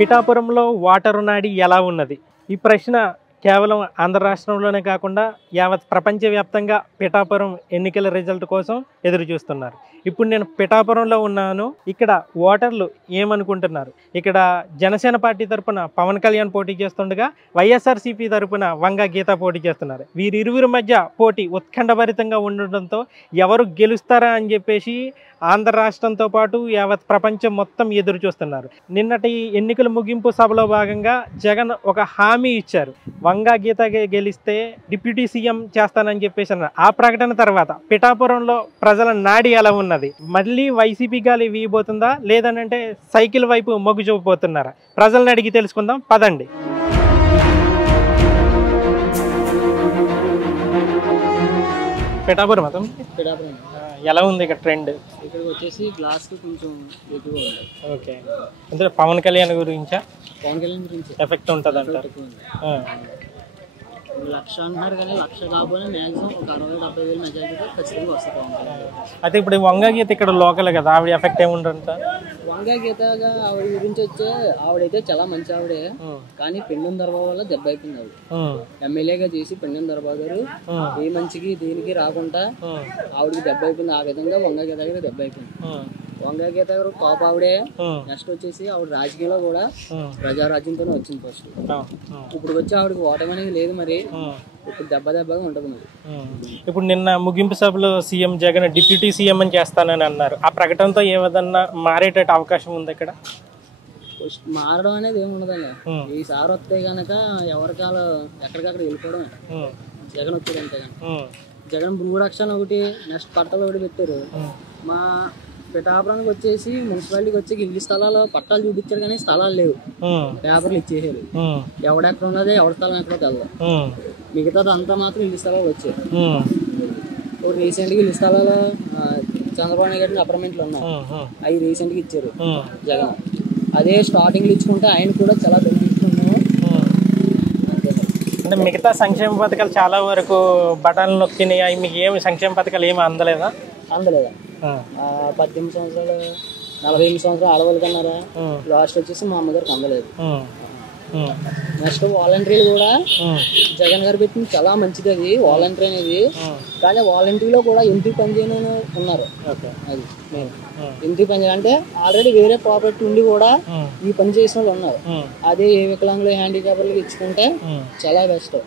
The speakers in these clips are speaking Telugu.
పిఠాపురంలో వాటర్ నాడి ఎలా ఉన్నది? ఈ ప్రశ్న కేవలం ఆంధ్ర రాష్ట్రంలోనే కాకుండా యావత్ ప్రపంచవ్యాప్తంగా పిఠాపురం ఎన్నికల రిజల్ట్ కోసం ఎదురు చూస్తున్నారు. ఇప్పుడు నేను పిఠాపురంలో ఉన్నాను. ఇక్కడ ఓటర్లు ఏమనుకుంటున్నారు? ఇక్కడ జనసేన పార్టీ తరపున పవన్ కళ్యాణ్ పోటీ చేస్తుండగా వైఎస్ఆర్సీపీ తరపున వంగ గీత పోటీ చేస్తున్నారు. వీరిరువురి మధ్య పోటీ ఉత్కంఠభరితంగా ఉండడంతో ఎవరు గెలుస్తారా అని చెప్పేసి ఆంధ్ర రాష్ట్రంతో పాటు యావత్ ప్రపంచం మొత్తం ఎదురు చూస్తున్నారు. నిన్నటి ఎన్నికల ముగింపు సభలో భాగంగా జగన్ ఒక హామీ ఇచ్చారు. వంగ గీత గెలిస్తే డిప్యూటీ సీఎం చేస్తానని చెప్పేసి అన్నారు. ఆ ప్రకటన తర్వాత పిఠాపురంలో ప్రజల నాడి ఎలా ఉన్నది? మళ్ళీ వైసీపీ గాలి వీయబోతుందా, లేదనంటే సైకిల్ వైపు మొగ్గు చూపబోతున్నారా? ప్రజలను అడిగి తెలుసుకుందాం, పదండి. పిఠాపురం అతను ఎలా ఉంది ఇక్కడ ట్రెండ్? ఇక్కడికి వచ్చేసి గ్లాస్ కొంచెం ఎక్కువగా ఉంది. ఓకే, అంటే పవన్ కళ్యాణ్ గురించా? పవన్ కళ్యాణ్ గురించి ఎఫెక్ట్ ఉంటుంది అంటారు. 1,00,000 అంటున్నారు కానీ 1,00,000 కాకపోయినా మ్యాక్సిమం ఒక 60-70 వేలు మెజారిటీతో ఖచ్చితంగా వస్తుంది పవన్ కళ్యాణ్. అయితే ఇప్పుడు వంగ గీత ఇక్కడ లోకల్ కదా, ఆవిడ ఎఫెక్ట్ ఏముంటుందంట? వంగ గీతగా ఆవిడ గురించి వచ్చే ఆవిడైతే చాలా మంచి ఆవిడే, కానీ పెండెం దర్బాబు వల్ల దెబ్బ అయిపోయింది. ఆవిడ ఎమ్మెల్యేగా చేసి పెండెం దర్బాబు గారు ఏ మంచికి దీనికి రాకుండా ఆవిడకి దెబ్బ అయిపోయింది. ఆ విధంగా వంగ గీత గారు దెబ్బ అయిపోయింది. వంగ గీత గారు టాప్ ఆవిడే. నెక్స్ట్ వచ్చేసి ఆవిడ రాజకీయంలో కూడా ప్రజారాజ్యంతోనే వచ్చింది ఫస్ట్. ఇప్పుడు వచ్చి ఆవిడకి ఓటమి అనేది లేదు, మరి ఇప్పుడు దెబ్బగా ఉంటుంది మరి. ఇప్పుడు నిన్న ముగింపు సభలో సీఎం జగన్ డిప్యూటీ సీఎం అని చేస్తానని అన్నారు. ఆ ప్రకటనతో ఏదన్నా మారేటట్టు అవకాశం ఉంది ఇక్కడ? మారడం అనేది ఏమి ఉండదండి. ఈసారి వస్తే గనక ఎవరికాలు ఎక్కడికక్కడ వెళ్ళిపోవడం. జగన్ వచ్చాడంటే జగన్ భూరక్షణ ఒకటి, నెక్స్ట్ పట్టాలు ఒకటి పెట్టారు. మా పిఠాపురానికి వచ్చేసి మున్సిపాలిటీకి వచ్చి ఇల్లు స్థలాలు పట్టాలు చూపించారు కానీ స్థలాలు లేవు, పేపర్లు ఇచ్చేసారు. ఎవడెక్కడ ఉన్నదే ఎవరి స్థలం ఎక్కడో తెలదు. మిగతాది అంతా మాత్రం ఇల్లు స్థలాలు వచ్చాయి. రీసెంట్ గా ఇల్లు స్థలాలు చంద్రబాబు నాయుడు అపార్ట్మెంట్లు ఉన్నాయి, అవి రీసెంట్ గా ఇచ్చారు జగన్. అదే స్టార్టింగ్ లో ఇచ్చుకుంటే ఆయన కూడా చాలా బెనిఫిట్స్. అంటే మిగతా సంక్షేమ పథకాలు చాలా వరకు బటన్లు నొక్కినాయి, అవి మీకు ఏమి సంక్షేమ పథకాలు ఏమి అందలేదా? అందలేదా? 18 సంవత్సరాలు 48 సంవత్సరాలు ఆడవాళ్ళకి అన్నారా, లాస్ట్ వచ్చేసి మా అమ్మగారికి అందలేదు. నెక్స్ట్ వాలంటీర్లు కూడా జగన్ గారు పెట్టింది చాలా మంచిది అది వాలంటీర్ అనేది. కానీ వాలంటీర్లో కూడా ఎందుకు పనిచేయని ఉన్నారు. అది ఎందుకు పని అంటే ఆల్రెడీ వేరే ప్రాపర్టీ ఉండి కూడా ఈ పని చేసిన వాళ్ళు ఉన్నారు. అదే ఏ వికలాంగులు హ్యాండిక్యాప్లకు ఇచ్చుకుంటే చాలా బెస్ట్.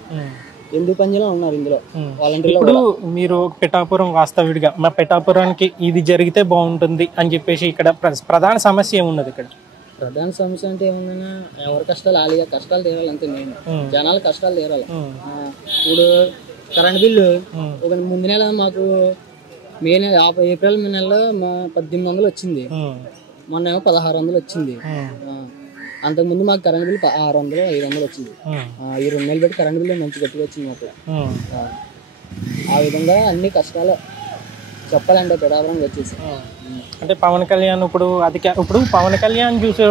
ఎందుకు పనిచేయాలో ఉన్నారు ఇందులో వాలంటీర్లు. ఇప్పుడు మీరు పిఠాపురం వాస్తవుడిగా మా పిఠాపురానికి ఇది జరిగితే బాగుంటుంది అని చెప్పేసి ఇక్కడ ప్రధాన సమస్య ఏమున్నది? ఇక్కడ ప్రధాన సమస్య అంటే ఏముందన్నా ఎవరి కష్టాలు ఆలిగా కష్టాలు తీరాలి అంతే. మెయిన్ జనాల కష్టాలు తీరాలి. ఇప్పుడు కరెంట్ బిల్లు ఒక ముందు నెల మాకు మే నెల ఏప్రిల్ నెలలో 1800 వచ్చింది, మొన్న ఏమో 1600 వచ్చింది. అంతకుముందు మాకు కరెంట్ బిల్ 600-500 వచ్చింది. ఈ 2 నెలలు పెట్టి కరెంట్ బిల్ మంచి గట్టిగా వచ్చింది మాకు. ఆ విధంగా అన్ని కష్టాలు చెప్పాలంటే పిఠాపురంకి వచ్చేసి. అంటే పవన్ కళ్యాణ్ ఇప్పుడు పవన్ కళ్యాణ్ చూసి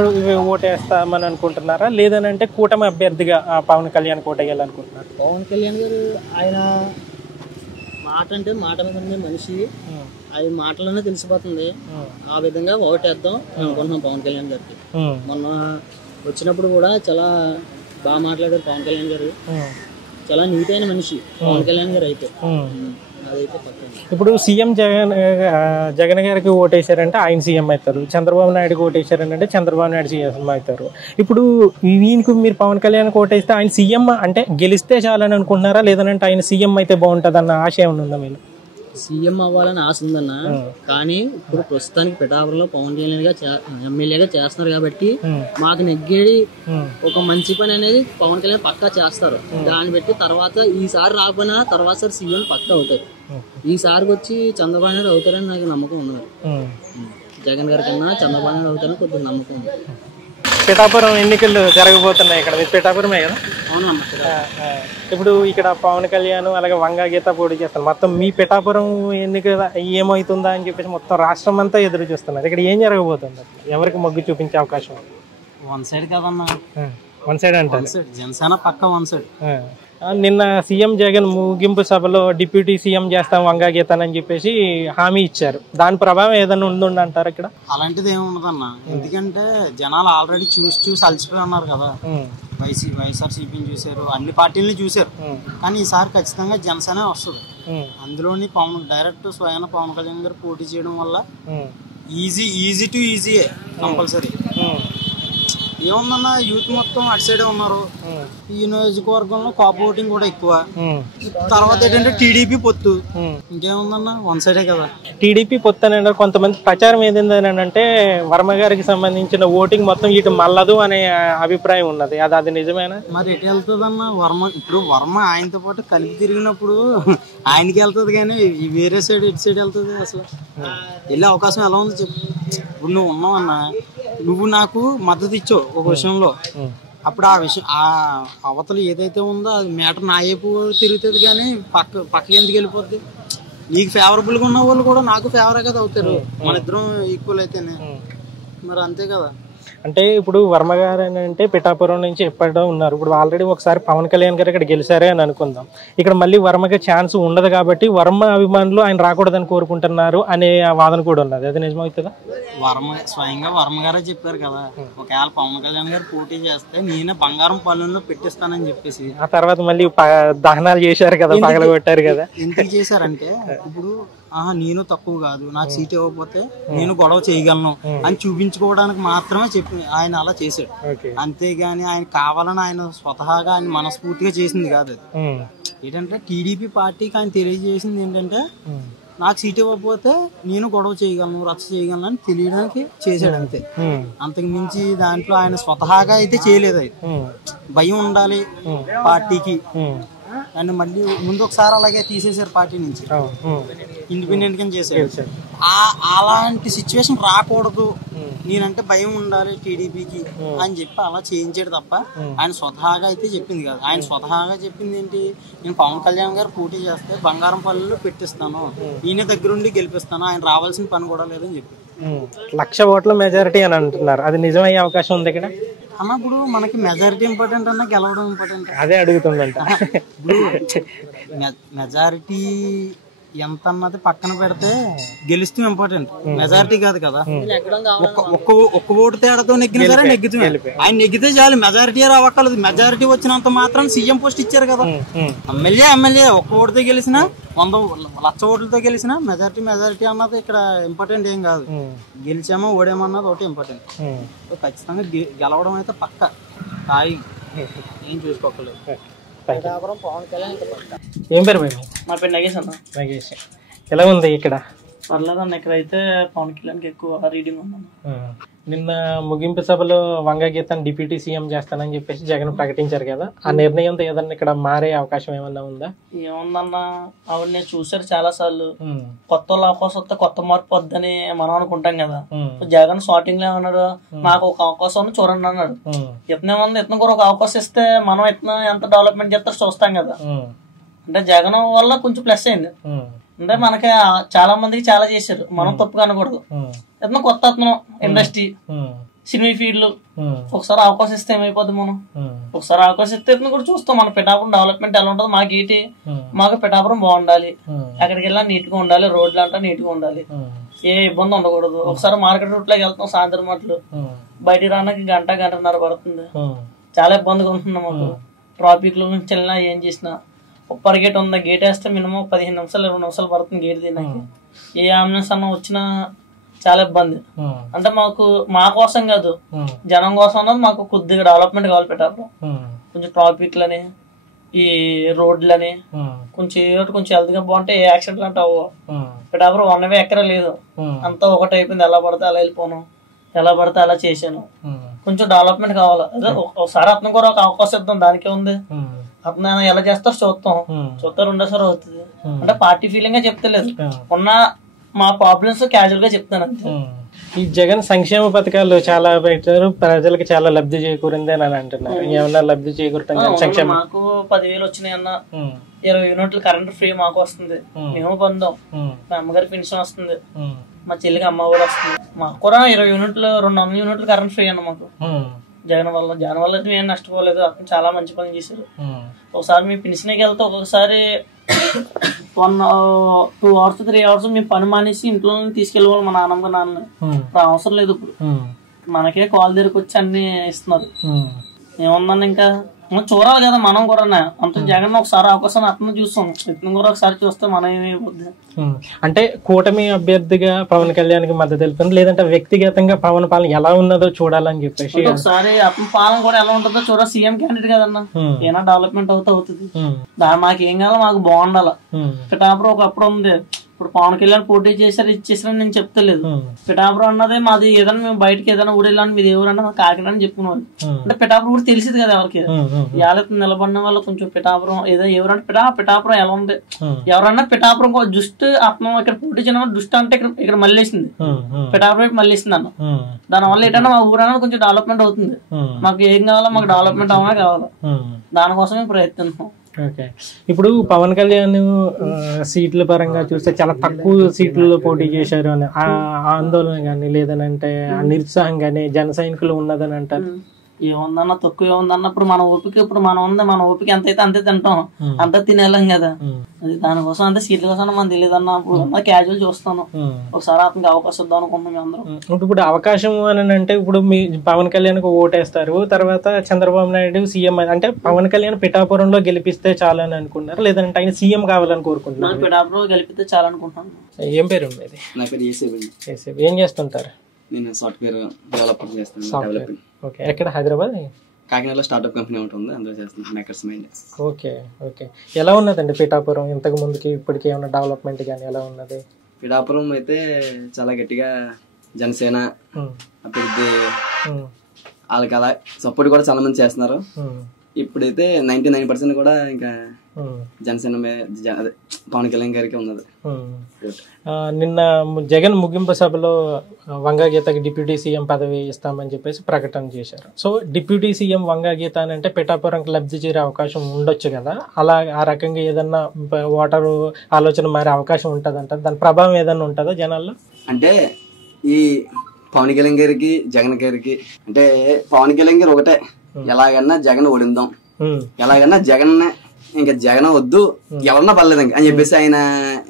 ఓటేస్తామని అనుకుంటున్నారా, లేదనంటే కూటమి అభ్యర్థిగా పవన్ కళ్యాణ్ ఓటేయాలనుకుంటున్నారు? పవన్ కళ్యాణ్ గారు ఆయన మాట అంటే మాట మీద మనిషి, అది మాటలోనే తెలిసిపోతుంది. ఆ విధంగా ఓటేద్దాం అనుకుంటున్నాం పవన్ కళ్యాణ్ గారికి. మొన్న వచ్చినప్పుడు కూడా చాలా బాగా మాట్లాడారు పవన్ కళ్యాణ్ గారు. చాలా నీట్ అయిన మనిషి పవన్ కళ్యాణ్ గారు అయితే. ఇప్పుడు సీఎం జగన్ గారికి ఓటేశారంటే ఆయన సీఎం అవుతారు, చంద్రబాబు నాయుడుకి ఓటేశారంటే చంద్రబాబు నాయుడు సీఎం అవుతారు. ఇప్పుడు వీనికి మీరు పవన్ కళ్యాణ్కి ఓటేస్తే ఆయన సీఎం అంటే గెలిస్తే చాలని అనుకుంటున్నారా, లేదంటే ఆయన సీఎం అయితే బాగుంటుంది అన్న ఆశ ఏమైనా ఉందా మీరు? సీఎం అవ్వాలని ఆశ ఉందన్న, కానీ ఇప్పుడు ప్రస్తుతానికి పిఠాపురంలో పవన్ కళ్యాణ్ గా ఎమ్మెల్యేగా చేస్తున్నారు కాబట్టి మాకు నెగ్గేది ఒక మంచి పని అనేది పవన్ కళ్యాణ్ పక్కా చేస్తారు. దాన్ని బట్టి తర్వాత ఈసారి రాకపోయినా తర్వాత సీఎం పక్కా అవుతారు. ఈసారికి వచ్చి చంద్రబాబు నాయుడు అవుతారని నాకు నమ్మకం ఉంది. జగన్ గారి కన్నా చంద్రబాబు నాయుడు అవుతారని కొద్దిగా నమ్మకం ఉంది. పిఠాపురం ఎన్నికలు జరగబోతున్నాయి ఇక్కడ, పిఠాపురమే కదా? అవునమ్మా. ఇప్పుడు ఇక్కడ పవన్ కళ్యాణ్ అలాగే వంగ గీత పోటీ చేస్తారు. మొత్తం మీ పిఠాపురం ఎన్నిక ఏమవుతుందా అని చెప్పేసి మొత్తం రాష్ట్రం అంతా ఎదురు చూస్తున్నారు. ఇక్కడ ఏం జరగబోతుంది? ఎవరికి మొగ్గు చూపించే అవకాశం? వన్ సైడ్ కదన్నా, వన్ సైడ్ అంటారు. జనసేన పక్క వన్ సైడ్. నిన్న సీఎం జగన్ ముగింపు సభలో డిప్యూటీ సీఎం చేస్తాం వంగా గీతానని చెప్పేసి హామీ ఇచ్చారు. దాని ప్రభావం ఏదైనా ఉందంటారు ఇక్కడ? అలాంటిది ఏమి ఉండదన్న, ఎందుకంటే జనాలు ఆల్రెడీ చూసి అలసిపోయి ఉన్నారు కదా. వైఎస్ఆర్సీపీని చూసారు, అన్ని పార్టీలని చూసారు, కానీ ఈసారి ఖచ్చితంగా జనసేన వస్తుంది. అందులోని డైరెక్ట్ స్వయాన పవన్ కళ్యాణ్ గారు పోటీ చేయడం వల్ల ఈజీ టు ఈజీయే కంపల్సరీ. ఏముందన్న, యూత్ మొత్తం అటు సైడే ఉన్నారు. ఈ నియోజకవర్గంలో కాప్ ఓటింగ్ కూడా ఎక్కువ. తర్వాత ఏంటంటే టీడీపీ పొత్తు, ఇంకేముందన్న వన్ సైడే కదా. టీడీపీ పొత్తు అని కొంతమంది ప్రచారం ఏంటంటే వర్మ గారికి సంబంధించిన ఓటింగ్ మొత్తం ఇటు మల్లదు అనే అభిప్రాయం ఉన్నది. అది నిజమేనా? మరి ఎటు వెళ్తుంది అన్న వర్మ? ఇప్పుడు వర్మ ఆయనతో పాటు కలిపి తిరిగినప్పుడు ఆయనకి వెళ్తుంది, కానీ వేరే సైడ్ ఇటు సైడ్ వెళ్తుంది. అసలు వెళ్ళే అవకాశం ఎలా ఉంది చెప్పు. ఇప్పుడు నువ్వు ఉన్నావు అన్న, నువ్వు నాకు మద్దతు ఇచ్చావు ఒక విషయంలో, అప్పుడు ఆ విషయం ఆ అవతలు ఏదైతే ఉందో అది మ్యాటర్ నా వైపు తిరుగుతుంది, కానీ పక్కకి ఎందుకు వెళ్ళిపోద్ది? నీకు ఫేవరబుల్ గా ఉన్న వాళ్ళు కూడా నాకు ఫేవర్ కదా అవుతారు, మన ఇద్దరం ఈక్వల్ అయితేనే. మరి అంతే కదా. అంటే ఇప్పుడు వర్మ గారు అంటే పిఠాపురం నుంచి ఎప్పుడో ఉన్నారు. ఇప్పుడు ఆల్రెడీ ఒకసారి పవన్ కళ్యాణ్ గారు ఇక్కడ గెలిచారే అని అనుకుందాం. ఇక్కడ మళ్ళీ వర్మకి ఛాన్స్ ఉండదు కాబట్టి వర్మ అభిమానులు ఆయన రాకూడదని కోరుకుంటున్నారు అనే వాదన కూడా ఉన్నది. అది నిజమవుతుందా? స్వయంగా వర్మ గారే చెప్పారు కదా, ఒకవేళ పవన్ కళ్యాణ్ గారు పోటీ చేస్తే నేనే బంగారం పల్లెల్లో పెట్టిస్తానని చెప్పేసి. ఆ తర్వాత మళ్ళీ దహనాలు చేశారు కదా, పగలగొట్టారు కదా. ఎందుకు చేశారంటే, ఇప్పుడు నేను తక్కువ కాదు, నాకు సీట్ ఇవ్వకపోతే నేను గొడవ చేయగలను అని చూపించుకోవడానికి మాత్రమే చెప్పి ఆయన అలా చేశాడు. అంతేగాని ఆయన కావాలని ఆయన స్వతహాగా ఆయన మనస్ఫూర్తిగా చేసింది కాదు. అది ఏంటంటే టీడీపీ పార్టీకి ఆయన తెలియజేసింది ఏంటంటే, నాకు సీట్ ఇవ్వకపోతే నేను గొడవ చేయగలను, రచ్చ చేయగలను అని తెలియడానికి చేశాడు అంతే. అంతకు మించి దాంట్లో ఆయన స్వతహాగా అయితే చేయలేదు. అది భయం ఉండాలి పార్టీకి. అండ్ మళ్ళీ ముందు ఒకసారి అలాగే తీసేశారు పార్టీ నుంచి, ఇండిపెండెంట్ గా చేశారు. అలాంటి సిచ్యువేషన్ రాకూడదు, నేనంటే భయం ఉండాలి టీడీపీకి అని చెప్పి అలా చేయించాడు తప్ప ఆయన స్వతహాగా అయితే చెప్పింది కాదు. ఆయన స్వతహాగా చెప్పింది ఏంటి, నేను పవన్ కళ్యాణ్ గారు పోటీ చేస్తే బంగారం పల్లెల్లో పెట్టిస్తాను, ఈయన దగ్గరుండి గెలిపిస్తాను, ఆయన రావాల్సిన పని కూడా లేదని చెప్పి. 1,00,000 ఓట్ల మెజారిటీ అని అంటున్నారు. అది నిజమయ్యే అవకాశం ఉంది ఇక్కడ అన్న? ఇప్పుడు మనకి మెజారిటీ ఇంపార్టెంట్ అన్నా గెలవడం ఇంపార్టెంట్? అదే అడుగుతుందంట. ఇప్పుడు మెజారిటీ ఎంత అన్నది పక్కన పెడితే గెలుస్తూ ఇంపార్టెంట్, మెజారిటీ కాదు కదా. ఒక్క ఓటు తేడాతో నెగ్గిన సరే నెగ్గుతుంది. ఆయన నెగ్గితే చాలు, మెజారిటీ రావక్కర్లేదు. మెజారిటీ వచ్చినంత మాత్రం సీఎం పోస్ట్ ఇచ్చారు కదా. ఎమ్మెల్యే ఒక్క ఓటుతో గెలిచినా 100,00,000 ఓట్లతో గెలిచినా మెజారిటీ అన్నది ఇక్కడ ఇంపార్టెంట్ ఏం కాదు. గెలిచామో ఓడేమన్నది ఒకటి ఇంపార్టెంట్. ఖచ్చితంగా గెలవడం అయితే పక్క తాయి, ఏం చూసుకోకలేదు. ఏం పేరు మేము? నా పేరు నగేష్ అన్న. నగేష్, ఎలా ఉంది ఇక్కడ? పర్లేదు అన్న, ఇక్కడైతే పవన్ కళ్యాణ్కి ఎక్కువ రీడింగ్ ఉందన్న. నిన్న ముగింపు సభలో వంగ గీతాన్ని డిప్యూటీ సీఎం చేస్తానని చెప్పేసి జగన్ ప్రకటించారు కదా, ఆ నిర్ణయంతో ఏదన్నా ఇక్కడ మారే అవకాశం ఏమన్నా ఉందా? ఏముందన్న, ఆవిడ నేను చూసారు చాలా సార్లు. కొత్త అవకాశం వస్తే కొత్త మార్పు వద్దని మనం అనుకుంటాం కదా. జగన్ స్టార్టింగ్ లో ఏమన్నాడు, నాకు ఒక అవకాశం చూడండి అన్నాడు. ఇతను కూడా ఒక అవకాశం ఇస్తే మనం ఎంత డెవలప్మెంట్ చేస్తారో చూస్తాం కదా. అంటే జగన్ వల్ల కొంచెం ప్లస్ అయింది. అంటే మనకి చాలా మందికి చాలా చేశారు, మనం తప్పుగా అనకూడదు. ఎట్లా కొత్త అతను ఇండస్ట్రీ సినిమా ఫీల్డ్ ఒకసారి అవకాశం ఇస్తే ఏమైపోద్ది, మనం ఒకసారి అవకాశం ఇస్తే ఇతను కూడా చూస్తాం. మన పిఠాపురం డెవలప్మెంట్ ఎలా ఉంటుంది, మాకు ఏంటి, మాకు పిఠాపురం బాగుండాలి, ఎక్కడికి వెళ్ళా నీట్ గా ఉండాలి, రోడ్లు అంటా నీట్ గా ఉండాలి, ఏ ఇబ్బంది ఉండకూడదు. ఒకసారి మార్కెట్ రూట్ లోకి వెళ్తాం, సాయంత్రం మాటలు బయటికి రావడానికి గంటన్నర పడుతుంది, చాలా ఇబ్బందిగా ఉంటుంది మాకు. ట్రాఫిక్ లో నుంచి వెళ్ళినా ఏం చేసినా ఉప్పర్ గేట్ ఉంది, గేట్ వేస్తే మినిమం 15 నిమిషాలు 20 నిమిషాలు పడుతుంది గేట్ తినడానికి. ఏ అంబులెన్స్ అన్న వచ్చినా చాలా ఇబ్బంది. అంటే మాకు మా కోసం కాదు, జనం కోసం అన్నది మాకు కొద్దిగా డెవలప్మెంట్ కావాలి. పెట్టారు కొంచెం ట్రాఫిక్లని, ఈ రోడ్లని కొంచెం హెల్త్ గా బాగుంటే ఏ యాక్సిడెంట్లు అంటే అవ్వవు. పెట్టారు 1 వే ఎక్కడే లేదు, అంతా ఒకటి అయిపోయింది. ఎలా పడితే అలా వెళ్ళిపోను, ఎలా పడితే అలా చేశాను. కొంచెం డెవలప్మెంట్ కావాలి. అదే ఒకసారి అతను కూడా ఒక అవకాశం ఇద్దాం, దానికే ఉంది. అతను ఎలా చేస్తారో చూస్తారు రెండోసారి అవుతుంది. అంటే పార్టీ ఫీలింగ్ గా చెప్తలేదు, ఉన్న మా ప్రాబ్లమ్స్ క్యాజువల్ గా చెప్తాను అంతే. ఈ జగన్ సంక్షేమ పథకాలు చాలా పెట్టారు, ప్రజలకు చాలా లబ్ధి చేకూరింది అని అంటున్నారు. ఏమన్నా లబ్ధి చేకూరుతాం? మాకు 10,000 వచ్చినాయి అన్న, 20 యూనిట్లు కరెంట్ ఫ్రీ మాకు వస్తుంది, మేము పొందాం. మా అమ్మగారి పెన్షన్ వస్తుంది, మా చెల్లికి అమ్మ కూడా వస్తుంది. మాకు కూడా 20 యూనిట్లు 200 యూనిట్లు కరెంట్ ఫ్రీ అన్న మాకు. జగన్ వల్ల అయితే ఏం నష్టపోలేదు. అతను చాలా మంచి పని చేశారు. ఒకసారి మేము పెన్షన్కి వెళ్తే ఒక్కొక్కసారి 2 hours 3 hours మేము పని మానేసి ఇంట్లో తీసుకెళ్ళిపోవాలి మా నాన్న. ఇప్పుడు అవసరం లేదు. ఇప్పుడు మనకే కాల్ దగ్గరకు వచ్చి అన్ని ఇస్తున్నారు. ఏముందని ఇంకా చూడాలి కదా మనం కూడా. అంత జగన్ ఒకసారి అవకాశం అతను చూస్తాం, ఇతను కూడా ఒకసారి చూస్తే మనం ఏమైపోద్ది. అంటే కూటమి అభ్యర్థిగా పవన్ కళ్యాణ్ కి మద్దతు తెలుపుతుంది, లేదంటే వ్యక్తిగతంగా పవన్ పాలన ఎలా ఉన్నదో చూడాలని చెప్పేసి ఒకసారి అతని పాలన కూడా ఎలా ఉంటుందో చూడాలి. సీఎం క్యాండిడేట్ కదన్నా, ఏమైనా డెవలప్మెంట్ అవుతుంది. మాకేం కావాలో మాకు బాగుండాలి. పిఠాపురం ఒకప్పుడు ఉంది, ఇప్పుడు పవన్ కళ్యాణ్ పోటీ చేశారు ఇచ్చేసారని నేను చెప్తలేదు. పిఠాపురం అన్నదే మాది. ఏదైనా మేము బయటకి ఏదైనా ఊరెళ్ళాలని మీది ఎవరన్నా మాకు కాకినాడ అని చెప్పుకునేవాళ్ళు. అంటే పిఠాపురం కూడా తెలిసింది కదా ఎవరికి. ఇవాళ నిలబడిన వాళ్ళు కొంచెం పిఠాపురం ఏదో ఎవరంటే పిఠాపురం ఎలా ఉంది, ఎవరన్నా పిఠాపురం జస్ట్ అతను ఇక్కడ పోటీ చేయడం దృష్టి అంటే ఇక్కడ మళ్ళీసింది, పిఠాపురం మళ్ళీసింది అన్న. దానివల్ల ఏంటంటే మా ఊరన్నా కొంచెం డెవలప్మెంట్ అవుతుంది. మాకు ఏం కావాలో మాకు డెవలప్మెంట్ అవ్వనే కావాలి. దానికోసం మేము ప్రయత్నిస్తున్నాం. ఓకే, ఇప్పుడు పవన్ కళ్యాణ్ సీట్ల పరంగా చూస్తే చాలా తక్కువ సీట్లలో పోటీ చేశారు అని ఆందోళన కానీ లేదనంటే నిరుత్సాహం కానీ జన సైనికులు ఉన్నదని అంటారు. ఏముందన్న తక్కువ ఏముందన్న, ఇప్పుడు మన ఓపిక మన ఓపిక ఎంత అయితే అంతే తింటాం, అంతా తినేలాం కదా. అది దానికోసం అంతే సీట్ల కోసం మనం తెలియదన్న. ఇప్పుడు క్యాజువల్ చూస్తాను, ఒకసారి అతనికి అవకాశం ఇద్దాం అనుకుంటున్నాం మేము అందరం. ఇప్పుడు అవకాశం అని అంటే ఇప్పుడు మీ పవన్ కళ్యాణ్ కు ఓటేస్తారు, తర్వాత చంద్రబాబు నాయుడు సీఎం అంటే పవన్ కళ్యాణ్ పిఠాపురంలో గెలిపిస్తే చాలని అనుకుంటున్నారు, లేదంటే ఆయన సీఎం కావాలని కోరుకుంటున్నారు? పిఠాపురం గెలిపిస్తే చాలనుకుంటున్నాను. ఏం పేరు ఉండేది? నా పేరు ఏసేబ్. ఏం చేస్తుంటారు? నేను సాఫ్ట్వేర్ డెవలపర్ చేస్తాను. ఓకే, ఎక్కడ? హైదరాబాద్, కాకినాడలో స్టార్ట్అప్ కంపెనీ ఒకటి ఉంది, అందులో చేస్తున్నాను, మేకర్స్ మైండ్. ఓకే ఓకే, ఎలా ఉన్నదండి పిఠాపురం ఇంతకు ముందుకి ఇప్పటికి? ఏమైనా డెవలప్మెంట్ కానీ ఎలా ఉన్నది? పిఠాపురం అయితే చాలా గట్టిగా జనసేన అభివృద్ధి వాళ్ళకి అలా సపోర్ట్ కూడా చాలా మంది చేస్తున్నారు. ఇప్పుడైతే 99% కూడా ఇంకా జనసేన పవన్ కళ్యాణ్ గారికి ఉన్నది. నిన్న జగన్ ముగింపు సభలో వంగగీతకి డిప్యూటీ సీఎం పదవి ఇస్తామని చెప్పేసి ప్రకటన చేశారు. సో డిప్యూటీ సీఎం వంగగీత అని అంటే పిఠాపురంకి లబ్ధి చేరే అవకాశం ఉండొచ్చు కదా, అలా ఆ రకంగా ఏదన్నా ఓటరు ఆలోచన మారే అవకాశం ఉంటుంది అంటారు. దాని ప్రభావం ఏదన్నా ఉంటుందా జనాల్లో? అంటే ఈ పవన్ కళ్యాణ్ గారికి జగన్ గారికి అంటే పవన్ కళ్యాణ్ గారు ఒకటే, ఎలాగన్నా జగన్ ఓడిందాం, ఎలాగన్నా జగన్ ఇంకా జగన్ వద్దు ఎవరన్నా పర్లేదు ఇంకా అని చెప్పేసి ఆయన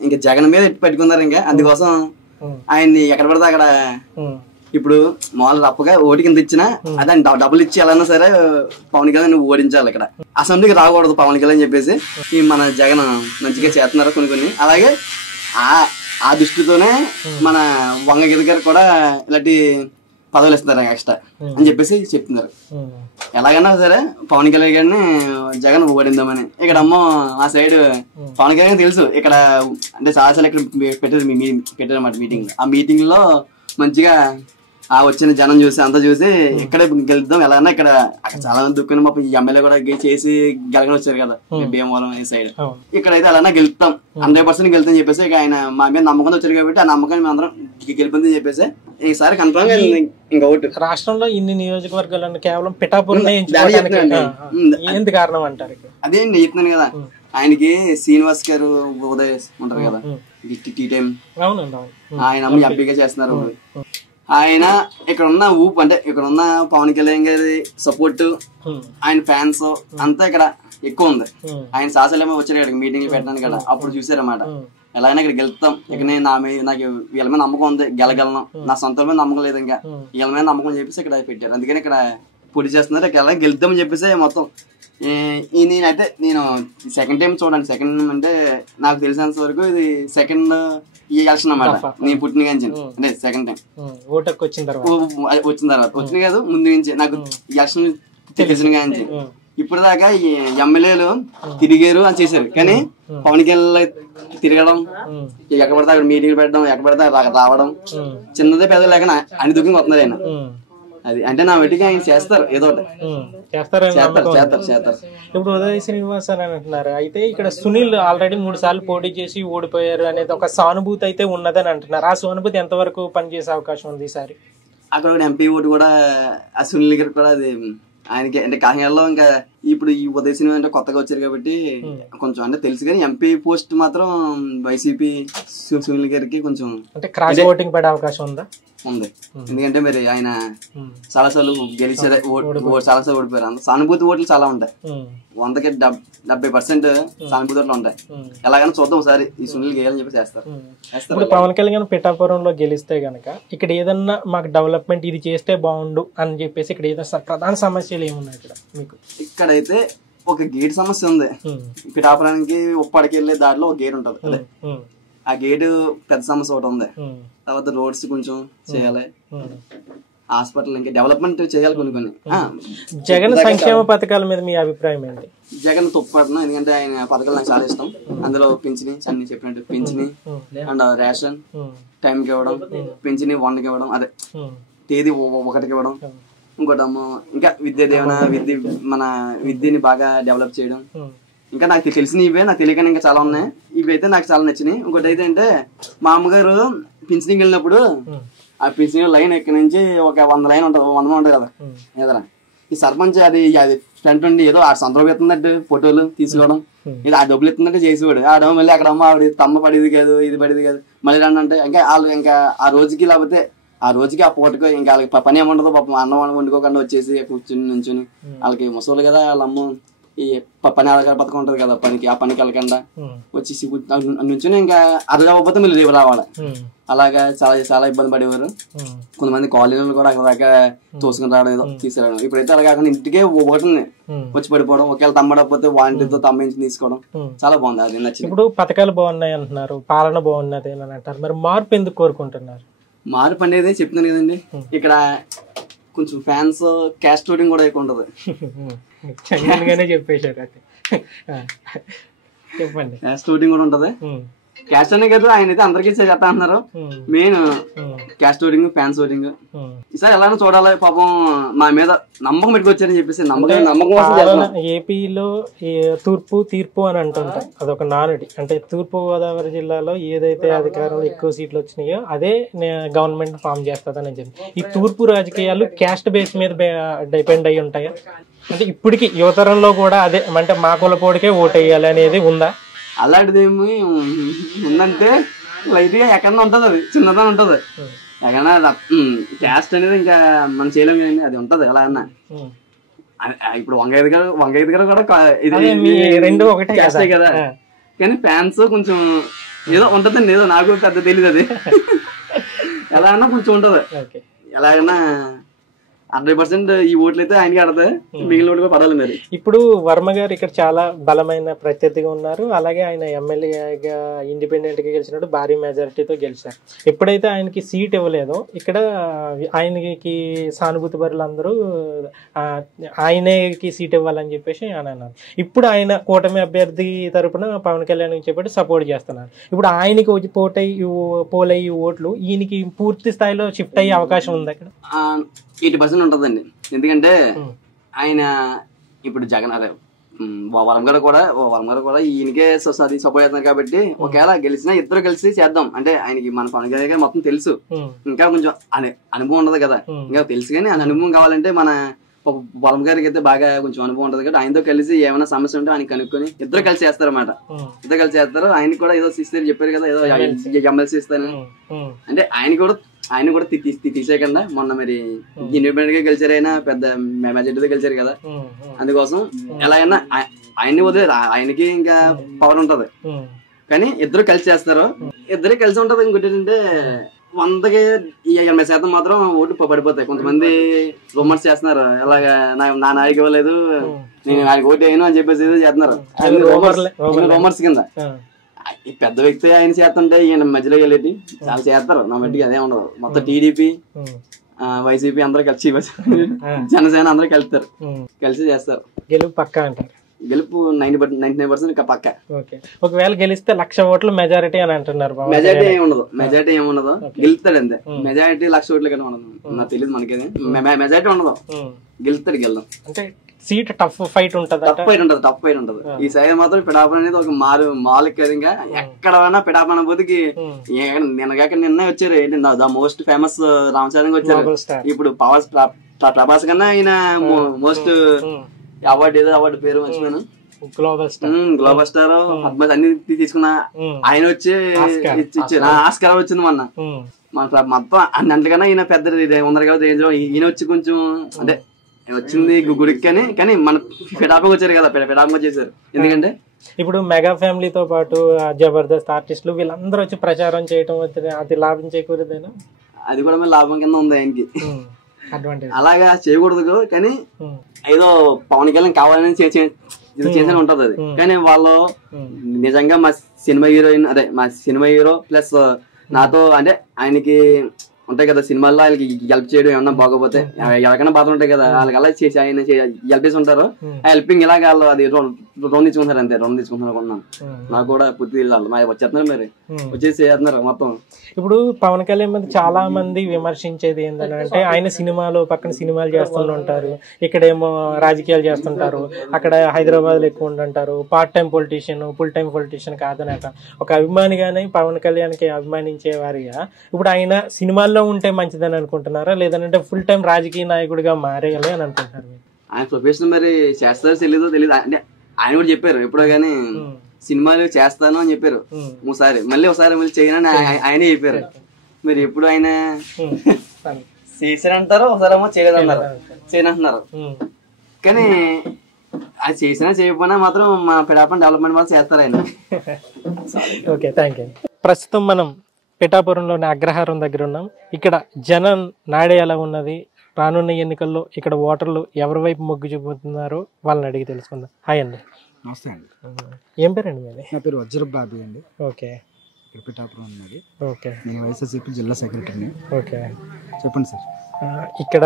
ఇంకా జగన్ మీద పెట్టుకున్నారు. ఇంకా అందుకోసం ఆయన్ని ఎక్కడ పడితే అక్కడ ఇప్పుడు మామూలు రప్పగా ఓటు కింద ఇచ్చినా అదే డబ్బులు ఇచ్చి ఎలా సరే పవన్ కళ్యాణ్ నువ్వు ఓడించాలి, ఇక్కడ అసెంబ్లీకి రాకూడదు పవన్ కళ్యాణ్ చెప్పేసి ఈ మన జగన్ మంచిగా చేస్తున్నారు కొన్ని. అలాగే ఆ దృష్టితోనే మన వంగగీత గారు కూడా ఇలాంటి పదవులు ఇస్తున్నారు ఎక్స్ట్రా అని చెప్పేసి చెప్తున్నారు. ఎలాగైనా సరే పవన్ కళ్యాణ్ గారిని జగన్ ఓడిందామని. ఇక్కడ అమ్మో ఆ సైడ్ పవన్ కళ్యాణ్ తెలుసు ఇక్కడ అంటే చాలాసార్లు ఇక్కడ పెట్టారన్నమాట మీటింగ్. ఆ మీటింగ్ లో మంచిగా ఆ వచ్చిన జనం చూసి అంతా చూసి ఇక్కడే గెలుద్దాం, ఎలాగైనా ఇక్కడ అక్కడ చాలా మంది దుక్కుని మా ఎమ్మెల్యే కూడా చేసి గెలగని వచ్చారు కదా భీమవరం ఈ సైడ్. ఇక్కడైతే అలానే గెలుస్తాం 100% గెలుతాం చెప్పేసి ఆయన మా మీద నమ్మకంతో వచ్చారు కాబట్టి ఆ నమ్మకాన్ని మేము అందరం గెలిపిందని చెప్పేసి ఈసారి కన్ఫర్మ్ గా ఇంకా ఓటు. రాష్ట్రంలో ఇన్ని నియోజకవర్గాలను కేవలం పిఠాపురం ఎందుకు కారణం అంటారు? అదే నేను చెప్తున్నాను కదా, ఆయనకి శ్రీనివాస్ గారు ఉదయ్ ఉంటారు కదా టీ టైం, ఆయన అమ్మ ఎంపీగా చేస్తున్నారు. ఆయన ఇక్కడ ఉన్న ఊపు అంటే ఇక్కడ ఉన్న పవన్ కళ్యాణ్ గారి సపోర్ట్, ఆయన ఫ్యాన్స్ అంతా ఇక్కడ ఎక్కువ ఉంది. ఆయన శాసనసభ వచ్చారు ఇక్కడ మీటింగ్ పెట్టడానికి కదా, అప్పుడు చూసారన్నమాట ఎలా అయినా ఇక్కడ గెలుస్తాం, ఇక నాకు వీళ్ళ మీద నమ్మకం ఉంది, గెలగలను, నా సొంత మీద నమ్మకం లేదు, ఇంకా వీళ్ళ మీద నమ్మకం చెప్పేసి ఇక్కడ పెట్టారు. అందుకని ఇక్కడ పోటీ చేస్తున్నారు, ఇక్కడ ఎలా గెలుద్దామని చెప్పేసి మొత్తం. నేనైతే నేను సెకండ్ టైం చూడండి, సెకండ్ అంటే నాకు తెలిసినంత వరకు ఇది సెకండ్ ఈ ఎలక్షన్ అన్నమాట. నేను పుట్టిన కానీ అంటే సెకండ్ టైం వచ్చిన తర్వాత వచ్చిన కాదు ముందు నుంచి నాకు ఎలక్షన్ తెలిసిన కానీ ఇప్పుడు దాకా ఎమ్మెల్యేలు తిరిగారు అని చేశారు, కానీ పవన్ కళ్యాణ్ తిరగడం, ఎక్కడ పడితే అక్కడ మీటింగ్ పెట్టడం, ఎక్కడ పడితే అక్కడ రావడం, చిన్నదే పెద్ద లేక అన్ని దుఃఖంగా వస్తున్నారు ఆయన. అది అంటే నా వెటికి ఆయన చేస్తారు, ఏదో చేస్తారు. ఇప్పుడు ఉదయ్ శ్రీనివాస్ అని అంటున్నారు, అయితే ఇక్కడ సునీల్ ఆల్రెడీ 3 సార్లు పోటీ చేసి ఓడిపోయారు అనేది ఒక సానుభూతి అయితే ఉన్నదని అంటున్నారు. ఆ సానుభూతి ఎంతవరకు పనిచేసే అవకాశం ఉంది ఈసారి? అక్కడ ఎంపీ ఓటు కూడా ఆ సునీల్ గారు కూడా అది ఆయనకి అంటే కాకినాడలో ఇంకా ఇప్పుడు ఈ ఉదయ సినిమా అంటే కొత్తగా వచ్చారు కాబట్టి కొంచెం అంటే తెలుసు కానీ ఎంపీ పోస్ట్ మాత్రం వైసీపీ సునీల్ గారికి కొంచెం అంటే క్రాస్ ఓటింగ్ పడే అవకాశం ఉందా? ఉంది. ఎందుకంటే మరి ఆయన చాలాసార్లు గెలిచారు, చాలాసార్లు ఓడిపోయారు. సానుభూతి ఓట్లు చాలా ఉంటాయి, 100కి 70% సానుభూతి ఓట్లు ఉంటాయి. ఎలాగైనా చూద్దాం ఒకసారి ఈ సునీల్ గేయాలని చెప్పి చేస్తారు. ఇప్పుడు పవన్ కళ్యాణ్ పిఠాపురంలో గెలిస్తే గనక ఇక్కడ ఏదన్నా మాకు డెవలప్మెంట్ ఇది చేస్తే బాగుండు అని చెప్పేసి ఇక్కడ ఏదైనా ప్రధాన సమస్యలు ఏమున్నాయి ఇక్కడ మీకు? ఇక్కడైతే ఒక గేట్ సమస్య ఉంది. పిఠాపురానికి ఉప్పాడికి వెళ్ళే దారిలో ఒక గేట్ ఉంటది, అదే ఆ గేటు పెద్ద సమస్య ఒకటి ఉంది. తర్వాత రోడ్స్ కొంచెం చేయాలి, హాస్పిటల్ ఇంకా డెవలప్మెంట్ చేయాలి కొన్ని కొన్ని. జగన్ సంక్షేమ పథకాల మీద మీ అభిప్రాయం ఏంటి? జగన్ తొప్పడుతున్నా, ఎందుకంటే ఆయన పథకాలు నాకు చాలా ఇష్టం. అందులో పింఛని అన్ని చెప్పినట్టు పింఛని అండ్ రేషన్ టైంకి ఇవ్వడం, పింఛని 1కి ఇవ్వడం, అదే తేదీ 1కి ఇవ్వడం. ఇంకోటి ఇంకా విద్య దీవెన, మన విద్యని బాగా డెవలప్ చేయడం. ఇంకా నాకు తెలిసిన ఇవే, నాకు తెలియక ఇంకా చాలా ఉన్నాయి. ఇవి అయితే నాకు చాలా నచ్చినాయి. ఇంకోటి అయితే అంటే మా అమ్మగారు పింఛన్కి వెళ్ళినప్పుడు ఆ పింఛన్ లైన్ ఎక్కడి నుంచి ఒక 100 లైన్ ఉంటుంది, 100 మంది ఉంటుంది కదా ఏదైనా. ఈ సర్పంచ్ అది ఫ్రంట్ నుండి ఏదో ఆ సంతలో ఎత్తున్నట్టు ఫోటోలు తీసుకోవడం, ఇది ఆ డబ్బులు ఎత్తున్నట్టు చేసేవాడు. ఆడ మళ్ళీ అక్కడ ఆవిడ తమ్మ పడేది కాదు, ఇది పడేది కాదు, మళ్ళీ రండి అంటే ఇంకా వాళ్ళు ఇంకా ఆ రోజుకి లేకపోతే ఆ రోజుకి ఆ పూటకు ఇంకా వాళ్ళకి పని ఏముండదు. పాపం అన్నం వండుకోకుండా వచ్చేసి కూర్చుని నుంచుని వాళ్ళకి ముసలు కదా వాళ్ళ అమ్మ ఈ పని ఆధార పథకం ఉంటది కదా, పనికి ఆ పనికి వెళ్ళకుండా వచ్చేసి నుంచుని ఇంకా అరవకపోతే మళ్ళీ రేపు రావాలి. అలాగా చాలా చాలా ఇబ్బంది పడేవారు. కొంతమంది కాలనీలు కూడా అక్కడ దాకా తోసుకుని రావడం, ఏదో తీసుకురావడం. ఇప్పుడైతే అలా కాకుండా ఇంటికే ఒకటిని వచ్చి పడిపోవడం, ఒకవేళ తమ్మడకపోతే వాంటితో తమ్మించి తీసుకోవడం చాలా బాగుంది. అది నచ్చింది. ఇప్పుడు పథకాలు బాగున్నాయి అంటున్నారు, పాలన బాగున్నది అని అంటారు, మరి మార్పు ఎందుకు కోరుకుంటున్నారు? మార్పు అనేది చెప్తున్నాను కదండి, ఇక్కడ కొంచెం ఫ్యాన్స్ క్యాస్ట్ ఓటింగ్ కూడా ఎక్కువ ఉంటది. చెప్పేశారు చెప్పండి. క్యాస్ట్ ఓటింగ్ కూడా ఉంటది. క్యాస్ట్ అనే కదా ఆయన అయితే అందరికీ చేస్తా అంటున్నారు. Main caste voting, fans voting ఈసారి ఎలానో చూడాలి. పాపం మా మీద నమ్మకం పెట్టుకొచ్చారని చెప్పేసి నమ్మకం. ఏపీలో తూర్పు తీర్పు అని అంటుంటారు, అదొక నానుడి. అంటే తూర్పు గోదావరి జిల్లాలో ఏదైతే అధికారంలో ఎక్కువ సీట్లు వచ్చినాయో అదే గవర్నమెంట్ ఫామ్ చేస్తుందని చెప్పి. ఈ తూర్పు రాజకీయాలు క్యాస్ట్ బేస్ మీద డిపెండ్ అయి ఉంటాయా? అంటే ఇప్పటికి యువతరంలో కూడా అదే అంటే మా కులపోడికే ఓటు వేయాలి అనేది ఉందా? అలాంటిది ఏమి ఉందంటే లైట్ గా ఎక్కడన్నా ఉంటది, అది చిన్నదని ఉంటది. ఎక్కడన్నా క్యాస్ట్ అనేది ఇంకా మనం చేయలేము కానీ అది ఉంటది ఎలా అన్నా. ఇప్పుడు వంగైదు గారు కూడా రెండు ఒకటే క్యాస్టే కదా, కానీ ఫ్యాన్స్ కొంచెం ఏదో ఉంటదండి, ఏదో నాకు పెద్ద తెలియదు అది. ఎలా అన్నా కొంచెం ఉంటది. ఎలాగన్నా 100% ఈ ఓట్లు అయితే ఆయనకి ఆడతాయి, మిగిలిన ఓట్లు కూడా పడాలి. మరి ఇప్పుడు వర్మ గారు ఇక్కడ చాలా బలమైన ప్రత్యర్థిగా ఉన్నారు. అలాగే ఆయన ఎమ్మెల్యేగా ఇండిపెండెంట్ గా గెలిచినప్పుడు భారీ మెజారిటీతో గెలిచారు. ఎప్పుడైతే ఆయనకి సీట్ ఇవ్వలేదో ఇక్కడ ఆయనకి సానుభూతి పరులందరూ ఆయనకి సీట్ ఇవ్వాలని చెప్పేసి ఆయన అన్నారు. ఇప్పుడు ఆయన కూటమి అభ్యర్థి తరపున పవన్ కళ్యాణ్ చెప్పి సపోర్ట్ చేస్తున్నారు. ఇప్పుడు ఆయనకి పోలయ్యి ఓట్లు ఈయనకి పూర్తి స్థాయిలో షిఫ్ట్ అయ్యే అవకాశం ఉంది అక్కడ. 80% ఉంటదండి. ఎందుకంటే ఆయన ఇప్పుడు జగన్ అదే వరం గారు కూడా ఈయనకే సపోర్ట్ చేస్తున్నారు కాబట్టి ఒకవేళ గెలిచినా ఇద్దరు కలిసి చేద్దాం అంటే ఆయనకి మన పవన్ కళ్యాణ్ మొత్తం తెలుసు, ఇంకా కొంచెం అనుభవం ఉండదు కదా, ఇంకా తెలుసు. కానీ ఆ అనుభవం కావాలంటే మన వరం గారికి అయితే బాగా కొంచెం అనుభవం ఉంటది కదా, ఆయనతో కలిసి ఏమైనా సమస్య ఉంటే ఆయన కనుక్కొని ఇద్దరు కలిసి చేస్తారన్నమాట. ఇద్దరు కలిసి చేస్తారు. ఆయనకి కూడా ఏదో ఇస్తారు చెప్పారు కదా, ఏదో ఎమ్మెల్సీ ఇస్తారని. అంటే ఆయన కూడా తీసేయకుండా మొన్న మరి ఇండిపెండెంట్ గా గెలిచారు, అయినా పెద్ద మెజారిటీతో గెలిచారు కదా, అందుకోసం ఎలా అయినా ఆయన్ని వదిలేదు. ఆయనకి ఇంకా పవర్ ఉంటది కానీ ఇద్దరు కలిసి చేస్తారు. ఇద్దరు కలిసి ఉంటది. ఇంకోటి ఏంటంటే 100కి 80% మాత్రం ఓట్లు పడిపోతాయి. కొంతమంది రూమర్స్ చేస్తున్నారు, అలాగా నా నాయకు ఇవ్వలేదు, నేను ఆయనకి ఓటు వేయను అని చెప్పేసి చేస్తున్నారు. రూమర్స్ కింద పెద్ద వ్యక్తి ఆయన చేస్తుంటే ఈయన మధ్యలో వెళ్ళేటి చాలా చేస్తారు. నా మట్టికి అదే ఉండదు. మొత్తం టీడీపీ, వైసీపీ అందరూ కలిసి జనసేన అందరూ కలిసి చేస్తారు. గెలుపు పక్కా అంటారు. గెలుపు 99% పక్క. ఒకవేళ గెలిస్తే 1,00,000 ఓట్లు మెజారిటీ అని అంటున్నారు. మెజారిటీ ఏముండదు, గెలుస్తాడు అంతే. మెజారిటీ 1,00,000 ఓట్లు కానీ ఉండదు, నాకు తెలియదు మనకేది. మెజారిటీ ఉండదు, గెలుస్తాడు. గెలుదాం అంటే సీట్ టఫ్ ఫైట్ ఉంటది. టఫ్ ఫైట్ ఉంటది. ఈ సైడ్ మాత్రం పిఠాపురం అనేది ఒక మాలిక్ కదా, ఇంకా ఎక్కడ పోయినా పిఠాపురం పోతికి నిన్న వచ్చారు. ఏంటి ద మోస్ట్ ఫేమస్ రామచంద్ర వచ్చారు. ఇప్పుడు ప్రభాస్ కన్నా ఆయన మోస్ట్ అవార్డు ఏదో అవార్డు పేరు మర్చిపోయాను. గ్లోబల్ స్టార్ అన్ని తీసుకున్న ఆయన వచ్చి ఇచ్చారు. ఆస్కార్ వచ్చింది మొన్న. మొత్తం అన్నింటికన్నా ఈయన పెద్ద ఉన్నారు కదా రేంజ్ లో. ఈయన వచ్చి కొంచెం అంటే వచ్చింది గుడికి కానీ మన పిఠాపకు వచ్చారు కదా, పిఠాపకు వచ్చేసారు. ఎందుకంటే ఇప్పుడు మెగా ఫ్యామిలీతో పాటు జబర్దస్త్ ఆర్టిస్టులు వీళ్ళందరూ వచ్చి ప్రచారం చేయడం అది లాభం చేకూరదేనా? అది కూడా మరి లాభం కింద ఉంది ఆయనకి. అడ్వాంటేజ్ అలాగా చేయకూడదు కానీ ఏదో పవన్ కళ్యాణ్ కావాలని చేసిన ఉంటది అది. కానీ వాళ్ళు నిజంగా మా సినిమా హీరోయిన్ అదే మా సినిమా హీరో ప్లస్ నాతో అంటే ఆయనకి ఉంటాయి కదా సినిమాల్లో ఆయనకి హెల్ప్ చేయడం ఏమన్నా బాగోపోతే ఎవరికైనా బాధలు ఉంటాయి కదా, వాళ్ళకి అలా చేసి ఆయన హెల్ప్ చేసి ఉంటారు. ఆ హెల్పింగ్ ఇలాగ వాళ్ళు అది రుణం తీసుకుంటారు అంతే. రుణం తీసుకుంటున్నారు కొన్నాను. నాకు కూడా పూర్తి వెళ్ళాలి మా వచ్చేస్తున్నారు మరి వచ్చేసి చేస్తున్నారు మొత్తం. ఇప్పుడు పవన్ కళ్యాణ్ మీద చాలా మంది విమర్శించేది ఏంటంటే ఆయన సినిమాలు పక్కన సినిమాలు చేస్తుంటారు, ఇక్కడేమో రాజకీయాలు చేస్తుంటారు, అక్కడ హైదరాబాద్ లో ఎక్కువ ఉంటుంటారు, part time politician full time politician కాదనక ఒక అభిమానిగానే పవన్ కళ్యాణ్కి అభిమానించేవారిగా ఇప్పుడు ఆయన సినిమాల్లో ఉంటే మంచిదని అనుకుంటున్నారా, లేదంటే ఫుల్ టైం రాజకీయ నాయకుడిగా మారేయాలి అని అనుకుంటున్నారు? ఆయన ప్రొఫెషన్ మరి చేస్తారో తెలీదో అంటే ఆయన కూడా చెప్పారు ఎప్పుడో గానీ సినిమాలు చేస్తాను అని చెప్పారు ఒకసారి, మళ్ళీ చేయనని ఆయనే చెప్పారు. మీరు ఎప్పుడు ఆయన చేశారంటారు, ఒకసారి ఏమో చేయలేదన్నారు, చేయనంటున్నారు. కానీ అది చేసినా చేయకపోయినా మాత్రం మా పిఠాపురం డెవలప్మెంట్ వాళ్ళు చేస్తారు ఆయన. Okay, thank you. ప్రస్తుతం మనం పిఠాపురంలోని అగ్రహారం దగ్గర ఉన్నాం. ఇక్కడ జనం నాడే ఎలా ఉన్నది, రానున్న ఎన్నికల్లో ఇక్కడ ఓటర్లు ఎవరి వైపు మొగ్గు చూపుతున్నారో వాళ్ళని అడిగి తెలుసుకుందాం. హాయ్ అండి. నమస్తే అండి. ఏం పేరండి మీది? నా పేరు వజ్ర బాబీ అండి. ఓకే, పిఠాపురం ఉన్నది. ఓకే, నేను వైఎస్ఆర్సీపీ జిల్లా సెక్రటరీని. ఓకే, చెప్పండి సార్. ఇక్కడ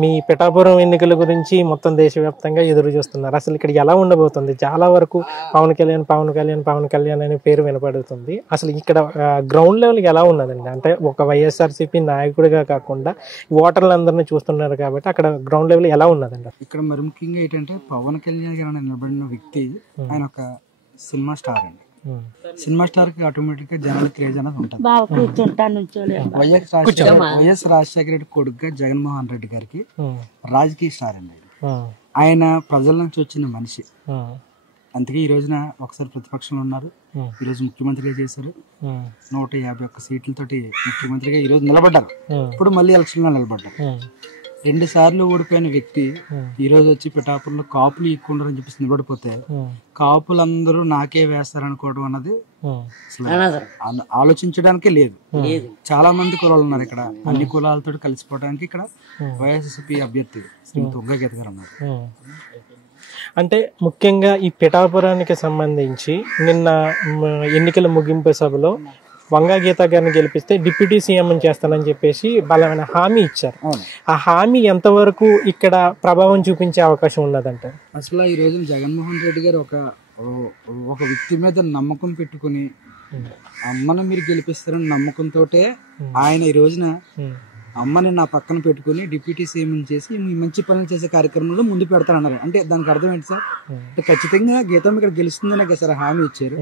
మీ పిఠాపురం ఎన్నికల గురించి మొత్తం దేశవ్యాప్తంగా ఎదురు చూస్తున్నారు. అసలు ఇక్కడ ఎలా ఉండబోతుంది? చాలా వరకు పవన్ కళ్యాణ్ అనే పేరు వినపడుతుంది. అసలు ఇక్కడ గ్రౌండ్ లెవెల్ ఎలా ఉన్నదండి? అంటే ఒక వైఎస్ఆర్సీపీ నాయకుడిగా కాకుండా ఓటర్లందరినీ చూస్తున్నారు కాబట్టి అక్కడ గ్రౌండ్ లెవెల్ ఎలా ఉన్నదండి? ఇక్కడ మరి ముఖ్యంగా ఏంటంటే పవన్ కళ్యాణ్ గారు నిలబడిన వ్యక్తి ఆయన ఒక సినిమా స్టార్ అండి. సినిమా స్టార్ కి ఆటోమేటిక్ గా జనాల క్రేజ్ అనేది ఉంటుంది. వైఎస్ రాజశేఖర రెడ్డి కొడుకుగా జగన్మోహన్ రెడ్డి గారికి రాజకీయ స్టార్ అండి. ఆయన ప్రజల నుంచి వచ్చిన మనిషి. అందుకే ఈ రోజున ఒకసారి ప్రతిపక్షంలో ఉన్నారు, ఈ రోజు ముఖ్యమంత్రిగా చేశారు. 151 సీట్లతోటి ముఖ్యమంత్రిగా ఈ రోజు నిలబడ్డారు. ఇప్పుడు మళ్ళీ ఎలక్షన్ లో నిలబడ్డారు. 2 సార్లు ఓడిపోయిన వ్యక్తి ఈ రోజు వచ్చి పిఠాపురంలో కాపులు ఎక్కువ ఉండరని చెప్పేసి నిలబడిపోతే కాపులందరూ నాకే వేస్తారనుకోవడం అన్నది ఆలోచించడానికే లేదు. చాలా మంది కులాలు ఉన్నారు ఇక్కడ. అన్ని కులాలతో కలిసిపోవడానికి ఇక్కడ వైఎస్ఆర్సీపీ అభ్యర్థి శ్రీ తుంగా గీత గారు ఉన్నారు. అంటే ముఖ్యంగా ఈ పిఠాపురానికి సంబంధించి నిన్న ఎన్నికల ముగింపు సభలో వంగా గీత గారిని గెలిపిస్తే డిప్యూటీ సీఎం చేస్తానని చెప్పేసి బలమైన హామీ ఇచ్చారు. ఆ హామీ ఎంతవరకు ఇక్కడ ప్రభావం చూపించే అవకాశం ఉన్నదంటే? అసలు ఈ రోజు జగన్మోహన్ రెడ్డి గారు ఒక వ్యక్తి మీద నమ్మకం పెట్టుకుని అమ్మను మీరు గెలిపిస్తారని నమ్మకంతో ఆయన ఈ రోజున అమ్మని నా పక్కన పెట్టుకుని డిప్యూటీ సీఎం చేసి మంచి పనులు చేసే కార్యక్రమంలో ముందు పెడతారన్నారు. అంటే దానికి అర్థం ఏంటి సార్? అంటే ఖచ్చితంగా గీతమ్మ ఇక్కడ గెలుస్తుందనే కదా సార్ హామీ ఇచ్చారు,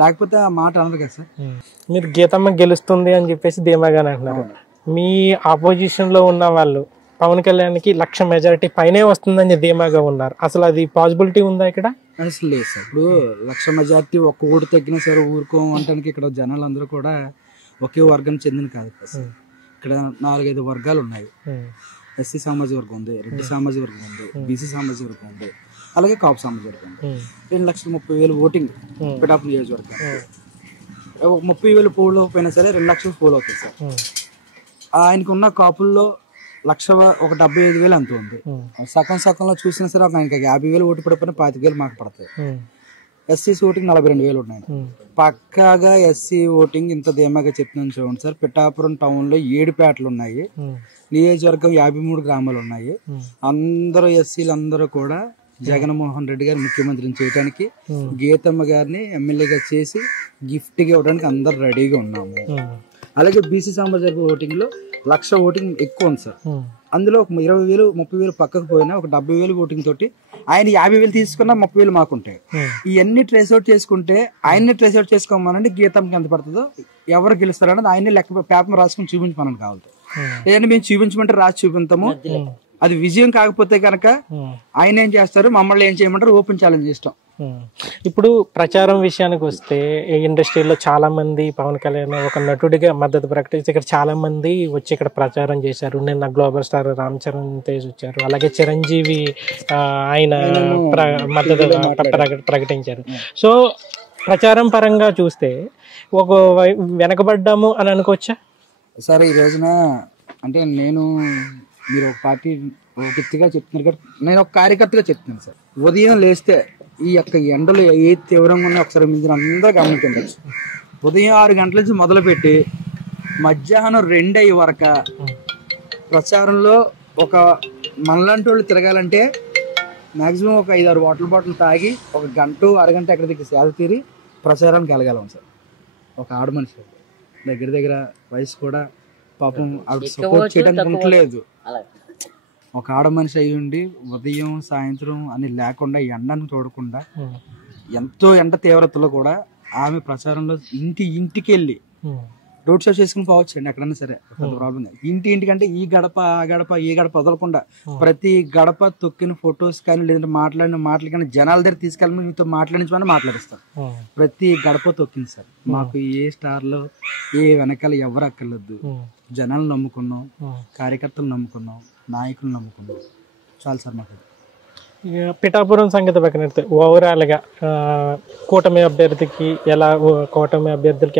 లేకపోతే ఆ మాట అనరు కదా సార్. మీరు గీతమ్మ గెలుస్తుంది అని చెప్పేసి ధీమాగానే అంటున్నారు. మీ ఆపోజిషన్ లో ఉన్న వాళ్ళు పవన్ కళ్యాణ్కి 1,00,000 మెజారిటీ పైనే వస్తుందని ధీమాగా ఉన్నారు. అసలు అది పాసిబిలిటీ ఉందా ఇక్కడ? అసలు లేదు సార్. ఇప్పుడు 1,00,000 మెజారిటీ ఒక్క ఓటు తగ్గినా సరే ఊరుకోవటానికి ఇక్కడ జనాలందరూ కూడా ఒకే వర్గం చెందిన కాదు సార్. ఇక్కడ 4-5 వర్గాలు ఉన్నాయి. ఎస్సీ సామాజిక వర్గం ఉంది, రెడ్డి సామాజిక వర్గం ఉంది, బీసీ సామాజిక వర్గం ఉంది, అలాగే కాపు సామాజిక వర్గం ఉంది. 2,30,000 ఓటింగ్ పిఠాపురం నియోజకవర్గం. 30,000 పోల్ పోయినా సరే 2,00,000 పోల్ అవుతుంది సార్. ఆయనకున్న కాపుల్లో 1,75,000 అంత ఉంది. సగంలో చూసినా సరే ఆయనకి 50,000 ఓటు పడిపోయినా 25,000 మాకు పడతాయి. ఎస్సీస్ ఓటింగ్ 42,000 ఉన్నాయి. పక్కాగా ఎస్సీ ఓటింగ్ ఇంత ధీమాగా చెప్తున్నాను చూడండి సార్. పిఠాపురం టౌన్ లో 7 పేటలు ఉన్నాయి, నియోజకవర్గం 53 గ్రామాలు ఉన్నాయి. అందరూ ఎస్సీలు అందరూ కూడా జగన్మోహన్ రెడ్డి గారు ముఖ్యమంత్రిని చేయడానికి, గీతమ్మ గారిని ఎమ్మెల్యేగా చేసి గిఫ్ట్ గా ఇవ్వడానికి అందరు రెడీగా ఉన్నాము. అలాగే బీసీ సామాజిక ఓటింగ్ లో 1,00,000 ఓటింగ్ ఎక్కువ ఉంది సార్. అందులో ఒక 20,000 30,000 పక్కకు పోయినా ఒక 70,000 ఓటింగ్ తోటి ఆయన 50,000 తీసుకున్నా 30,000 మాకుంటాయి. ఇవన్నీ ట్రేస్ అవుట్ చేసుకుంటే ఆయన్ని ట్రేస్ అవుట్ చేసుకోమనండి గీతంకి ఎంత పడుతుందో, ఎవరు గెలుస్తారన్నది ఆయన్ని లెక్క పేపర్ రాసుకుని చూపించమని కావాలి. లేదంటే మేము చూపించమంటే రాసి చూపిస్తాము, అది విజయం కాకపోతే కనుక ఆయన ఏం చేస్తారు, మమ్మల్ని ఏం చేయమంటారు, ఓపెన్ ఛాలెంజ్ ఇస్తాం. ఇప్పుడు ప్రచారం విషయానికి వస్తే ఇండస్ట్రీలో చాలా మంది పవన్ కళ్యాణ్ ఒక నటుడిగా మద్దతు ప్రకటించి ఇక్కడ చాలా మంది వచ్చి ఇక్కడ ప్రచారం చేశారు. నిన్న గ్లోబల్ స్టార్ రామ్ చరణ్ తేజ్ వచ్చారు, అలాగే చిరంజీవి ఆయన మద్దతు ప్రకటించారు. సో ప్రచారం పరంగా చూస్తే ఒక వెనకబడ్డాము అని అనుకోవచ్చా సార్? ఈ రోజున అంటే మీరు ఒక పార్టీ ఒక వ్యక్తిగా చెప్తున్నారు కదా, నేను ఒక కార్యకర్తగా చెప్తున్నాను సార్. ఉదయం లేస్తే ఈ యొక్క ఎండలు ఏ తీవ్రంగా ఉన్నాయో ఒకసారి మీరు అందరూ గమనించండి. ఉదయం 6 గంటల నుంచి మొదలుపెట్టి మధ్యాహ్నం 2 అయ్యే వరకు ప్రచారంలో ఒక మనలాంటి వాళ్ళు తిరగాలంటే మ్యాక్సిమం ఒక 5-6 వాటర్ బాటిల్ తాగి ఒక గంట అరగంట ఎక్కడ దగ్గర సేద తీరి ప్రచారానికి వెళ్ళగలం సార్. ఒక ఆడ మనిషి దగ్గర వయసు కూడా పాపం ఆవిడ సపోర్ట్ చేయడానికి ఉండలేదు. ఒక ఆడ మనిషి అయ్యి ఉండి ఉదయం సాయంత్రం అని లేకుండా ఎండను చూడకుండా ఎంతో ఎండ తీవ్రతలో కూడా ఆమె ప్రచారంలో ఇంటికి వెళ్ళి రోడ్ షో చేసుకుని పోవచ్చు అండి ఎక్కడన్నా సరే, ప్రాబ్లం. ఇంటికంటే ఈ గడప ఆ గడప ఏ గడప వదలకుండా ప్రతి గడప తొక్కిన ఫొటోస్ కానీ లేదంటే మాట్లాడిన మాటలు కానీ జనాల దగ్గర తీసుకెళ్ళి మీతో మాట్లాడించమని మాట్లాడిస్తాం. ప్రతి గడప తొక్కింది సార్. మాకు ఏ స్టార్లో ఏ వెనకాల ఎవరు అక్కర్లేదు. జనాలు నమ్ముకున్నాం, కార్యకర్తలు నమ్ముకున్నాం, నాయకులు నమ్ముకున్నాం, చాలు సార్ మాకు. పిఠాపురం సంగతి పక్కన ఓవరాల్ గా కూటమి అభ్యర్థులకి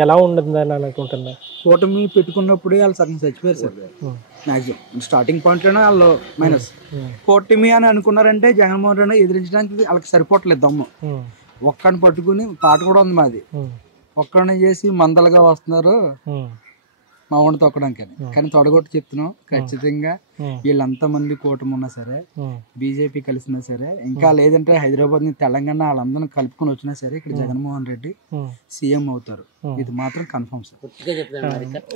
ఎలా ఉండదని అనుకుంటున్నారు? కూటమి పెట్టుకున్నప్పుడే వాళ్ళు సగం చచ్చిపోయారు సార్. మాక్సిమం స్టార్టింగ్ పాయింట్ లోనే వాళ్ళు మైనస్. కూటమి అని అనుకున్నారంటే జగన్మోహన్ రెడ్డి ఎదిరించడానికి వాళ్ళకి సరిపోవట్లేదు దమ్ము. ఒక్కడిని పట్టుకుని పాట కూడా ఉంది మాది, ఒక్కడిని చేసి మందలుగా వస్తున్నారు మా ఊళ్ళో తొక్కడానికి. కానీ తొడగొట్టి చెప్తున్నాం, ఖచ్చితంగా వీళ్ళంత మంది కూటమి ఉన్నా సరే, బీజేపీ కలిసినా సరే, ఇంకా లేదంటే హైదరాబాద్ ని తెలంగాణ వాళ్ళందరినీ కలుపుకొని వచ్చినా సరే ఇక్కడ జగన్మోహన్ రెడ్డి సీఎం అవుతారు. ఇది మాత్రం కన్ఫర్మ్ సార్.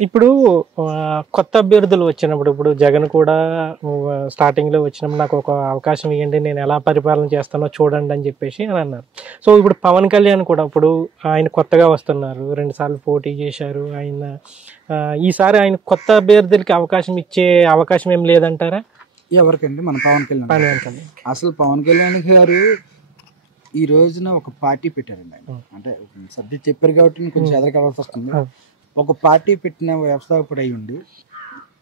ఇప్పుడు కొత్త అభ్యర్థులు వచ్చినప్పుడు, ఇప్పుడు జగన్ కూడా స్టార్టింగ్ లో వచ్చినప్పుడు నాకు ఒక అవకాశం ఇవ్వండి, నేను ఎలా పరిపాలన చేస్తానో చూడండి అని చెప్పేసి అని అన్నారు. సో ఇప్పుడు పవన్ కళ్యాణ్ కూడా ఇప్పుడు ఆయన కొత్తగా వస్తున్నారు, 2 సార్లు పోటీ చేశారు ఆయన. ఈసారి ఆయన కొత్త అభ్యర్థులకి అవకాశం ఇచ్చే అవకాశం ఏం లేదంటారా? ఎవరికండి? మన పవన్ కళ్యాణ్. అసలు పవన్ కళ్యాణ్ గారు ఈ రోజున ఒక పార్టీ పెట్టారండి. ఆయన అంటే సబ్జెక్ట్ చెప్పారు కాబట్టి కొంచెం ఎదరకాల్సి వస్తుంది. ఒక పార్టీ పెట్టిన వ్యవస్థాపకుడు అయి ఉండి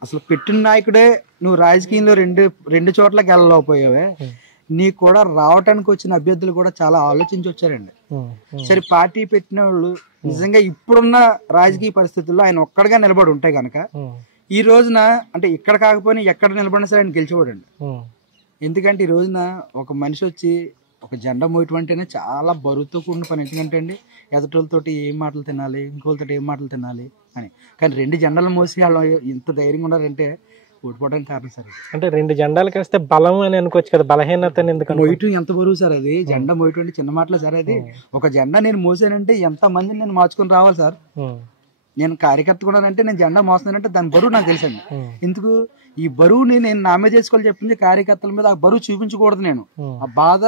అసలు పెట్టిన నాయకుడే నువ్వు రాజకీయంలో రెండు చోట్లకి వెళ్ళలేకపోయావే, నీకు కూడా రావటానికి వచ్చిన అభ్యర్థులు కూడా చాలా ఆలోచించి వచ్చారండి. సరే పార్టీ పెట్టిన వాళ్ళు నిజంగా ఇప్పుడున్న రాజకీయ పరిస్థితుల్లో ఆయన ఒక్కడిగా నిలబడి ఉంటే గనక ఈ రోజున అంటే ఇక్కడ కాకపోయినా ఎక్కడ నిలబడినా సరే ఆయన గెలిచేవాడండి. ఎందుకంటే ఈ రోజున ఒక మనిషి వచ్చి ఒక జెండా మోయటం అంటేనే చాలా బరువుతో కూడిన పని. ఎందుకంటే అండి ఎదుటోళ్ళతోటి ఏం మాటలు తినాలి, ఇంకోళ్ళతో ఏం మాటలు తినాలి అని. కానీ 2 జెండాలు మోసి వాళ్ళు ఇంత ధైర్యంగా ఉన్నారంటే ఓడిపోవడానికి కారణం సార్. అంటే 2 జెండాలు కాస్తే బలం అని అనుకోవచ్చు కదా, బలహీనత ఎందుకు? మోయటం ఎంత బరువు సార్ అది. జెండా మోయటం అంటే చిన్న మాటలు సార్. అది ఒక జెండా నేను మోసానంటే ఎంత మందిని నేను మార్చుకొని రావాలి సార్. నేను కార్యకర్త కూడా అంటే నేను జెండా మోస్తున్నానంటే దాని బరువు నాకు తెలుసండి. ఎందుకు ఈ బరువుని నేను నా మీద చేసుకోవాలి చెప్పింది కార్యకర్తల మీద. ఆ బరువు చూపించకూడదు, నేను ఆ బాధ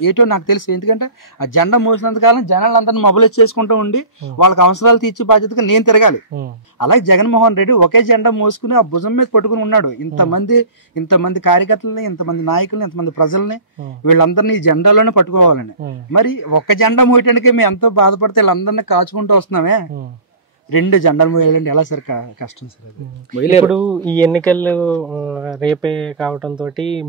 ఏటో నాకు తెలుసు. ఎందుకంటే ఆ జెండా మోసినంత కాలం జనాలు అందరినీ మొబైలైజ్ చేసుకుంటూ ఉండి వాళ్ళకి అవసరాలు తీర్చే బాధ్యతగా నేను తిరగాలి. అలాగే జగన్మోహన్ రెడ్డి ఒకే జెండా మోసుకుని ఆ భుజం మీద పట్టుకుని ఉన్నాడు. ఇంతమంది కార్యకర్తలని, ఇంతమంది నాయకుల్ని, ఇంతమంది ప్రజల్ని, వీళ్ళందరినీ ఈ జెండాలోనే పట్టుకోవాలని. మరి ఒక్క జెండా మోయటానికి మేము ఎంతో బాధపడితే వీళ్ళందరినీ కాచుకుంటూ వస్తున్నామే. 2 జెండాలు మోయాలంటే ఎలా సార్? కష్టం సార్. ఇప్పుడు ఈ ఎన్నికలు రేపే కావటంతో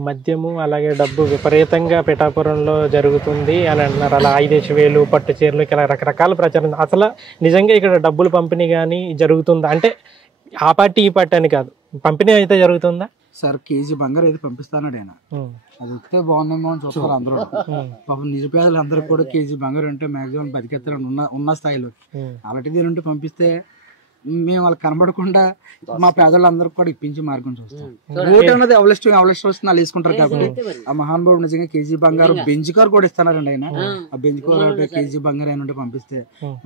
మద్యము అలాగే డబ్బు విపరీతంగా పిఠాపురంలో జరుగుతుంది అని అంటున్నారు. అలా 5,000 పట్టు చీరలు ఇలా రకరకాల ప్రచారం. అసలు నిజంగా ఇక్కడ డబ్బులు పంపిణీ కానీ జరుగుతుందా? అంటే ఆ పార్టీ ఈ పార్టీ అని కాదు, పంపిణీ అయితే జరుగుతుందా సార్? కేజీ బంగారు అయితే పంపిస్తానాడు ఆయన. అది వస్తే బాగుందేమో అని చూస్తారు అందరూ. పాపం నిరుపేదలు అందరూ కూడా కేజీ బంగారు అంటే మాక్సిమం బతికెత్తాలని ఉన్న స్థాయిలో. అలాంటిది ఉంటే పంపిస్తే మేము వాళ్ళకి కనబడకుండా మా పేదవాళ్ళందరికీ కూడా ఇప్పించి మార్గం చూస్తాం. ఓటు అనేది అవలిష్టం వస్తుంది వాళ్ళు వేసుకుంటారు కాబట్టి ఆ మహానుభావుడు నిజంగా కేజీ బంగారు బెంచ్ కార్ కూడా ఇస్తున్నారండి ఆయన. ఆ బెంచ్ కార్ కేజీ బంగారు అయినా పంపిస్తే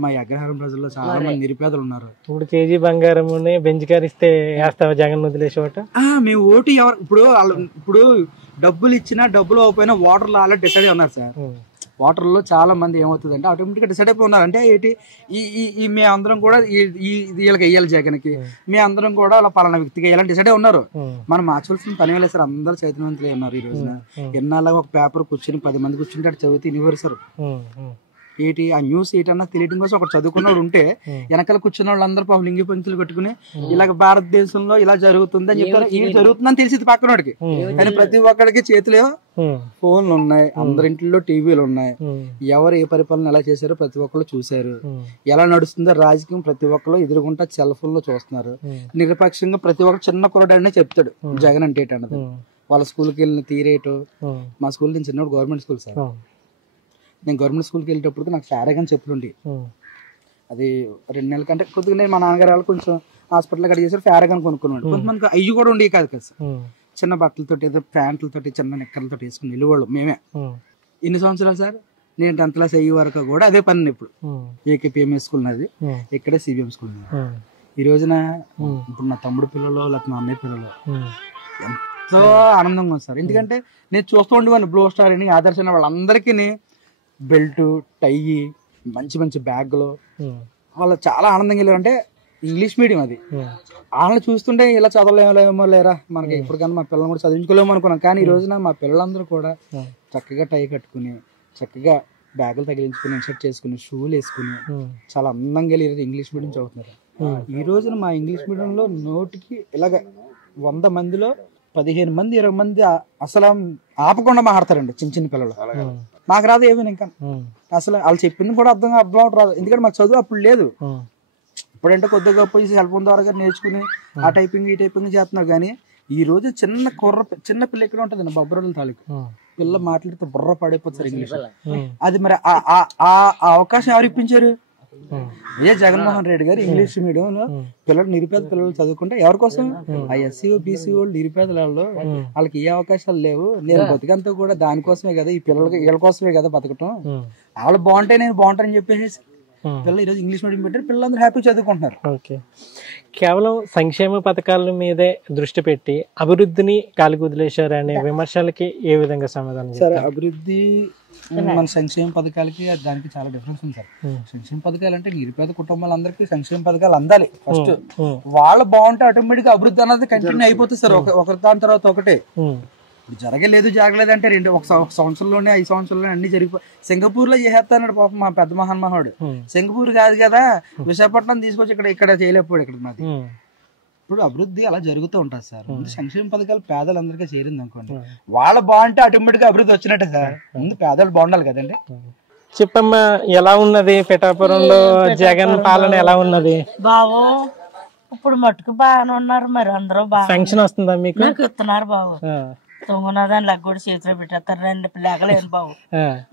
మా అగ్రహారం ప్రజల్లో చాలా మంది నిరుపేదలు ఉన్నారు. ఇప్పుడు కేజీ బంగారం బెంచ్ కార్ ఇస్తే వేస్తావా జగన్ వదిలేసి ఓటు? మేము ఓటు ఎవరు ఇప్పుడు డబ్బులు ఇచ్చినా డబ్బులు అవ్వకపోయినా ఓటర్లు అలా డిసైడ్ ఉన్నారు సార్. ఓటర్లో చాలా మంది ఏమవుతుందంటే ఆటోమేటిక్గా డిసైడ్ అయిపోయి ఉన్నారు. అంటే ఏంటి ఈ మేము అందరం కూడా వీళ్ళకి వేయాలి జగన్కి, మేము అందరం కూడా అలా పలానా వ్యక్తికి వేయాలని డిసైడ్ అయి ఉన్నారు. మనం మార్చవలసిన పని వేలేదు సార్. అందరూ చైతన్యవంతులే ఉన్నారు ఈ రోజున. ఎన్నాళ్ళగా ఒక పేపర్ కూర్చొని 10 మంది కూర్చుంటే అటు చదివితే యూనివర్సర్ ఏంటి ఆ న్యూస్ ఏంటన్నా తెలియడం కోసం ఒకటి చదువుకున్నవాడు ఉంటే వెనకాల కూర్చున్న వాళ్ళందరూ పాపం లింగి పంచులు కట్టుకుని ఇలాగ భారతదేశంలో ఇలా జరుగుతుంది అని చెప్తారు. ఇది జరుగుతుందని తెలిసింది పక్కన వాడికి. కానీ ప్రతి ఒక్కడికి చేతిలో ఫోన్లు ఉన్నాయి, అందరింట్లో టీవీలు ఉన్నాయి. ఎవరు ఏ పరిపాలన ఎలా చేశారో ప్రతి ఒక్కరు చూశారు. ఎలా నడుస్తుందో రాజకీయం ప్రతి ఒక్కరు ఎదురుగుంటా సెల్ ఫోన్ లో చూస్తున్నారు. నిరపక్షంగా ప్రతి ఒక్కరు చిన్న కుర్రాడనే చెప్తాడు జగన్ అంటే ఏంటన్నది. వాళ్ళ స్కూల్కి వెళ్ళిన తీరేటు. మా స్కూల్ నేను చిన్నప్పుడు గవర్నమెంట్ స్కూల్ సార్. నేను గవర్నమెంట్ స్కూల్కి వెళ్ళేటప్పుడు నాకు ఫారాగన్ చెప్పులు ఉండి, అది 2 నెలల కంటే కొద్దిగా నేను మా నాన్నగారు వాళ్ళు కొంచెం హాస్పిటల్ కట్ చేశారు, ఫారాగన్ కొనుక్కున్నాడు. కొంతమంది అయ్యి కూడా ఉండేవి కాదు కదా సార్. చిన్న బట్టలతో ఏదో ప్యాంట్లతోటి చిన్న నిక్కర్లతో వేసుకుని వెళ్ళేవాళ్ళు మేమే. ఎన్ని సంవత్సరాలు సార్? నేను 10th క్లాస్ అయ్యే వరకు కూడా అదే పని. ఇప్పుడు ఏకేపీఎంఎస్ స్కూల్ నాది, ఇక్కడే సిబిఎం స్కూల్. ఈ రోజున ఇప్పుడు నా తమ్ముడు పిల్లలు లేకపోతే మా అన్నయ్య పిల్లలు ఎంతో ఆనందంగా ఉంది సార్. ఎందుకంటే నేను చూస్తూ ఉండేవాడిని బ్లూ స్టార్ అని ఆదర్శన వాళ్ళందరికీ బెల్ట్, టై, మంచి మంచి బ్యాగులు. వాళ్ళు చాలా ఆనందంగా వెళ్ళారు. అంటే ఇంగ్లీష్ మీడియం అది. వాళ్ళని చూస్తుంటే ఇలా చదవలేమో లేరా మనకి ఇప్పటికన్నా మా పిల్లల్ని కూడా చదివించుకోలేము అనుకున్నాం. కానీ ఈ రోజున మా పిల్లలందరూ కూడా చక్కగా టై కట్టుకుని, చక్కగా బ్యాగులు తగిలించుకుని, ఇన్షర్ట్ చేసుకుని, షూలు వేసుకుని చాలా అందంగా వెళ్ళి ఇంగ్లీష్ మీడియం చదువుతున్నారు. ఈ రోజున మా ఇంగ్లీష్ మీడియంలో నోటికి ఇలాగ 100 మందిలో 15 మంది 20 మంది అసలు ఆపకుండా మాట్లాడతారండి చిన్న చిన్న పిల్లలు. మాకు రాదు ఏమైనా ఇంకా అసలు వాళ్ళు చెప్పింది కూడా అర్థం రాదు. ఎందుకంటే మాకు చదువు అప్పుడు లేదు. ఇప్పుడంటే కొద్దిగా పోయి సెల్ ఫోన్ ద్వారా నేర్చుకుని ఆ టైపింగ్ ఈ టైపింగ్ చేస్తున్నారు. కానీ ఈ రోజు చిన్న పిల్ల ఎక్కడ ఉంటదండి బొబ్బరోళ్ళ తాలూకు పిల్ల మాట్లాడితే బుర్ర పడైపోతారు ఇంగ్లీష్. అది మరి ఆ అవకాశం ఎవరు ఇప్పించారు? జగన్మోహన్ రెడ్డి గారు ఇంగ్లీష్ మీడియంలో పిల్లలు నిరుపేద పిల్లలు చదువుకుంటే ఎవరి కోసం? ఆ ఎస్సీ బీసీ వాళ్ళు నిరుపేదలలో వాళ్ళకి ఏ అవకాశాలు లేవు. నేను బతికంతా కూడా దానికోసమే కదా, ఈ పిల్లలకి వీళ్ళ కోసమే కదా బతకటం. వాళ్ళు బాగుంటే నేను బాగుంటానని చెప్పేసి పిల్లలు ఈరోజు ఇంగ్లీష్ మీడియం పెట్టారు. పిల్లలందరూ హ్యాపీ చదువుకుంటున్నారు. కేవలం సంక్షేమ పథకాల మీదే దృష్టి పెట్టి అభివృద్ధిని గాలికి వదిలేశారు అనే విమర్శలకి ఏ విధంగా సమాధానం సార్? అభివృద్ధి మన సంక్షేమ పథకాలకి దానికి చాలా డిఫరెన్స్ ఉంది సార్. సంక్షేమ పథకాలు అంటే నిరుపేద కుటుంబాలందరికీ సంక్షేమ పథకాలు అందాలి. ఫస్ట్ వాళ్ళు బాగుంటే ఆటోమేటిక్ గా అభివృద్ధి అన్నది కంటిన్యూ అయిపోతుంది సార్. ఒకరి దాని తర్వాత ఒకటే. ఇప్పుడు జరగలేదు అంటే ఒక సంవత్సరంలోనే 5 సంవత్సరంలోనే అన్ని జరిగిపో. సింగపూర్ లో చేసేస్తాడు పాపం మా పెద్ద మహానుభావుడు. సింగపూర్ కాదు కదా, విశాఖపట్నం తీసుకొచ్చి ఇక్కడ చేయలేకపోయాడు. ఇక్కడ మాది ఇప్పుడు అభివృద్ధి అలా జరుగుతూ ఉంటుంది సార్. ముందు సంక్షేమ పథకాలు పేదలందరికీ చేరింది అనుకోండి, వాళ్ళ బాగుంటే ఆటోమేటిక్ గా అభివృద్ధి వచ్చినట్టే సార్. ముందు పేదలు బాగుండాలి కదండి. చెప్పమ్మా, ఎలా ఉన్నది పిఠాపురంలో జగన్ పాలన ఎలా ఉన్నది? బాబు ఇప్పుడు మట్టుకు బాగానే ఉన్నారు. మరి అందరూ బాగా పెన్షన్ వస్తుందా మీకు? ఇస్తున్నారు బాబు. తొంగున్నదాని లెక్క కూడా చేతిలో పెట్టేస్తారు. 2 లేకలేదు బాబు.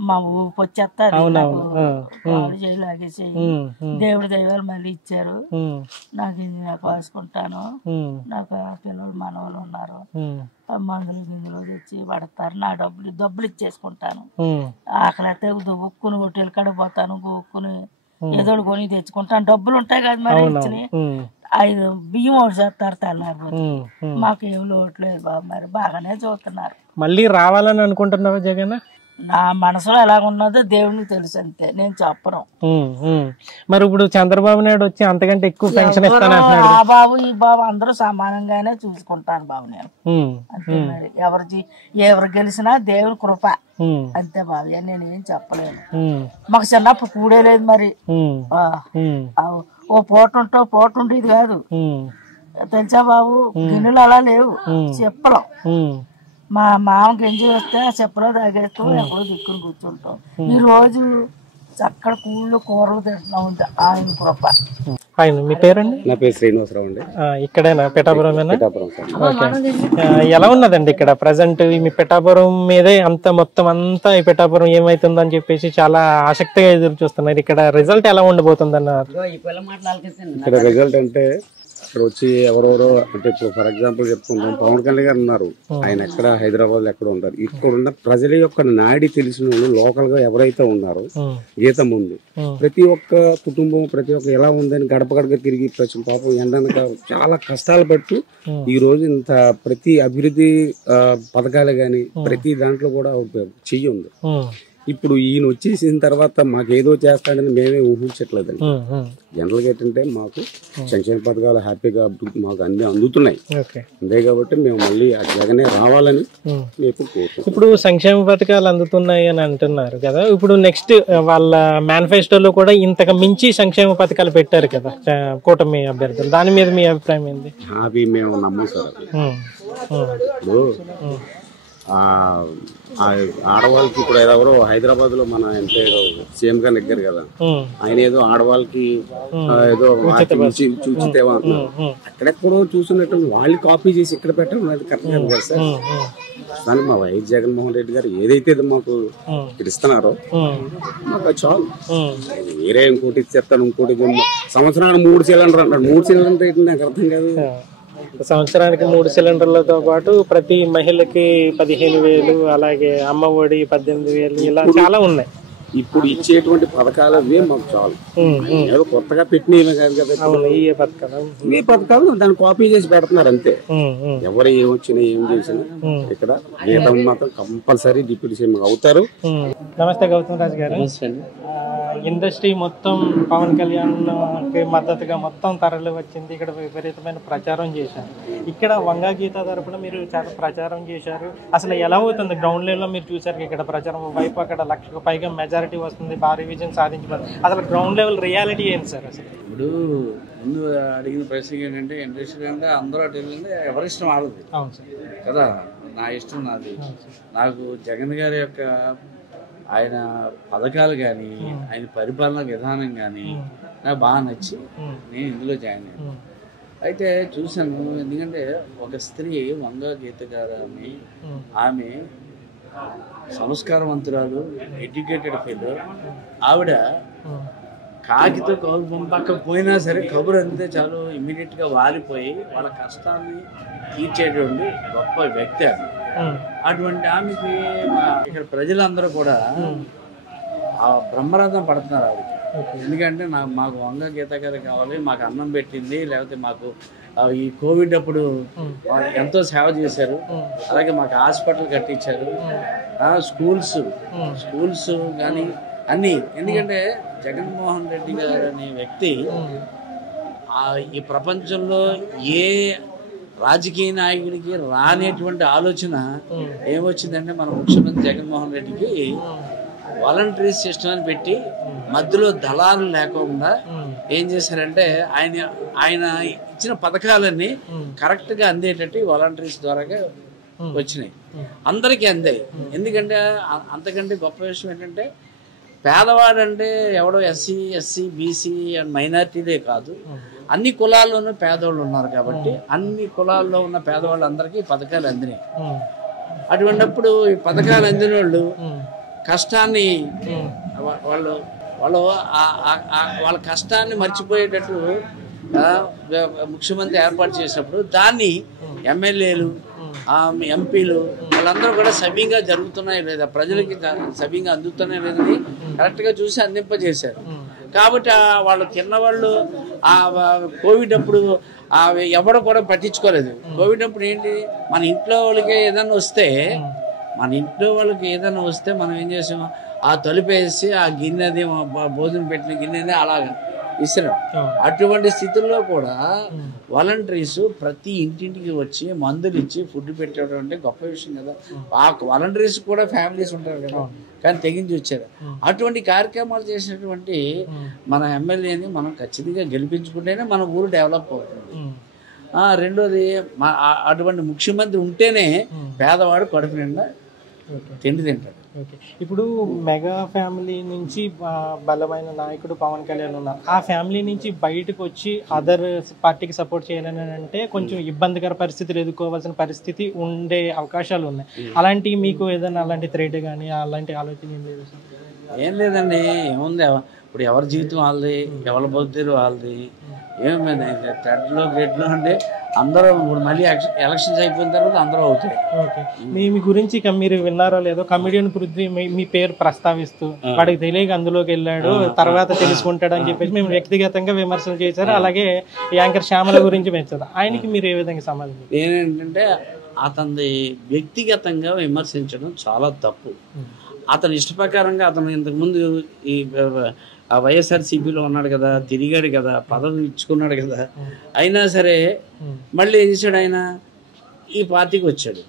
మా ఊపు వచ్చేస్తారు. లాగేసి దేవుడి దైవాలు మళ్ళీ ఇచ్చారు. నాకు ఇది నాకు వేసుకుంటాను. నాకు పిల్లలు మనవాళ్ళు ఉన్నారు. మందులు గిందులు తెచ్చి పడతారు. నా డబ్బులు ఇచ్చేసుకుంటాను. ఆకలి అయితే గొక్కుని హోటల్ కాడికి పోతాను. గొక్కుని ఏదో కొని తెచ్చుకుంటాను. డబ్బులు ఉంటాయి కదా మరి ఇచ్చిన 5 బియ్యం ఒకటి చేస్తారు తెల్లారిపోతే. మాకు ఏం లోట్లేదు బాబు. మరి బాగానే చూస్తున్నారు. మళ్ళీ రావాలని అనుకుంటున్నావా జగన్? నా మనసులో ఎలాగున్నదో దేవునికి తెలుసు, అంతే, నేను చెప్పను. మరి ఇప్పుడు చంద్రబాబు నాయుడు వచ్చి అంతకంటే ఎక్కువ పెన్షన్ ఇస్తాను. ఆ బాబు ఈ బాబు అందరూ సమానంగానే చూసుకుంటాను బాబు నేను. అంతే మరి ఎవరు గెలిచినా దేవుని కృప అంతే బాబు. నేను ఏం చెప్పలేను. మాకు చిన్నప్పుడు కూడేలేదు మరి. ఓ పూట ఉండేది కాదు తెలుసా బాబు. గిన్నెలు అలా లేవు, చెప్పలం. మా మామ గంజి వస్తే ఆ చెప్పలో తాగేస్తాం, ఎక్కడో దిక్కుని కూర్చుంటాం. ఈ రోజు చక్కటి కూళ్ళు కూరలు తింటున్నాం. ఆయన కృప. మీ పేరండి? నా పేరు శ్రీనివాసరావు అండి. ఇక్కడేనా పిఠాపురం? ఎలా ఉన్నదండి ఇక్కడ ప్రజెంట్? మీ పిఠాపురం మీదే అంత మొత్తం అంతా ఈ పిఠాపురం ఏమైతుందని చెప్పేసి చాలా ఆసక్తిగా ఎదురు చూస్తున్నారు. ఇక్కడ రిజల్ట్ ఎలా ఉండబోతుంది అన్నారు? ఇక్కడ రిజల్ట్ అంటే ఇక్కడ వచ్చి ఎవరెవరో అంటే ఇప్పుడు ఫర్ ఎగ్జాంపుల్ చెప్పుకుంటాం, పవన్ కళ్యాణ్ గారు ఉన్నారు. ఆయన ఎక్కడ హైదరాబాద్ లో ఎక్కడ ఉంటారు. ఇక్కడ ఉన్న ప్రజల యొక్క నాడి తెలిసిన వాళ్ళు లోకల్ గా ఎవరైతే ఉన్నారో గీత ముందు ప్రతి ఒక్క కుటుంబం ప్రతి ఒక్క ఎలా ఉందని గడప గడప తిరిగి పాపం ఎండనక చాలా కష్టాలు పడుతూ ఈ రోజు ఇంత ప్రతి అభివృద్ధి పథకాలు గాని ప్రతి దాంట్లో కూడా చెయ్యి ఉంది. ఇప్పుడు ఈయన వచ్చేసిన తర్వాత మాకేదో చేస్తాడని మేమే ఊహించట్లేదండి. జనరల్ గా ఏంటంటే మాకు సంక్షేమ పథకాలు హ్యాపీగా మాకు అన్ని అందుతున్నాయి. అంతే కాబట్టి మేము మళ్ళీ ఆ జగనే రావాలని మేము కోరుకుంటున్నాం. ఇప్పుడు సంక్షేమ పథకాలు అందుతున్నాయి అని అంటున్నారు కదా, ఇప్పుడు నెక్స్ట్ వాళ్ళ మేనిఫెస్టోలో కూడా ఇంతకు మించి సంక్షేమ పథకాలు పెట్టారు కదా కూటమి అభ్యర్థులు, దాని మీద మీ అభిప్రాయం ఏంది? అవి మేము నమ్మం సార్. ఇప్పుడు ఆడవాళ్ళకి ఇప్పుడు ఎవరో హైదరాబాద్ లో మన అంటే సీఎం గా నెగ్గారు కదా, ఆయన ఏదో ఆడవాళ్ళకి ఏదో చూచితేవా అంటున్నారు. అక్కడెక్కడో చూసినట్టు వాళ్ళు కాపీ చేసి ఇక్కడ పెట్టడం అది కరెక్ట్ కాదు కదా సార్. దానికి మా వైఎస్ జగన్మోహన్ రెడ్డి గారు ఏదైతే మాకు ఇక్కడ ఇస్తున్నారో మాకు చాలు. వేరే ఇంకోటి ఇచ్చేస్తాను, ఇంకోటి సంవత్సరానికి 3 సిలిండర్ అంటారు. 3 సిలిండర్ ఏంటి నాకు అర్థం కాదు. సంవత్సరానికి 3 సిలిండర్లతో పాటు ప్రతి మహిళకి 15,000, అలాగే అమ్మ ఒడి 18,000, ఇలా చాలా ఉన్నాయి. ఇప్పుడు ఇచ్చేటువంటి పథకాలు అవే మాకు చాలు. ఏదో కొత్తగా పెట్టినవి కాదు కదా ఈ పథకాలు, దాన్ని కాపీ చేసి పెడుతున్నారు అంతే. ఎవరు ఏమొచ్చినా ఏం చేసినా ఇక్కడ గీతం మాత్రం కంపల్సరీ డిప్యూటీ సీఎం అవుతారు. నమస్తే గౌతమ్ రాజు గారు. ఇండస్ట్రీ మొత్తం పవన్ కళ్యాణ్ కి మద్దతుగా మొత్తం తరలి వచ్చింది, ఇక్కడ విపరీతమైన ప్రచారం చేశారు. ఇక్కడ వంగా గీత తరపున మీరు చాలా ప్రచారం చేశారు. అసలు ఎలా అవుతుంది గ్రౌండ్ లెవెల్లో మీరు చూసారు ఇక్కడ ప్రచారం వైపు, అక్కడ 1,00,000కు పైగా మెజారిటీ వస్తుంది, భారీ విజయం సాధించబడి, అసలు గ్రౌండ్ లెవెల్ రియాలిటీ ఏంటి సార్? అసలు ఇప్పుడు ముందు అడిగిన ప్రశ్న ఏంటంటే ఇండస్ట్రీ అంటే అందరూ అటు వెళ్ళింది, ఎవరిష్టం వాళ్ళది కదా. నా ఇష్టం నాది. నాకు జగన్ గారి యొక్క ఆయన పథకాలు కానీ ఆయన పరిపాలన విధానం కానీ నాకు బాగా నచ్చి నేను ఇందులో జాయిన్ అయ్యాను. అయితే చూశాను, ఎందుకంటే ఒక స్త్రీ వంగా గీత గారు అని, ఆమె సంస్కారవంతురాలు, ఎడ్యుకేటెడ్ ఫీల్డ్. ఆవిడ కాకితో కబురు పంపకపోయినా సరే కబురు అంతే చాలు ఇమ్మీడియట్గా వాలిపోయి వాళ్ళ కష్టాన్ని తీర్చేటువంటి గొప్ప వ్యక్తి ఆమె. అటువంటి ఆమెకి ఇక్కడ ప్రజలందరూ కూడా ఆ బ్రహ్మరథం పడుతున్నారు ఆవిడకి. ఎందుకంటే మాకు వంగ గీత గారు కావాలి, మాకు అన్నం పెట్టింది, లేకపోతే మాకు ఈ కోవిడ్ అప్పుడు ఎంతో సేవ చేశారు, అలాగే మాకు హాస్పిటల్ కట్టించారు, స్కూల్స్ కానీ అన్నీ. ఎందుకంటే జగన్మోహన్ రెడ్డి గారు అనే వ్యక్తి ఈ ప్రపంచంలో ఏ రాజకీయ నాయకుడికి రానేటువంటి ఆలోచన ఏమొచ్చిందంటే మన ముఖ్యమంత్రి జగన్మోహన్ రెడ్డికి వాలంటరీ సిస్టమ్ అని పెట్టి మధ్యలో దళాలు లేకుండా ఏం చేశారంటే ఆయన ఇచ్చిన పథకాలన్నీ కరెక్ట్గా అందేటట్టు వాలంటరీస్ ద్వారాగా వచ్చినాయి, అందరికీ అందాయి. ఎందుకంటే అంతకంటే గొప్ప విషయం ఏంటంటే పేదవాడంటే ఎవడో ఎస్సీ, ఎస్సీ, బీసీ అండ్ మైనారిటీలే కాదు, అన్ని కులాల్లోనూ పేదవాళ్ళు ఉన్నారు. కాబట్టి అన్ని కులాల్లో ఉన్న పేదవాళ్ళందరికీ పథకాలు అందినాయి. అటువంటిప్పుడు ఈ పథకాలు అందిన వాళ్ళు కష్టాన్ని వాళ్ళ కష్టాన్ని మర్చిపోయేటట్టు ముఖ్యమంత్రి ఏర్పాటు చేసినప్పుడు దాన్ని ఎమ్మెల్యేలు, ఎంపీలు వాళ్ళందరూ కూడా సవ్యంగా జరుగుతున్నాయి లేదా, ప్రజలకి సవ్యంగా అందుతున్నాయి లేదని కరెక్ట్గా చూసి అందింపజేశారు. కాబట్టి వాళ్ళు తిన్నవాళ్ళు కోవిడ్ అప్పుడు ఎవరు కూడా పట్టించుకోలేదు. కోవిడ్ అప్పుడు ఏంటి, మన ఇంట్లో వాళ్ళకి ఏదైనా వస్తే మనం ఏం చేసాం, ఆ తలుపేసి ఆ గిన్నెది భోజనం పెట్టిన గిన్నెది అలాగా ఇస్తున్నాం. అటువంటి స్థితుల్లో కూడా వాలంటీర్స్ ప్రతి ఇంటింటికి వచ్చి మందులు ఇచ్చి ఫుడ్ పెట్టడం అంటే గొప్ప విషయం కదా. ఆ వాలంటీర్స్ కూడా ఫ్యామిలీస్ ఉంటారు కదా, కానీ తెగించి వచ్చారు. అటువంటి కార్యక్రమాలు చేసినటువంటి మన ఎమ్మెల్యేని మనం ఖచ్చితంగా గెలిపించుకుంటేనే మన ఊరు డెవలప్ అవుతుంది. రెండోది అటువంటి ముఖ్యమంత్రి ఉంటేనే పేదవాడు కడుపు నిండా తిండి తింటాడు. ఓకే, ఇప్పుడు మెగా ఫ్యామిలీ నుంచి బలమైన నాయకుడు పవన్ కళ్యాణ్ ఉన్నారు. ఆ ఫ్యామిలీ నుంచి బయటకు వచ్చి అదర్ పార్టీకి సపోర్ట్ చేయాలని అంటే కొంచెం ఇబ్బందికర పరిస్థితులు ఎదుర్కోవాల్సిన పరిస్థితి ఉండే అవకాశాలు ఉన్నాయి. అలాంటివి మీకు ఏదైనా అలాంటి థ్రెడ్ కానీ అలాంటి ఆలోచన ఏం లేదు? ఏం లేదండి, ఏముంది, ఇప్పుడు ఎవరి జీవితం వాళ్ళది, ఎవరి బుద్ధి వాళ్ళది. ఏమైంది థ్రెడ్లో గ్రేడ్లో అంటే అందరూ ఇప్పుడు మళ్ళీ ఎలక్షన్స్ అయిపోయిన తర్వాత అందరూ అవుతాయి. ఓకే, మీ గురించి మీరు విన్నారో లేదో, కమిడియన్ పృథ్వీ మీ పేరు ప్రస్తావిస్తూ వాడికి తెలియక అందులోకి వెళ్ళాడు, తర్వాత తెలుసుకుంటాడు అని చెప్పేసి మేము వ్యక్తిగతంగా విమర్శలు చేశారు. అలాగే యాంకర్ శ్యామల గురించి పెంచారు. ఆయనకి మీరు ఏ విధంగా సమాధానం? ఏంటంటే అతన్ని వ్యక్తిగతంగా విమర్శించడం చాలా తప్పు. అతని ఇష్ట ప్రకారంగా అతను ఇంతకుముందు ఈ వైఎస్ఆర్సీపీలో ఉన్నాడు కదా, తిరిగాడు కదా, పదవి ఇచ్చుకున్నాడు కదా, అయినా సరే మళ్ళీ ఏం చేశాడు ఆయన, ఈ పార్టీకి వచ్చాడు,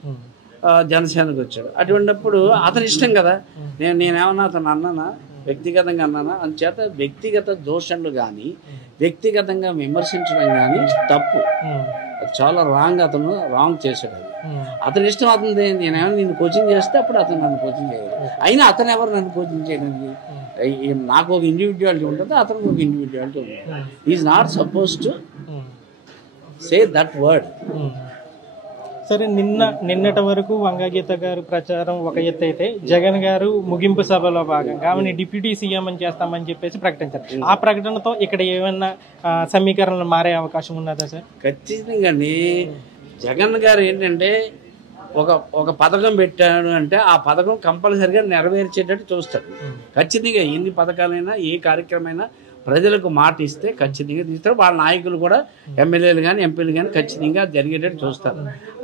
జనసేనకు వచ్చాడు. అటువంటిప్పుడు అతని ఇష్టం కదా. నేనేమన్నా అతను అన్నానా, వ్యక్తిగతంగా అన్నానా? అందుచేత వ్యక్తిగత దోషణలు కానీ వ్యక్తిగతంగా విమర్శించడం కానీ తప్పు, చాలా అతను రాంగ్ చేశాడు. అది అతని ఇష్టం. అతను నేనేమన్నా నిన్ను కోచింగ్ చేస్తే అప్పుడు అతను నన్ను కోచింగ్ చేయగలడు. అయినా అతను ఎవరు నన్ను కోచింగ్ చేయడానికి? నాకు ఒక ఇండివిజువాలిటీ ఉంటుంది, అతనికి ఒక ఇండివిజువాలిటీ ఉంటుంది. Is not suppose to say that word. సరే, నిన్నటి వరకు వంగగీత గారు ప్రచారం ఒక ఎత్తు అయితే, జగన్ గారు ముగింపు సభలో భాగంగా ఆమెను డిప్యూటీ సీఎం అని చేస్తామని చెప్పేసి ప్రకటించారు. ఆ ప్రకటనతో ఇక్కడ ఏమన్నా సమీకరణలు మారే అవకాశం ఉన్నదా సార్? ఖచ్చితంగా జగన్ గారు ఏంటంటే ఒక పథకం పెట్టాడు అంటే ఆ పథకం కంపల్సరిగా నెరవేర్చేటట్టు చూస్తాడు. ఖచ్చితంగా ఎన్ని పథకాలైనా ఏ కార్యక్రమైనా ప్రజలకు మాట ఇస్తే ఖచ్చితంగా తీస్తారు. వాళ్ళ నాయకులు కూడా ఎమ్మెల్యేలు కానీ ఎంపీలు కానీ ఖచ్చితంగా జరిగేటట్టు చూస్తారు.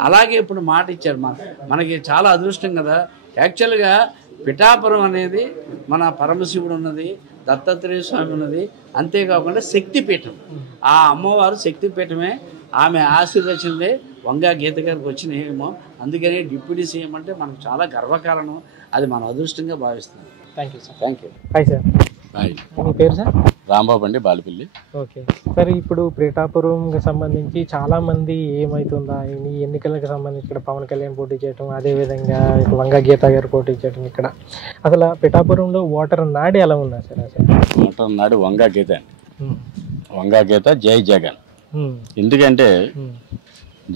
అలాగే ఇప్పుడు మాట ఇచ్చారు. మనకి చాలా అదృష్టం కదా. యాక్చువల్గా పిఠాపురం అనేది మన పరమశివుడు ఉన్నది, దత్తాత్రేయ స్వామి ఉన్నది, అంతేకాకుండా శక్తిపీఠం. ఆ అమ్మవారు శక్తిపీఠమే. ఆమె ఆశీర్వచనలే వంగా గీత గారికి వచ్చినాయేమో. అందుకని డిప్యూటీ సీఎం అంటే మనకు చాలా గర్వకారణం. అది మన అదృష్టంగా భావిస్తున్నాం. Thank you sir. Thank you. Hi sir. Hi. మీ పేరు సార్? రాంబాబు అండి, బాలిపల్లి. ఓకే సార్, ఇప్పుడు పిఠాపురంకి సంబంధించి చాలా మంది ఏమవుతుందా ఈ ఎన్నికలకు సంబంధించి ఇక్కడ పవన్ కళ్యాణ్ పోటీ చేయడం, అదేవిధంగా వంగా గీత గారు పోటీ చేయడం, ఇక్కడ అసలు పిఠాపురంలో ఓటర్ నాడి ఎలా ఉన్నా సార్? అసలు ఓటర్ నాడి వంగా గీత అండి. వంగా గీత జై జగన్. ఎందుకంటే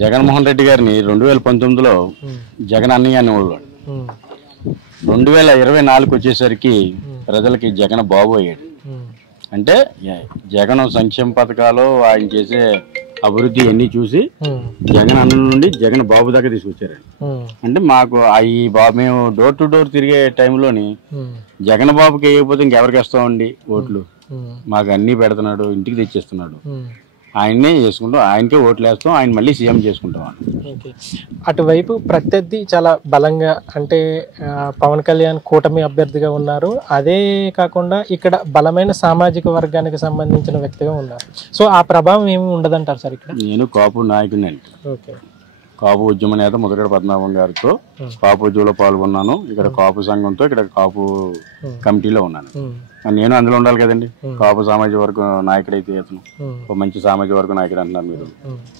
జగన్మోహన్ రెడ్డి గారిని 2019లో జగన్ అన్నయ్య అనేవాళ్ళు. 2024 వచ్చేసరికి ప్రజలకి జగన్ బాబు అయ్యాడు. అంటే జగన్ సంక్షేమ పథకాలు, ఆయన చేసే అభివృద్ధి అన్ని చూసి జగన్ అన్న నుండి జగన్ బాబు దాకా తీసుకొచ్చారండి. అంటే మాకు ఈ బాబు మేము డోర్ టు డోర్ తిరిగే టైంలోని జగన్ బాబుకి వేయకపోతే ఇంకెవరికి వేస్తామండి ఓట్లు? మాకు అన్ని పెడుతున్నాడు, ఇంటికి తెచ్చేస్తున్నాడు. ఆయన్నే చేసుకుంటాం, ఆయనకే ఓట్లు వేస్తాం, ఆయన మళ్ళీ సీఎం చేసుకుంటాం. అటువైపు ప్రత్యర్థి చాలా బలంగా, అంటే పవన్ కళ్యాణ్ కూటమి అభ్యర్థిగా ఉన్నారు. అదే కాకుండా ఇక్కడ బలమైన సామాజిక వర్గానికి సంబంధించిన వ్యక్తిగా ఉన్నారు. సో ఆ ప్రభావం ఏమి ఉండదంటారు సార్ ఇక్కడ? నేను కాపు నాయకుడిని అండి. ఓకే. కాపు ఉద్యమ నేత ముదగడ పద్మనాభం గారితో కాపు ఉద్యమంలో పాల్గొన్నాను. ఇక్కడ కాపు సంఘంతో ఇక్కడ కాపు కమిటీలో ఉన్నాను. నేను అందులో ఉండాలి కదండి. కాపు సామాజిక వర్గ నాయకుడైతే అతను ఒక మంచి సామాజిక వర్గ నాయకుడు అంటున్నారు మీరు.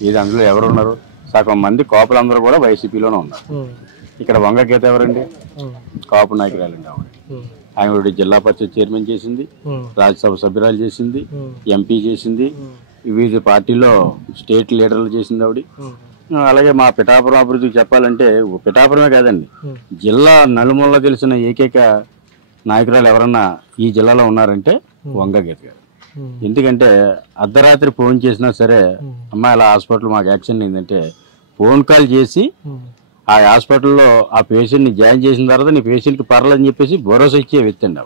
ఇది అందులో ఎవరు ఉన్నారు? సగం మంది కాపులందరూ కూడా వైసీపీలోనే ఉన్నారు. ఇక్కడ వంగ గీత ఎవరండి? కాపు నాయకురాలండి. ఆవిడ జిల్లా పరిషత్ చైర్మన్ చేసింది, రాజ్యసభ సభ్యురాలు చేసింది, ఎంపీ చేసింది, వివిధ పార్టీలో స్టేట్ లీడర్లు చేసింది ఆవిడ. అలాగే మా పిఠాపురం అభివృద్ధికి చెప్పాలంటే పిఠాపురమే కాదండి, జిల్లా నలుమూలలో తెలిసిన ఏకైక నాయకురాలు ఎవరన్నా ఈ జిల్లాలో ఉన్నారంటే వంగ గీత గారు. ఎందుకంటే అర్ధరాత్రి ఫోన్ చేసినా సరే, అమ్మ ఇలా హాస్పిటల్ మాకు యాక్సిడెంట్ అయిందంటే ఫోన్ కాల్ చేసి ఆ హాస్పిటల్లో ఆ పేషెంట్ని జాయిన్ చేసిన తర్వాత నీ పేషెంట్కి పర్లేదని చెప్పేసి భరోసా ఇచ్చే వ్యక్తి అండి.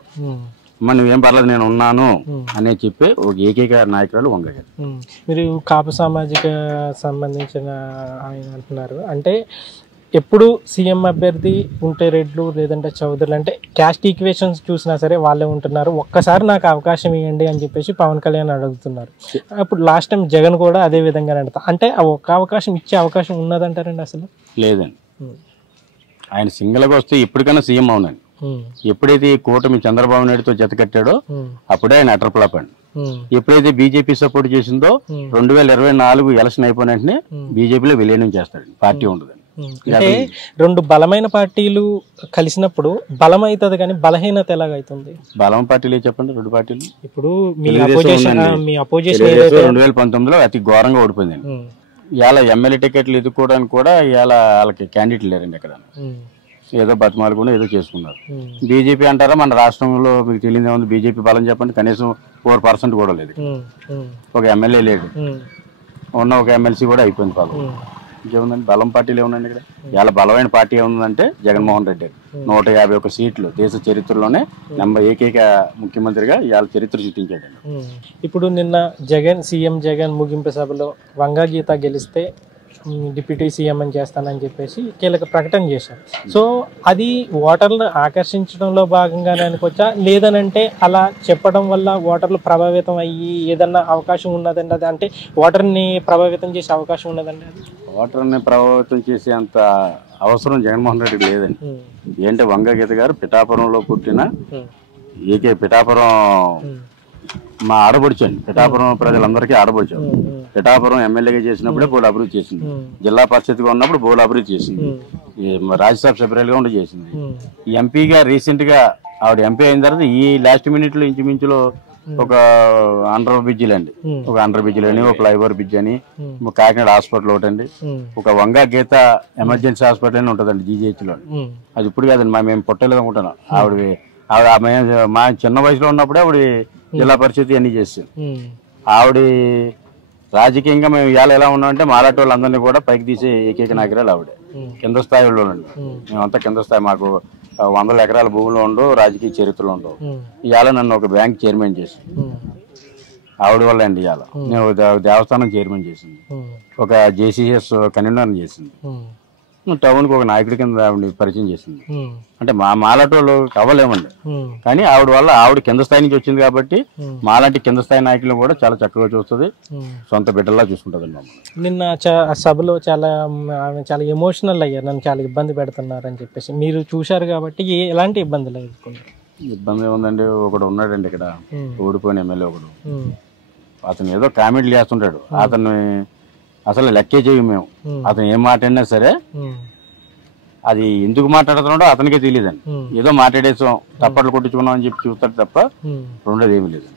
అమ్మ నువ్వేం పర్లేదు నేను ఉన్నాను అనే చెప్పే ఒక ఏకైక నాయకురాలు వంగ గీత. మీరు కాపు సామాజిక సంబంధించిన ఆయన అంటున్నారు, అంటే ఎప్పుడు సీఎం అభ్యర్థి ఉంటే రెడ్లు లేదంటే చౌదరులు, అంటే క్యాస్ట్ ఈక్వేషన్స్ చూసినా సరే వాళ్ళే ఉంటున్నారు. ఒక్కసారి నాకు అవకాశం ఇవ్వండి అని చెప్పేసి పవన్ కళ్యాణ్ అడుగుతున్నారు. అప్పుడు లాస్ట్ టైం జగన్ కూడా అదే విధంగా అడుగుతా, అంటే ఆ ఒక్క అవకాశం ఇచ్చే అవకాశం ఉన్నదంటారండి? అసలు లేదండి. ఆయన సింగిల్గా వస్తే ఎప్పటికైనా సీఎం అవునండి. ఎప్పుడైతే ఈ కూటమి చంద్రబాబు నాయుడుతో జత కట్టాడో అప్పుడే ఆయన అటర్ ఫ్లాప్ అండి. ఎప్పుడైతే బీజేపీ సపోర్ట్ చేసిందో 2024 ఎలక్షన్ అయిపోయిన వెంటనే బీజేపీలో విలీనం చేస్తాడు, పార్టీ ఉండదు. అంటే రెండు బలమైన పార్టీలు కలిసినప్పుడు బలం అవుతుంది కానీ బలహీనత ఎలాగైతుంది? బలం పార్టీలు చెప్పండి. రెండు పార్టీలు ఇప్పుడు మీ అపోజిషన్ 2019లో అతి ఘోరంగా ఓడిపోయిందండి. ఇవాళ ఎమ్మెల్యే టికెట్లు ఎదుర్కోవడానికి కూడా ఇవాళ వాళ్ళకి క్యాండిడేట్ లేరండి. ఎక్కడ ఏదో బతిమాలు కూడా ఏదో చేసుకున్నారు. బీజేపీ అంటారా? మన రాష్ట్రంలో మీకు తెలియదే ఉంది. బీజేపీ బలం చెప్పండి, కనీసం 4% కూడా లేదు. ఒక ఎమ్మెల్యే లేడు, ఉన్న ఒక ఎమ్మెల్సీ కూడా అయిపోయింది. పాపం ఇంకేముందండి, బలం పార్టీలు ఏముందండి ఇక్కడ? ఇలా బలమైన పార్టీ ఏముందంటే జగన్మోహన్ రెడ్డి 151 సీట్లు దేశ చరిత్రలోనే ఏకైక ముఖ్యమంత్రిగా ఇవాళ చరిత్ర సృష్టించాడు. ఇప్పుడు నిన్న జగన్ సీఎం జగన్ ముగింపు సభలో వంగా గీత గెలిస్తే డిప్యూటీ సీఎం అని చేస్తానని చెప్పేసి కీలక ప్రకటన చేశారు. సో అది ఓటర్లను ఆకర్షించడంలో భాగంగానే అనుకోవచ్చా, లేదనంటే అలా చెప్పడం వల్ల ఓటర్లు ప్రభావితం అయ్యి ఏదన్నా అవకాశం ఉన్నదండి? అది అంటే ఓటర్ని ప్రభావితం చేసే అవకాశం ఉన్నదండి? అది ఓటర్ని ప్రభావితం చేసే అంత అవసరం జగన్మోహన్ రెడ్డికి లేదండి. ఏంటంటే వంగగీత గారు పిఠాపురంలో పుట్టిన ఏకే పిఠాపురం మా ఆడబడిచండి. పిఠాపురం ప్రజలందరికీ ఆడబడిచాం. పిఠాపురం ఎమ్మెల్యేగా చేసినప్పుడే బోర్డు అభివృద్ధి చేసింది. జిల్లా పరిషత్గా ఉన్నప్పుడు బోర్డు అభివృద్ధి చేసింది. రాజ్యసభ సభ్యులుగా ఉండి చేసింది. ఎంపీగా రీసెంట్ గా ఆవిడ ఎంపీ అయిన తర్వాత ఈ లాస్ట్ మినిట్ లో ఇంచుమించులో ఒక అండర్ బ్రిడ్జిలు అండి, ఒక అండర్ బ్రిడ్జిలు అని, ఒక ఫ్లైఓవర్ బ్రిడ్జ్ అని, కాకినాడ హాస్పిటల్ ఒకటి అండి, ఒక వంగా గీత ఎమర్జెన్సీ హాస్పిటల్ అని ఉంటుందండి జీజీహెచ్ లో. అది ఇప్పుడు కాదండి, మేము పుట్టలేదు అనుకుంటున్నాం. ఆవిడ మా చిన్న వయసులో ఉన్నప్పుడే ఆవిడ జిల్లా పరిషత్ అన్ని చేసాం. ఆవిడ రాజకీయంగా మేము ఇవాళ ఎలా ఉన్నామంటే మాలాంటి వాళ్ళందరినీ కూడా పైకి తీసే ఏకైక నాయకురాలు ఆవిడ. కింద స్థాయిలో ఉండి మేమంతా కింద స్థాయి, మాకు 100 ఎకరాల భూములు ఉండవు, రాజకీయ చరిత్రలు ఉండవు. ఇవాళ నన్ను ఒక బ్యాంక్ చైర్మన్ చేసి ఆవిడ వల్ల అండి. ఇవాళ నేను దేవస్థానం చైర్మన్ చేసింది, ఒక జేసీఎస్ కన్వీనర్ చేసింది, టౌన్కి ఒక నాయకుడి కింద ఆవిడ పరిచయం చేసింది. అంటే మాలాంటి వాళ్ళు అవ్వలేమండి, కానీ ఆవిడ వల్ల ఆవిడ కింద స్థాయి నుంచి వచ్చింది కాబట్టి మాలాంటి కింద స్థాయి నాయకులు కూడా చాలా చక్కగా చూస్తుంది, సొంత బిడ్డల్లా చూసుకుంటుంది. నిన్న సభలో చాలా ఎమోషనల్ అయ్యారు, నన్ను చాలా ఇబ్బంది పెడుతున్నారు అని చెప్పేసి మీరు చూశారు కాబట్టి ఎలాంటి ఇబ్బందులు ఎదుర్కొన్నారు? ఇబ్బంది ఏముందండి, ఒకడు ఉన్నాడండి ఇక్కడ ఓడిపోయిన ఎమ్మెల్యే ఒకడు, అతను ఏదో కామెంట్లు చేస్తుంటాడు. అతన్ని అసలు లెక్కే చేయం మేము. అతను ఏం మాట్లాడినా సరే అది ఎందుకు మాట్లాడుతున్నాడో అతనికే తెలియదండి. ఏదో మాట్లాడేసాం, తప్పట్లు కొట్టించుకున్నాం అని చెప్పి చూస్తాడు తప్ప రెండోది ఏమి లేదు.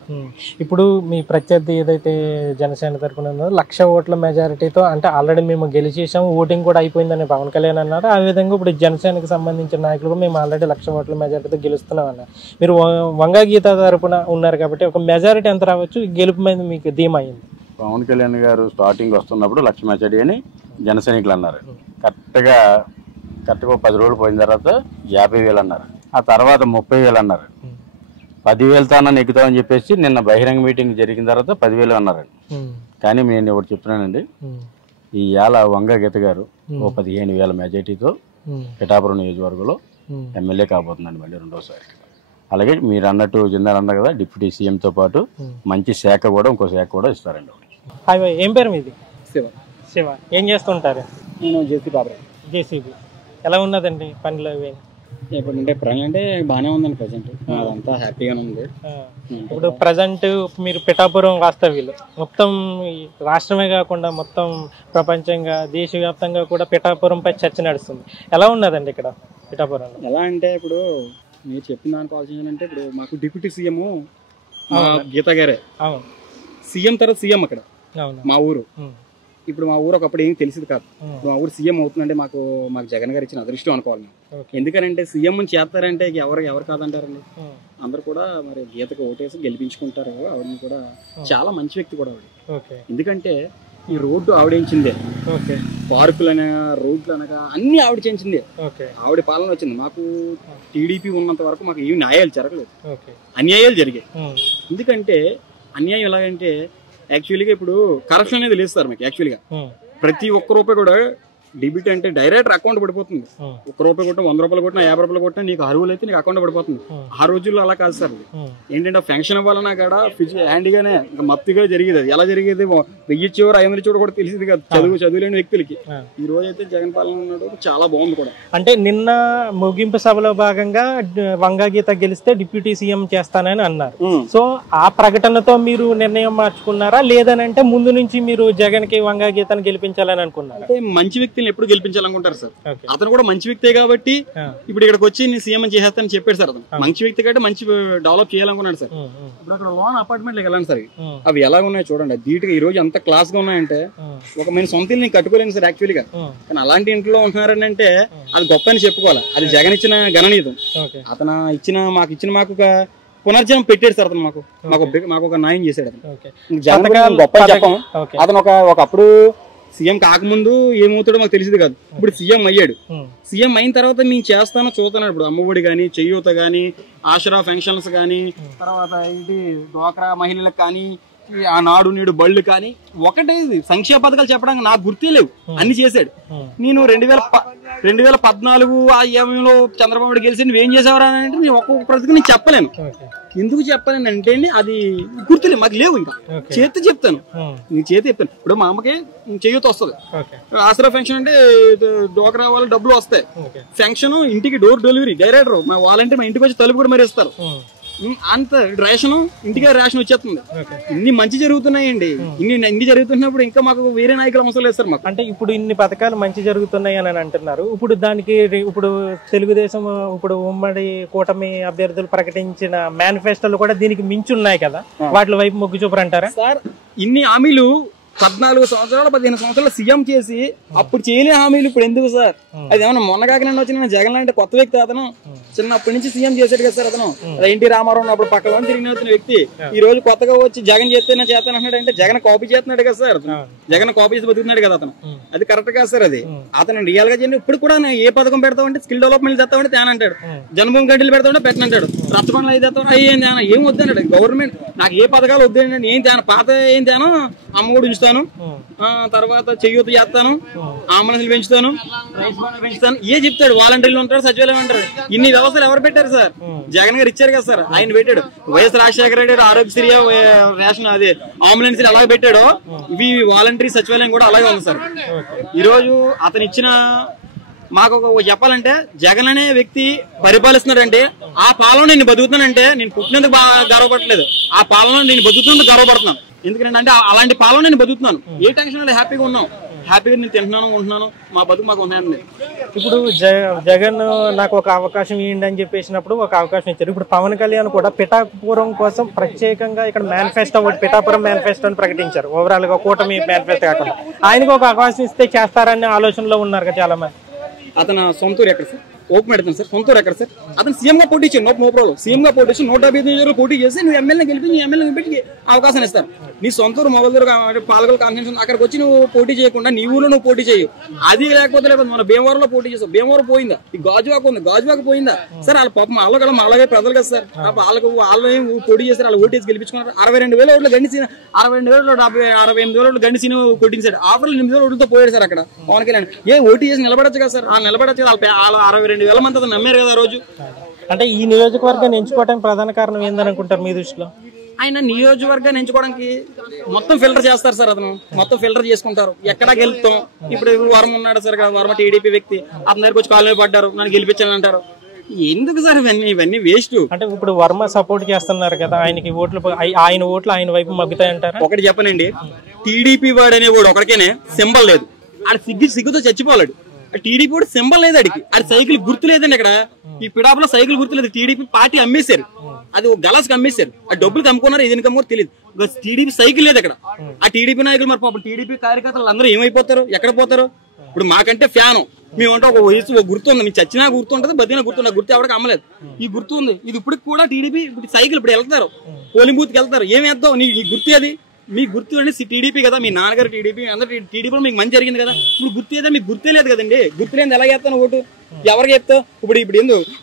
ఇప్పుడు మీ ప్రత్యర్థి ఏదైతే జనసేన తరఫున 1,00,000 ఓట్ల మెజారిటీతో, అంటే ఆల్రెడీ మేము గెలిచేసాము, ఓటింగ్ కూడా అయిపోయిందని పవన్ కళ్యాణ్ అన్నారు. ఆ విధంగా ఇప్పుడు జనసేనకు సంబంధించిన నాయకులు మేము ఆల్రెడీ 1,00,000 ఓట్ల మెజారిటీతో గెలుస్తున్నాం అన్నారు. మీరు వంగా గీత తరఫున ఉన్నారు కాబట్టి ఒక మెజారిటీ ఎంత రావచ్చు, గెలుపు మీద మీకు ధీమా అయింది? పవన్ కళ్యాణ్ గారు స్టార్టింగ్ వస్తున్నప్పుడు 1,00,000 మెజారిటీ అని జన సైనికులు అన్నారు. కరెక్ట్గా 10 రోజులు పోయిన తర్వాత 50,000 అన్నారు. ఆ తర్వాత 30,000 అన్నారు. 10,000 తాన నెగ్గుతామని చెప్పేసి నిన్న బహిరంగ మీటింగ్ జరిగిన తర్వాత 10,000 అన్నారండి. కానీ నేను ఒకటి చెప్తున్నానండి, ఈ ఏళ వంగ గీత గారు 15,000 మెజారిటీతో పిఠాపురం నియోజకవర్గంలో ఎమ్మెల్యే కాబోతుందండి మళ్ళీ రెండోసారి. అలాగే మీరు అన్నట్టు జిందాల్ అన్నారు కదా, డిప్యూటీ సీఎంతో పాటు మంచి శాఖ కూడా, ఇంకో శాఖ కూడా ఇస్తారండి. హాయ్ బాయ్, ఏం పేరు మీది? శివ. శివ, ఏం చేస్తుంటారు? నేను జేసీబీ. ఎలా ఉన్నదండి పనులు అవి? ఇప్పుడు అంటే పనులు అంటే బాగానే ఉందండి, ప్రజెంట్ అదంతా హ్యాపీగానే ఉంది. ఇప్పుడు ప్రజెంట్ మీరు పిఠాపురం వాస్తవ్యులు, మొత్తం రాష్ట్రమే కాకుండా మొత్తం ప్రపంచంగా దేశవ్యాప్తంగా కూడా పిఠాపురంపై చర్చ నడుస్తుంది. ఎలా ఉన్నదండి ఇక్కడ పిఠాపురంలో? ఎలా అంటే ఇప్పుడు మీరు చెప్పిన దానికి ఆలోచించాలంటే, ఇప్పుడు మాకు డిప్యూటీ సీఎం గీత గారే, సీఎం తర్వాత సీఎం అక్కడ మా ఊరు. ఇప్పుడు మా ఊరు ఒకప్పుడు ఏం తెలిసింది కాదు, మా ఊరు సీఎం అవుతుందంటే మాకు జగన్ గారు ఇచ్చిన అదృష్టం అనుకోవాలి. ఎందుకనంటే సీఎం చేస్తారంటే ఎవరు కాదంటారండి, అందరు కూడా మరి గీతకు ఓటేసి గెలిపించుకుంటారు. ఆవిడని కూడా చాలా మంచి వ్యక్తి కూడా ఆవిడ. ఎందుకంటే ఈ రోడ్డు ఆవిడించిందే, పార్కులన రోడ్లు అనగా అన్ని ఆవిడ చేయించిందే. ఆవిడ పాలన వచ్చింది. మాకు టీడీపీ ఉన్నంత వరకు మాకు ఏమి న్యాయాలు జరగలేదు, అన్యాయాలు జరిగాయి. ఎందుకంటే అన్యాయం ఎలాగంటే, యాక్చువల్గా ఇప్పుడు కరప్షన్ అనేది లేదు సార్ మీకు. యాక్చువల్గా ప్రతి ఒక్క రూపాయి కూడా డెబిట్ అంటే డైరెక్ట్ అకౌంట్ పడిపోతుంది. 1 రూపాయి కొట్టినా, 100 రూపాయలు కొట్టినా, 50 రూపాయలు కొట్టినా నీకు అరువులు అయితే నీకు అకౌంట్ పడిపోతుంది. ఆ రోజుల్లో అలా కాదు సార్. ఏంటంటే ఫంక్షన్ అవ్వాలన్నా కూడా హ్యాండీగానే మత్తుగా జరిగేది. అది ఎలా జరిగేది, 1000 చివరి 500 చివరి కూడా తెలిసింది కాదు చదువులేని వ్యక్తులకి. ఈ రోజు అయితే జగన్ పాలన ఉన్నాడు, చాలా బాగుంది కూడా. అంటే నిన్న ముగింపు సభలో భాగంగా వంగా గీత గెలిస్తే డిప్యూటీ సీఎం చేస్తానని అన్నారు. సో ఆ ప్రకటనతో మీరు నిర్ణయం మార్చుకున్నారా, లేదనంటే ముందు నుంచి మీరు జగన్ కి వంగా గీతను గెలిపించాలని అనుకున్నారా? మంచి వ్యక్తి ఎప్పుడు గెలిపించాలనుకుంటారు సార్. అతను కూడా మంచి వ్యక్తే కాబట్టి ఇప్పుడు ఇక్కడికి వచ్చి నేను సీఎం చేస్తానని చెప్పాడు సార్. అతను మంచి వ్యక్తి కాబట్టి మంచి డెవలప్ చేయాలనుకున్నాడు సార్. ఇప్పుడు అక్కడ లోన్ అపార్ట్మెంట్లకు వెళ్ళండి సార్, అవి ఎలా ఉన్నాయో చూడండి. ధీటుగా ఈ రోజు ఎంత క్లాస్ గా ఉన్నాయంటే, ఒక మేము సొంత ఇల్లు నేను కట్టుకోలేను సార్ యాక్చువల్గా. కానీ అలాంటి ఇంట్లో ఉంటున్నారని అంటే అది గొప్ప అని చెప్పుకోవాలి. అది జగన్ ఇచ్చిన ఘననీయం. అతను మాకు ఒక పునర్జన్మ పెట్టాడు సార్. అతను మాకు ఒక న్యాయం చేశాడు. అతను జగన్ గొప్ప చెప్పం. అతను ఒకప్పుడు సీఎం కాకముందు ఏమవుతాడో మాకు తెలిసింది కాదు. ఇప్పుడు సీఎం అయ్యాడు. సీఎం అయిన తర్వాత మేము చేస్తానో చూస్తున్నాడు. ఇప్పుడు అమ్మఒడి కానీ, చెయ్యూత కానీ, ఆసరా పెన్షన్స్ కానీ, తర్వాత ఇది డ్వాక్రా మహిళలకు కానీ, ఆ నాడు నేడు బళ్ళు కానీ ఒకటే సంక్షేమ పథకాలు చెప్పడానికి నాకు గుర్తే లేవు, అన్ని చేశాడు. నేను 2014 ఆ ఏమో చంద్రబాబు నాయుడు గెలిచి నువ్వేం చేసావరా అంటే నేను ఒక్కొక్క ప్రతికి నేను చెప్పలేను. ఎందుకు చెప్పలేను అంటే అది గుర్తులే, మాకు లేవు. ఇంకా చేతి చెప్తాను, నీ చేతి చెప్తాను. ఇప్పుడు మా అమ్మకి చేయూత వస్తుంది, ఆసరా ఫంక్షన్ అంటే డోకరా వాళ్ళ డబ్బులు వస్తాయి, ఫంక్షన్ ఇంటికి డోర్ డెలివరీ డైరెక్టర్ మా వాలంటీర్ మా ఇంటికి వచ్చి తలుపు కూడా మరి ఇస్తారు. అంత రేషన్ ఇంటికే రేషన్ వచ్చేస్తుంది. ఇన్ని మంచి జరుగుతున్నాయండి. ఇన్ని జరుగుతున్నప్పుడు ఇంకా మాకు వేరే నాయకులు అవసరం లేదు సార్. మాకు అంటే ఇప్పుడు ఇన్ని పథకాలు మంచి జరుగుతున్నాయి అని అంటున్నారు. ఇప్పుడు దానికి ఇప్పుడు తెలుగుదేశం ఇప్పుడు ఉమ్మడి కూటమి అభ్యర్థులు ప్రకటించిన మేనిఫెస్టోలు కూడా దీనికి మించి ఉన్నాయి కదా, వాటి వైపు మొగ్గు చూపరు అంటారా సార్? ఇన్ని హామీలు 14 సంవత్సరాలు 15 సంవత్సరాలు సీఎం చేసి అప్పుడు చేయలే హామీలు ఇప్పుడు ఎందుకు సార్? అది ఏమన్నా మొన్న కాకినాడ వచ్చిన జగన్ లాంటి కొత్త వ్యక్తి అతను చిన్నప్పటి నుంచి సీఎం చేశాడు కదా సార్. అతను ఎన్టీ రామారావు అప్పుడు పక్కన తిరిగిన వ్యక్తి ఈ రోజు కొత్తగా వచ్చి జగన్ చేస్తేనే చేస్తాను అన్నాడు అంటే జగన్ కాపీ చేస్తున్నాడు కదా సార్. జగన్ కాపీ చేసి బతుకుతున్నాడు కదా అతను. అది కరెక్ట్ కాదు సార్. అది అతను రియల్ గా చేయండి. ఇప్పుడు కూడా ఏ పథకం పెడతామంటే స్కిల్ డెవలప్మెంట్ చేస్తామంటే తేన అంటాడు, జన్మభూమి గడ్డలు పెడతామంటే పెట్టనంటాడు, రచ్చబండ్లు అయితే తెస్తాం ఏం వద్దన్నాడు. గవర్నమెంట్ నాకు ఏ పథకాలు వద్దండి, ఏం తేన పాత ఏం తేను, అమ్మఒడి ఉంచుతాను, తర్వాత చేయూత చేస్తాను, అంబులెన్స్లు పెంచుతాను, రైస్ పెంచుతాను, ఏ చెప్తాడు. వాలంటీర్లు ఉంటారు, సచివాలయం అంటారు. ఇన్ని వ్యవస్థలు ఎవరు పెట్టారు సార్? జగన్ గారు ఇచ్చారు కదా సార్, ఆయన పెట్టాడు. వైఎస్ రాజశేఖర రెడ్డి ఆరోగ్యశ్రీ రేషన్ అదే అంబులెన్స్ అలాగే పెట్టాడో ఇవి వాలంటీర్ సచివాలయం కూడా అలాగే ఉంది సార్. ఈ రోజు అతను ఇచ్చిన మాకు చెప్పాలంటే జగన్ అనే వ్యక్తి పరిపాలిస్తున్నాడంటే ఆ పాలన నేను బతుకుతానంటే నేను పుట్టినందుకు బాగా గర్వపడలేదు, ఆ పాలన నేను బతుకుతున్నందుకు గర్వపడుతున్నాను. ఎందుకంటే అలాంటి పాలన నేను బతుకుతున్నాను. ఏ టెన్షన్ లేదు, హ్యాపీగా ఉన్నాం, హ్యాపీగా నేను తింటున్నాను ఉంటున్నాను, మా బతుకు మాకు ఉన్నాను. ఇప్పుడు జగన్ నాకు ఒక అవకాశం ఇవ్వండి అని చెప్పేసినప్పుడు ఒక అవకాశం ఇచ్చారు. ఇప్పుడు పవన్ కళ్యాణ్ కూడా పిఠాపురం కోసం ప్రత్యేకంగా ఇక్కడ మేనిఫెస్టో ఒకటి పిఠాపురం మేనిఫెస్టో అని ప్రకటించారు. ఓవరాల్ గా కూటమి మేనిఫెస్టో కాకుండా ఆయనకు ఒక అవకాశం ఇస్తే చేస్తారనే ఆలోచనలో ఉన్నారు కదా చాలా మంది. అతను సొంతూరు ఎక్కడ సార్? ఓపెన్ పెడతాను సార్. సొంతూరు ఎక్కడ సార్? అతను సీఎం గా పోటీ చేయండి, నో ప్రాబ్లం. సీఎం గా పోటీ చేసి 155 పోటీ చేసి నువ్వు ఎమ్మెల్యే గెలిపి నీ ఎమ్మెల్యే పెట్టి అవకాశం ఇస్తారు. నీ సొంతూరు మొదలు పాలకుల కాన్ఫరెన్స్ అక్కడికి వచ్చి నువ్వు పోటీ చేయకుండా నీ ఊళ్ళో నువ్వు పోటీ చేయవు. అది లేకపోతే మన భీమవరంలో పోటీ చేస్తావు. భీమవరం పోయిందా? ఈ గాజువాక ఉంది, గాజువాక పోయిందా సార్? వాళ్ళ పాపం వాళ్ళ కూడా అలాగే ప్రజలు కదా సార్. వాళ్ళు పోటీ చేస్తారు, వాళ్ళు ఓటీస్ గెలిపించుకున్నారు. 62,000 ఓట్లు గండిసిన 68,000 ఓట్లు గండిసిన కొట్టించాడు. ఆఫర్లు 8,000 ఓట్లతో పోయాడు సార్. అక్కడ పవన్ కళ్యాణ్ ఏ ఓటీ చేసి నిలబడచ్చు కదా సార్? నిలబడచ్చు కదా. 62,000 మంది అతను నమ్మారు కదా రోజు. అంటే ఈ నియోజకవర్గాన్ని ఎంచుకోవడానికి ప్రధాన కారణం ఏందని అనుకుంటారు మీ దృష్టిలో? ఆయన నియోజకవర్గాన్ని ఎంచుకోవడానికి మొత్తం ఫిల్టర్ చేస్తారు సార్. అతను మొత్తం ఫిల్టర్ చేసుకుంటారు. ఎక్కడా గెలుస్తాం. ఇప్పుడు వర్మ ఉన్నాడు సార్, వర్మ టీడీపీ వ్యక్తి, అతని దగ్గరకు వచ్చి కాలనీ పడ్డారు, నన్ను గెలిపించాను అంటారు. ఎందుకు సార్ ఇవన్నీ వేస్ట్? అంటే ఇప్పుడు వర్మ సపోర్ట్ చేస్తున్నారు కదా, ఆయనకి ఓట్లు ఆయన ఓట్లు ఆయన వైపు మగ్గుతాయంటారు. ఒకటి చెప్పనండి, టీడీపీ వాడు అనేవాడు ఒకడికేనే సింబల్ లేదు. ఆడ సిగ్గుతో చచ్చిపోలేడు. టీడీపీ కూడా సింబల్ లేదు అడిగి, అది సైకిల్ గుర్తు లేదండి. ఇక్కడ ఈ పిడాపులో సైకిల్ గుర్తు లేదు. టీడీపీ పార్టీ అమ్మేశారు, అది ఒక గలాస్కి అమ్మేశారు. ఆ డబ్బులు కమ్ముకున్నారు, ఏది కమ్ముకోరు తెలియదు. టీడీపీ సైకిల్ లేదు అక్కడ. ఆ టీడీపీ నాయకులు మరి పాపం టీడీపీ కార్యకర్తలు అందరూ ఏమైపోతారు, ఎక్కడ పోతారు? ఇప్పుడు మాకంటే ఫ్యాను మేమంటే ఒక వయసు ఒక గుర్తు ఉంది. మీకు చచ్చినా గుర్తు ఉంటుంది, బతినా గుర్తు ఉంటుంది. గుర్తు ఎవరికి అమ్మలేదు, ఈ గుర్తు ఉంది. ఇది ఇప్పుడు కూడా టీడీపీ ఇప్పుడు సైకిల్ ఇప్పుడు వెళ్తారు, పోలింగ్ బూత్కి వెళ్తారు. ఏమి వేద్దాం? నీ గుర్తు అది, మీ గుర్తు అండి టీడీపీ కదా, మీ నాన్నగారు టీడీపీ, అందరూ టీడీపీలో మీకు మంచి జరిగింది కదా. ఇప్పుడు గుర్తు ఏదో మీకు గుర్తే లేదు కదండి. గుర్తు లేదు ఎలా చేస్తాను ఓటు? ఎవరికి చెప్తావు?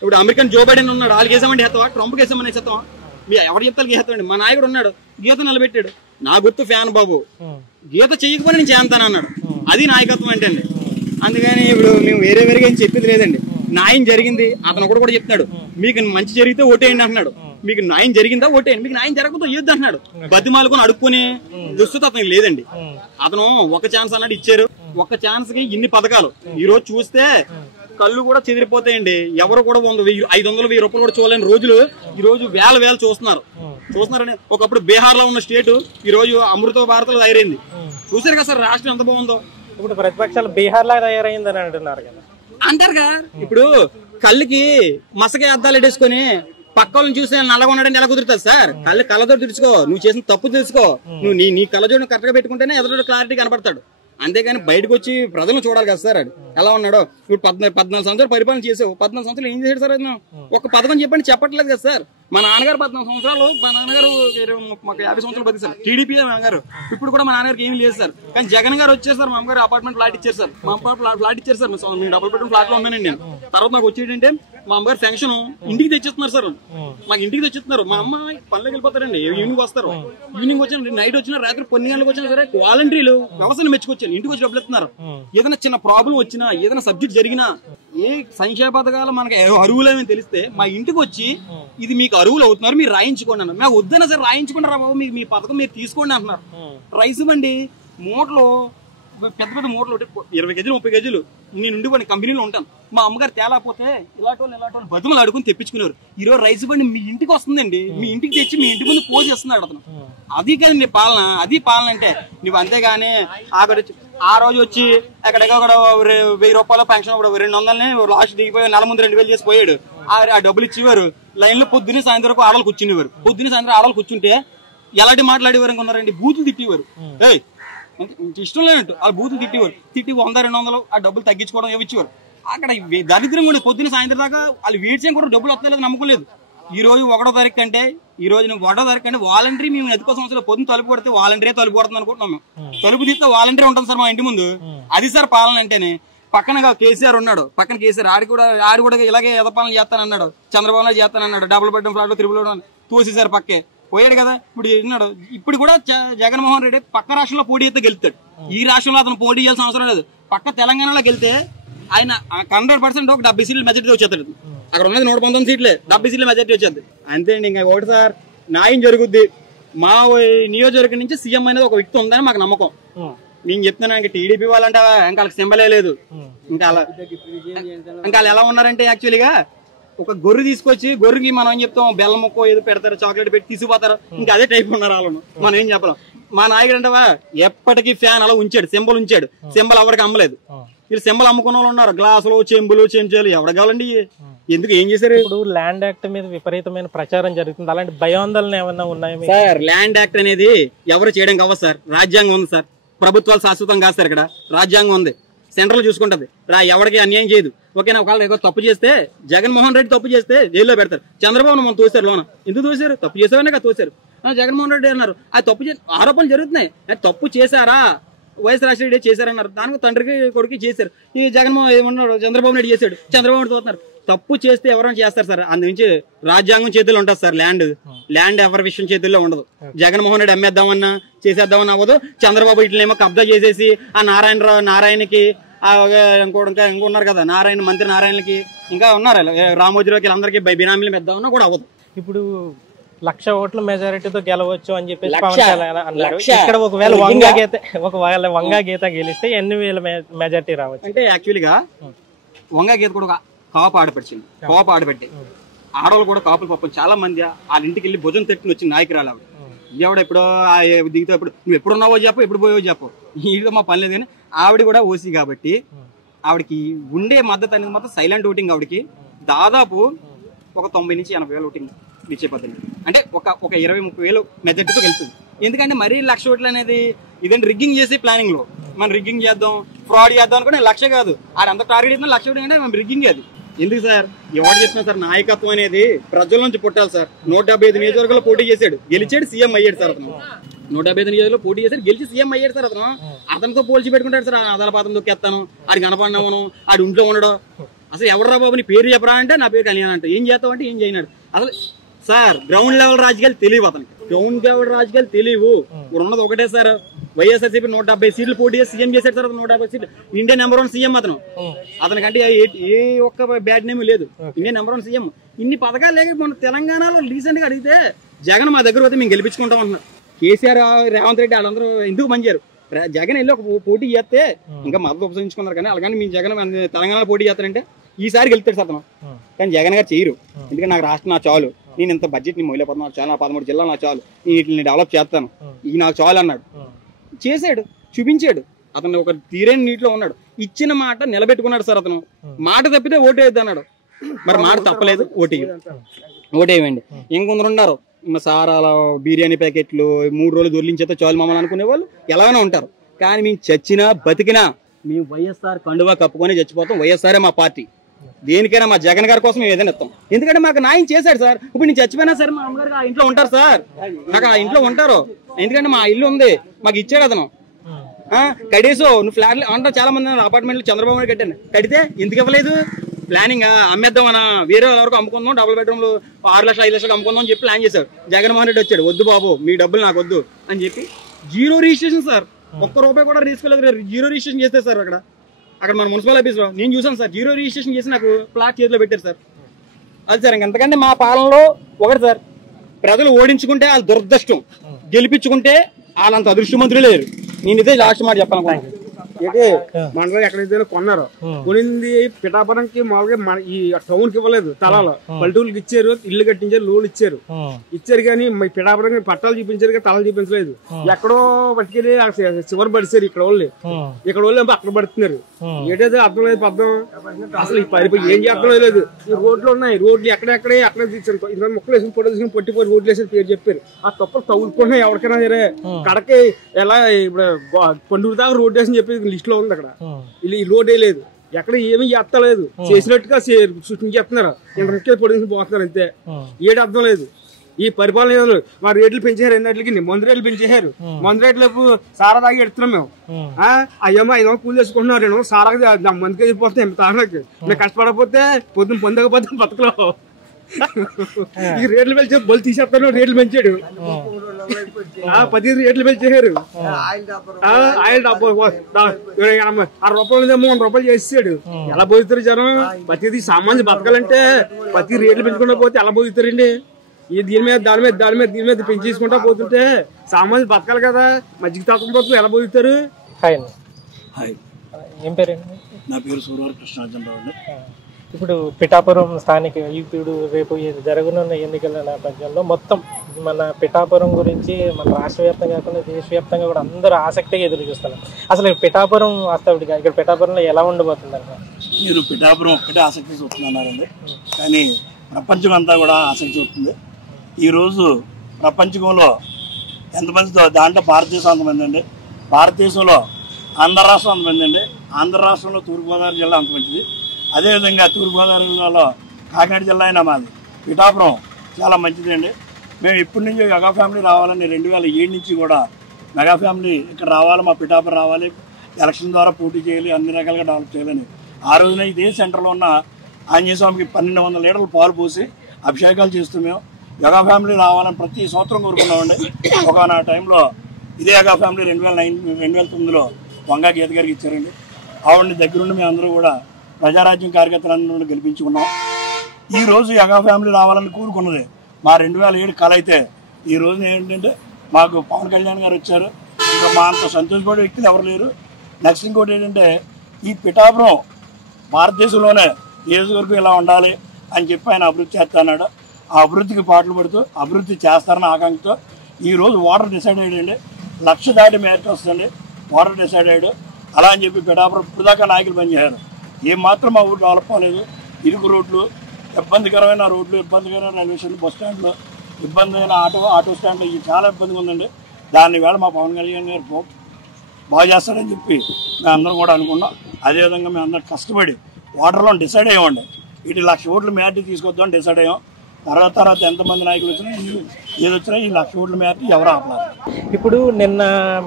ఇప్పుడు అమెరికన్ జో బైడెన్ ఉన్నాడు, వాళ్ళకి వేసామంటే వేస్తావా? ట్రంప్కి వేసామని వేస్తావా? ఎవరు చెప్తారు వేస్తామండి? మా నాయకుడు ఉన్నాడు, గీత నిలబెట్టాడు. నా గుర్తు ఫ్యాన్ బాబు, గీత చెయ్యకపోతే నేను చేస్తాను అన్నాడు. అది నాయకత్వం అంటే అండి. అందుకని ఇప్పుడు మేము వేరేగా ఏం చెప్పింది లేదండి. న్యాయం జరిగింది. అతను ఒకటి కూడా చెప్తున్నాడు, మీకు మంచి జరిగితే ఓటేయండి అంటున్నాడు. మీకు న్యాయం జరిగిందా ఓటేయండి, మీకు న్యాయం జరగకపోతే ఇవ్వద్దు అంటున్నాడు. బతిమాలుకొని అడుక్కునే దుస్థితి అతనికి లేదండి. అతను ఒక ఛాన్స్ అన్నాడు, ఇచ్చారు. ఒక ఛాన్స్ కి ఇన్ని పథకాలు ఈ రోజు చూస్తే కళ్ళు కూడా చెదిరిపోతాయండి. ఎవరు కూడా 500, 1000 రూపాయలు కూడా చూడలేని రోజులు ఈ రోజు వేల చూస్తున్నారని. ఒకప్పుడు బీహార్ లో ఉన్న స్టేట్ ఈ రోజు అమృత భారత్ లో తయారైంది. చూసారు కదా సార్ రాష్ట్రం ఎంత బాగుందో. ఇప్పుడు ప్రతిపక్షాలు బీహార్ లా తయారైందని అంటున్నారు కదా. అంటారుగా. ఇప్పుడు కళ్ళకి మసకే అద్దాలు ఎట్టేసుకొని పక్కలను చూసి నల్లగా ఉన్నాడని ఎలా కుదురుతుంది సార్? కళ్ళతో తెలుసుకో, నువ్వు చేసిన తప్పు తెలుసుకో. నువ్వు నీ కళ్ళజోడు కరెక్ట్ గా పెట్టుకుంటేనే ఎదురు క్లారిటీ కనపడతాడు. అంతేగాని బయటకు వచ్చి ప్రజలను చూడాలి కదా సార్. అది ఎలా ఉన్నాడో. ఇప్పుడు 14 సంవత్సరాలు పరిపాలన చేసావు, 14 సంవత్సరాలు ఏం చేశాడు సార్? ఒక పథకం చెప్పండి, చెప్పట్లేదు కదా సార్. మా నాన్నగారు 14 సంవత్సరాలు, మా నాన్నగారు మాకు 50 సంవత్సరాలు బతికారు. టీడీపీ నాన్నగారు. ఇప్పుడు కూడా మా నాన్నగారికి ఏమీ లేదు సార్. కానీ జగన్ గారు వచ్చేసారు, మా అమ్మగారు అపార్ట్మెంట్ ఫ్లాట్ ఇచ్చారు సార్. మా అమ్మ ఫ్లాట్ ఇచ్చారు సార్. మేము డబుల్ బెడ్రూమ్ ఫ్లాట్ లో ఉన్నానండి నేను. తర్వాత నాకు వచ్చేటంటే మా అమ్మగారు పెన్షన్ ఇంటికి తెచ్చిస్తున్నారు సార్. మాకు ఇంటికి తెచ్చిస్తున్నారు. మా అమ్మ పనులకు వెళ్ళిపోతారండి, ఈవినింగ్ వస్తారు. ఈవినింగ్ వచ్చిన నైట్ వచ్చినా రాత్రి 12 గంటలకు వచ్చినా సరే వాలంటీర్లు వ్యవస్థను మెచ్చుకొచ్చారు. ఇంటికి వచ్చి డబ్బులు ఇస్తున్నారు. ఏదైనా చిన్న ప్రాబ్లం వచ్చినా, ఏదైనా సబ్జెక్ట్ జరిగినా, ఏ సంక్షేమ పథకాలు మనకి అరువులేమని తెలిస్తే మా ఇంటికి వచ్చి ఇది మీకు అరువులు అవుతున్నారు, మీరు రాయించుకోండి అన్నారు. మేము వద్దైనా సరే రాయించుకుంటారా బాబు, మీకు మీ పథకం మీరు తీసుకోండి అంటున్నారు. రైస్ బండి మూటలు, పెద్ద పెద్ద మూటలు 20 కేజీలు 30 కేజీలు నేను ఉండి కంపెనీలో ఉంటాను. మా అమ్మగారు తేలాపోతే ఇలాంటి వాళ్ళు బతుమలు అడుగుని తెప్పించుకునేవారు. ఈరోజు రైస్ బండి మీ ఇంటికి వస్తుందండి, మీ ఇంటికి తెచ్చి మీ ఇంటి ముందు పోసేస్తున్నాడు అతను. అది కదా నీ పాలన, అది పాలన అంటే. నువ్వు అంతేగాని ఆ రోజు వచ్చి ఎక్కడెక్కడ 1000 రూపాయలు పెన్షన్ 200 లాస్ట్ దిగిపోయి నెల ముందు 2000 చేసి పోయాడు. ఆ డబ్బులు ఇచ్చేవారు. లైన్ లో పొద్దున్నే సాయంత్రం వరకు ఆడలు కూర్చునేవారు. పొద్దున్నే సాయంత్రం ఆడలు కూర్చుంటే ఎలాంటి మాట్లాడేవారు ఉన్నారండి, బూతులు తిట్టేవారు. ఇష్టం లేనట్టు వాళ్ళు బూతులు తిట్టేవారు. తిట్టి 100-200 ఆ డబ్బులు తగ్గించుకోవడం ఇచ్చేవారు. అక్కడ దరిద్రం కూడా పొద్దున్న సాయంత్రం దాకా వాళ్ళు వెయిట్ చేయడం కూడా డబ్బులు వస్తలేదు, నమ్మకలేదు. ఈ రోజు 1వ తారీఖు అంటే, ఈ రోజు 1వ తారీఖు అంటే వాలంటరీ మేము ఎదుకో సంవత్సరాలు పొద్దున్న తలుపు కొడితే వాలంటరీ తలుపు కొడుతుంది అనుకుంటున్నాం. తలుపు తీస్తే వాలంటరీ ఉంటుంది సార్ మా ఇంటి ముందు. అది సార్ పాలన అంటేనే. పక్కన కేసీఆర్ ఉన్నాడు, పక్కన కేసీఆర్ ఆడు కూడా ఇలాగే ఎదపాలన చేస్తానన్నాడు, చంద్రబాబు నాయుడు చేస్తానన్నాడు. డబుల్ బెడ్రూమ్ ఫ్లాట్ లో తిరుగులో తోసేసారు, పక్కే పోయాడు కదా. ఇప్పుడు ఉన్నాడు. ఇప్పుడు కూడా జగన్మోహన్ రెడ్డి పక్క రాష్ట్రంలో పోటీ అయితే గెలుస్తాడు. ఈ రాష్ట్రంలో అతను పోటీ చేయాల్సిన అవసరం లేదు. పక్క తెలంగాణలో గెలితే ఆయన 100% ఒక 70 సీట్లు మెజార్టీ వచ్చేస్తాడు. అక్కడ ఉన్నది 119 సీట్లే, 70 సీట్లు మెజార్టీ వచ్చేది. అంతే అండి. ఇంకా ఒకటి సార్, న్యాయం జరుగుద్ది. మా నియోజకవర్గం నుంచి సీఎం అనేది ఒక వ్యక్తి ఉందని మాకు నమ్మకం. నేను చెప్తున్నాను, ఇంకా టీడీపీ వాళ్ళంటే ఇంకా వాళ్ళకి సింబలే లేదు. ఇంకా వాళ్ళు ఎలా ఉన్నారంటే యాక్చువల్గా ఒక గొర్రె తీసుకొచ్చి, గొర్రెకి మనం ఏం చెప్తాం, బెల్లం ముక్కో ఏదో పెడతారు, చాక్లెట్ పెట్టి తీసుకుపోతారు. ఇంకా అదే టైప్ ఉన్నారు వాళ్ళు. మనం ఏం చెప్పలేం. మా నాయకుడు అంటవా ఎప్పటికీ ఫ్యాన్ అలా ఉంచాడు, సింబల్ ఉంచాడు. సింబల్ ఎవరికి అమ్మలేదు. వీళ్ళు సింబల్ అమ్ముకున్న వాళ్ళు ఉన్నారు. గ్లాసులు, చెంబులు, చెంచాలు ఎవరు కావాలండి, ఎందుకు ఏం చేశారు? ఇప్పుడు ల్యాండ్ యాక్ట్ మీద విపరీతమైన ప్రచారం జరుగుతుంది. అలాంటి భయాందోళన ఏమన్నా ఉన్నాయా సార్? ల్యాండ్ యాక్ట్ అనేది ఎవరు చేయడం కావాలి సార్. రాజ్యాంగం ఉంది సార్. ప్రభుత్వాలు శాశ్వతం కాదు సార్. ఇక్కడ రాజ్యాంగం ఉంది, సెంట్రల్ చూసుకుంటది. ఎవరికి అన్యాయం చేయదు. ఓకేనా? ఒకవేళ తప్పు చేస్తే, జగన్మోహన్ రెడ్డి తప్పు చేస్తే జైల్లో పెడతారు. చంద్రబాబు మనం తోసారు లోన. ఎందుకు తోసారు? తప్పు చేసారనే కదా తోసారు. జగన్మోహన్ రెడ్డి అన్నారు అది తప్పు ఆరోపణలు జరుగుతున్నాయి. తప్పు చేశారా, వైఎస్ రాజశేఖర రెడ్డి చేశారన్నారు. దానికి తండ్రికి కొడుకు చేశారు. ఈ జగన్మోహన్ ఏమన్నాడు, చంద్రబాబు నాయుడు చేశాడు. చంద్రబాబు నాయుడు తోస్తున్నారు. తప్పు చేస్తే ఎవరైనా చేస్తారు సార్. అందుగురించి రాజ్యాంగం చేతుల్లో ఉంటుంది సార్. ల్యాండ్ ఎవరి విషయం చేతుల్లో ఉండదు. జగన్మోహన్ రెడ్డి అమ్మేద్దామన్నా చేసేద్దామన్నా అవ్వదు. చంద్రబాబు ఇట్లేమో కబ్జా చేసేసి ఆ నారాయణకి ఇంకా ఉన్నారు కదా, మంత్రి నారాయణకి ఇంకా ఉన్నారు రామోజీరావుకి, వీళ్ళందరికీ బినామీలు పెద్దామన్నా కూడా అవ్వదు. ఇప్పుడు 1,00,000 ఓట్ల మెజారిటీతో గెలవచ్చు అని చెప్పేసి పవన్ కళ్యాణ్ అన్నారు. ఇక్కడ ఒకవేళ వంగా గీత గెలిస్తే ఎన్ని వేల మెజారిటీ రావచ్చు అంటే, యాక్చువల్గా వంగా గీత కూడా కాపు ఆడపెట్టింది. కాపు ఆడపెట్టి ఆడవాళ్ళు కూడా కాపులు పాపం చాలా మంది వాళ్ళ ఇంటికి వెళ్ళి భుజం తట్టుకుని వచ్చి నాయకురాలు ఆవిడ. ఎవడ ఎప్పుడో దిగుతా, ఎప్పుడు నువ్వు ఎప్పుడు ఉన్నావో చెప్పు, ఎప్పుడు పోయో చెప్పు, ఈడితో మా పని లేదు. కానీ ఆవిడ కూడా ఓసీ కాబట్టి ఆవిడకి ఉండే మద్దతు అనేది మాత్రం సైలెంట్ ఓటింగ్. ఆవిడకి దాదాపు ఒక 90 నుంచి 80,000 ఓటింగ్ ఇచ్చే పద్ధతి. అంటే ఒక 20-30,000 మెజార్టీతో వెళ్తుంది. ఎందుకంటే మరీ 1,00,000 ఓట్లు అనేది ఇదేంటి రిగ్గింగ్ చేసి ప్లానింగ్ లో మనం రిగ్గింగ్ చేద్దాం, ఫ్రాడ్ చేద్దాం అనుకుంటే 1,00,000 కాదు. ఆడంత టార్గెట్ ఇస్తున్నా 1,00,000 ఓటింగ్ అంటే మనం రిగ్గింగ్ అది. ఎందుకు సార్? ఎవరు చెప్తున్నా సార్, నాయకత్వం అనేది ప్రజల నుంచి పుట్టాలి సార్. 175 నియోజకవర్గాల్లో పోటీ చేశాడు, గెలిచాడు, సీఎం అయ్యాడు సార్. అతను 175 నియోజకవర్గాల్లో పోటీ చేశాడు, గెలిచి సీఎం అయ్యాడు సార్. అతనితో పోల్చి పెట్టుకుంటాడు సార్. అదాలపాతం దొక్కేస్తాను, ఆడికి కనపడినామను, ఆడి ఇంట్లో ఉండడం. అసలు ఎవడరా బాబు నీ పేరు చెప్పరా అంటే నా పేరు కళ్యాణ్ అంటే. ఏం చేస్తావు అంటే ఏం చేయనాడు. అసలు సార్ గ్రౌండ్ లెవెల్ రాజకీయాలు తెలియవు అతనికి. గ్రౌండ్ లెవెల్ రాజకీయాలు తెలియవు. ఇప్పుడు ఉన్నది ఒకటే సార్, వైఎస్ఆర్సీపీ 170 సీట్లు పోటీ చేసి సీఎం చేశాడు సార్. 150 సీట్లు. ఇండియా నెంబర్ 1 సీఎం అతను. అతనికంటే ఏ ఒక్క బ్యాడ్ నేమ్ లేదు. India number 1 CM. ఇన్ని పథకాలు లేక మన తెలంగాణలో రీసెంట్ గా అడిగితే జగన్ మా దగ్గర పోతే మేము గెలిపించుకుంటాం అంటున్నారు. కేసీఆర్, రేవంత్ రెడ్డి వాళ్ళందరూ ఎందుకు పనిచేయరు? జగన్ వెళ్ళి ఒక పోటీ చేస్తే ఇంకా మద్దతు ఉపయోగించుకున్నారు. కానీ అలాగని మీ జగన్ తెలంగాణలో పోటీ చేస్తారంటే ఈసారి గెలుస్తాడు సార్ అతను. కానీ జగన్ గారు చేయరు. ఎందుకంటే నాకు రాష్ట్రం నా చాలు, నేను ఇంత బడ్జెట్ ని మొదలు 14 చాలు, 13 జిల్లాలు నా చాలు, వీటిని డెవలప్ చేస్తాను, ఈ నాకు చాలు అన్నాడు. చేశాడు, చూపించాడు. అతను ఒక తీరైన నీటిలో ఉన్నాడు. ఇచ్చిన మాట నిలబెట్టుకున్నాడు సార్. అతను మాట తప్పితే ఓటు వేయద్దు అన్నాడు. మరి మాట తప్పలేదు, ఓటేయండి. ఇంకొందరున్నారు సారాల బిర్యానీ ప్యాకెట్లు 3 రోజులు దొర్లించేస్తే చాలు మమ్మల్ని అనుకునే వాళ్ళు ఎలాగైనా ఉంటారు. కానీ మేము చచ్చినా బతికినా మేము వైఎస్ఆర్ కండువా కప్పుకొని చచ్చిపోతాం. వైఎస్ఆరే మా పార్టీ. దేనికైనా మా జగన్ గారి కోసం మేము ఏదైనా ఇస్తాం. ఎందుకంటే మాకు న్యాయం చేశాడు సార్. ఇప్పుడు నేను చచ్చిపోయినా సరే మా అమ్మగారు ఆ ఇంట్లో ఉంటారు సార్, నాకు ఆ ఇంట్లో ఉంటారు. ఎందుకంటే మా ఇల్లు ఉంది, మాకు ఇచ్చాడు అతను. కడేసో నువ్వు ఫ్లాట్లు అంటారు చాలా మంది అపార్ట్మెంట్లు చంద్రబాబు నాయుడు కట్టాను, కడితే ఎందుకు ఇవ్వలేదు? ప్లానింగ్ అమ్మేద్దామన్నా, వేరే వరకు అమ్ముకుందాం, డబుల్ బెడ్రూమ్లు 6 లక్షలు 5 లక్షలు అమ్ముకుందాం అని చెప్పి ప్లాన్ చేశాడు. జగన్మోహన్ రెడ్డి వచ్చాడు, వద్దు బాబు మీ డబ్బులు నాకు వద్దు అని చెప్పి 0 రిజిస్ట్రేషన్ సార్. ₹1 కూడా తీసుకోలేదు, 0 రిజిస్ట్రేషన్ చేస్తే సార్ అక్కడ మన మున్సిపల్ ఆఫీస్లో నేను చూసాను సార్. 0 రిజిస్ట్రేషన్ చేసి నాకు ప్లాట్ చేతిలో పెట్టారు సార్. అది సార్ ఇంకంతకంటే మా పాలనలో ఒకటి సార్, ప్రజలు ఓడించుకుంటే వాళ్ళ దురదృష్టం, గెలిపించుకుంటే వాళ్ళంత అదృష్టమంతులు లేరు. నేను ఇదే లాస్ట్ మాట చెప్పాలనుకున్నాను. ఏంటి మండలం ఎక్కడైతే కొన్నారు, కొనింది పిఠాపురంకి మామూలుగా ఈ టౌన్ కి ఇవ్వలేదు, తలాలు పల్లెటూరుకి ఇచ్చారు, ఇల్లు కట్టించారు, లోన్లు ఇచ్చారు కానీ పిఠాపురం పట్టాలు చూపించారు కానీ తలాలు చూపించలేదు. ఎక్కడో పట్టుకెళ్ళి చివరి పడిచారు. ఇక్కడ వాళ్ళు అక్కడ పడుతున్నారు. ఏంటైతే అర్థం లేదు పర్థం అసలు ఏం చేస్తాం లేదు. ఈ రోడ్లు ఉన్నాయి, రోడ్లు ఎక్కడెక్కడే అక్కడ తీసారు, మొక్కలు వేసుకుని పొట్టు తీసుకుని పొట్టిపోయి రోడ్లు వేసిన పేరు చెప్పారు. ఆ తప్పులు తగులుకుంటున్నాయి ఎవరికైనా సరే. కడకి ఎలా ఇప్పుడు పండుగ దాకా రోడ్డు వేసి చెప్పి లిస్ట్ లో ఉంది. అక్కడ ఈ రోడ్డే లేదు, ఎక్కడ ఏమీ చేస్తలేదు, చేసినట్టుగా సృష్టించేస్తున్నారు. ఇంత ముఖ్య పొడిసి పోతున్నారు అంతే. ఏడు అర్థం లేదు ఈ పరిపాలన. మా రేట్లు పెంచారు, ఎన్నట్లకి మందు రేట్లు పెంచేశారు. మందు రేట్లకు సారా తాగి ఎడుతున్నాం మేము. అయ్యమ్మ 5 కూలి చేసుకుంటున్నారు, సారా మందుకే వెళ్ళిపోతాయి. తాగడానికి మేము కష్టపడకపోతే పొద్దున్న పొందకపోతే బతకలో ఈ రేట్లు పెంచే బొలు తీసేస్తాను. రేట్లు పెంచాడు, 10 రేట్లు పెంచేశారు. ఆయిల్ డబ్బా ₹60 ₹100 చేసాడు. ఎలా పోతారు జనం? ప్రతిదీ సామాన్య బతకాలంటే ప్రతి రేట్లు పెంచుకుంటా పోతే ఎలా పోతారండి? ఈ దీని మీద దీని మీద పెంచేసుకుంటా పోతుంటే సామాన్య బతకాలి కదా. మజ్జిగ తాకపోతే ఎలా పోతారు? ఏం పేరండి? నా పేరు సూరవారి కృష్ణార్జునరావు అండి. ఇప్పుడు పిఠాపురం స్థానిక ఇప్పుడు రేపు జరగనున్న ఎన్నికల నేపథ్యంలో మొత్తం మన పిఠాపురం గురించి మన రాష్ట్ర వ్యాప్తంగా కాకుండా దేశవ్యాప్తంగా కూడా అందరూ ఆసక్తిగా ఎదురు చూస్తున్నారు. అసలు పిఠాపురం వాస్తవుడిగా ఇక్కడ పిఠాపురంలో ఎలా ఉండబోతుంది అంట? మీరు పిఠాపురం ఒక్కటే ఆసక్తి చూస్తున్నారండి, కానీ ప్రపంచం అంతా కూడా ఆసక్తి చూస్తుంది. ఈరోజు ప్రపంచంలో ఎంతమంది, దాంట్లో భారతదేశం అంతమంది అండి, భారతదేశంలో ఆంధ్ర రాష్ట్రం అంతమంది అండి, ఆంధ్ర రాష్ట్రంలో తూర్పుగోదావరి జిల్లా అంత మంచిది. అదేవిధంగా తూర్పుగోదావరి జిల్లాలో కాకినాడ జిల్లా అయినా మాది. పిఠాపురం చాలా మంచిది అండి. మేము ఇప్పటి నుంచి మెగా ఫ్యామిలీ రావాలని 2007 నుంచి కూడా మెగా ఫ్యామిలీ ఇక్కడ రావాలి, మా పిఠాపురం రావాలి, ఎలక్షన్ ద్వారా పోటీ చేయాలి, అన్ని రకాలుగా డెవలప్ చేయాలని ఆ రోజున ఇదే సెంటర్లో ఉన్న ఆంజనేయ స్వామికి 1200 లీటర్లు పాలు పోసి అభిషేకాలు చేస్తూ మేము మెగా ఫ్యామిలీ రావాలని ప్రతి సంవత్సరం కోరుకున్నామండి. ఒకనా టైంలో ఇదే మెగా ఫ్యామిలీ 2009లో వంగా గీత గారికి ఇచ్చారండి. ఆవిడని దగ్గరుండి మేము అందరూ కూడా ప్రజారాజ్యం కార్యకర్తలందరూ గెలిపించుకున్నాం. ఈరోజు మెగా ఫ్యామిలీ రావాలని కోరుకున్నది మా 2007 కళ అయితే ఈ రోజున ఏంటంటే మాకు పవన్ కళ్యాణ్ గారు వచ్చారు. ఇంకా మా అంత సంతోషపడే వ్యక్తులు ఎవరు లేరు. నెక్స్ట్ ఇంకోటి ఏంటంటే ఈ పిఠాపురం భారతదేశంలోనే నియోజకవర్గం ఇలా ఉండాలి అని చెప్పి ఆయన అభివృద్ధి చేస్తున్నాడు. ఆ అభివృద్ధికి పాటలు పడుతూ అభివృద్ధి చేస్తారని ఆకాంక్షతో ఈరోజు ఓటర్ డిసైడ్ అయ్యాడండి. 1,00,000 దాటి మేరకు వస్తుంది, ఓటర్ డిసైడ్ అయ్యాడు. అలా అని చెప్పి పిఠాపురం ఇప్పుడు దాకా నాయకులు పనిచేశారు. ఏమాత్రం మా ఊరు డెవలప్ అవ్వలేదు. ఇరుకు రోడ్లు, ఇబ్బందికరమైన రోడ్లు, ఇబ్బందికరమైన రైల్వే స్టేషన్, బస్ స్టాండ్లు, ఇబ్బందైన ఆటో స్టాండ్లు, ఇవి చాలా ఇబ్బందిగా ఉందండి. దాన్ని వేళ మా పవన్ కళ్యాణ్ గారు బాగా చేస్తాడని చెప్పి మేము అందరం కూడా అనుకున్నాం. అదేవిధంగా మేము అందరం కష్టపడి ఓటర్లో డిసైడ్ అయ్యామండి. ఇటు 1,00,000 ఓట్ల మేరటి తీసుకొద్దామని డిసైడ్ అయ్యాం. తర్వాత ఎంతమంది నాయకులు వచ్చినా ఏది వచ్చినా ఈ 1,00,000 ఓట్ల మేరటి ఎవరు ఆపలేదు. ఇప్పుడు నిన్న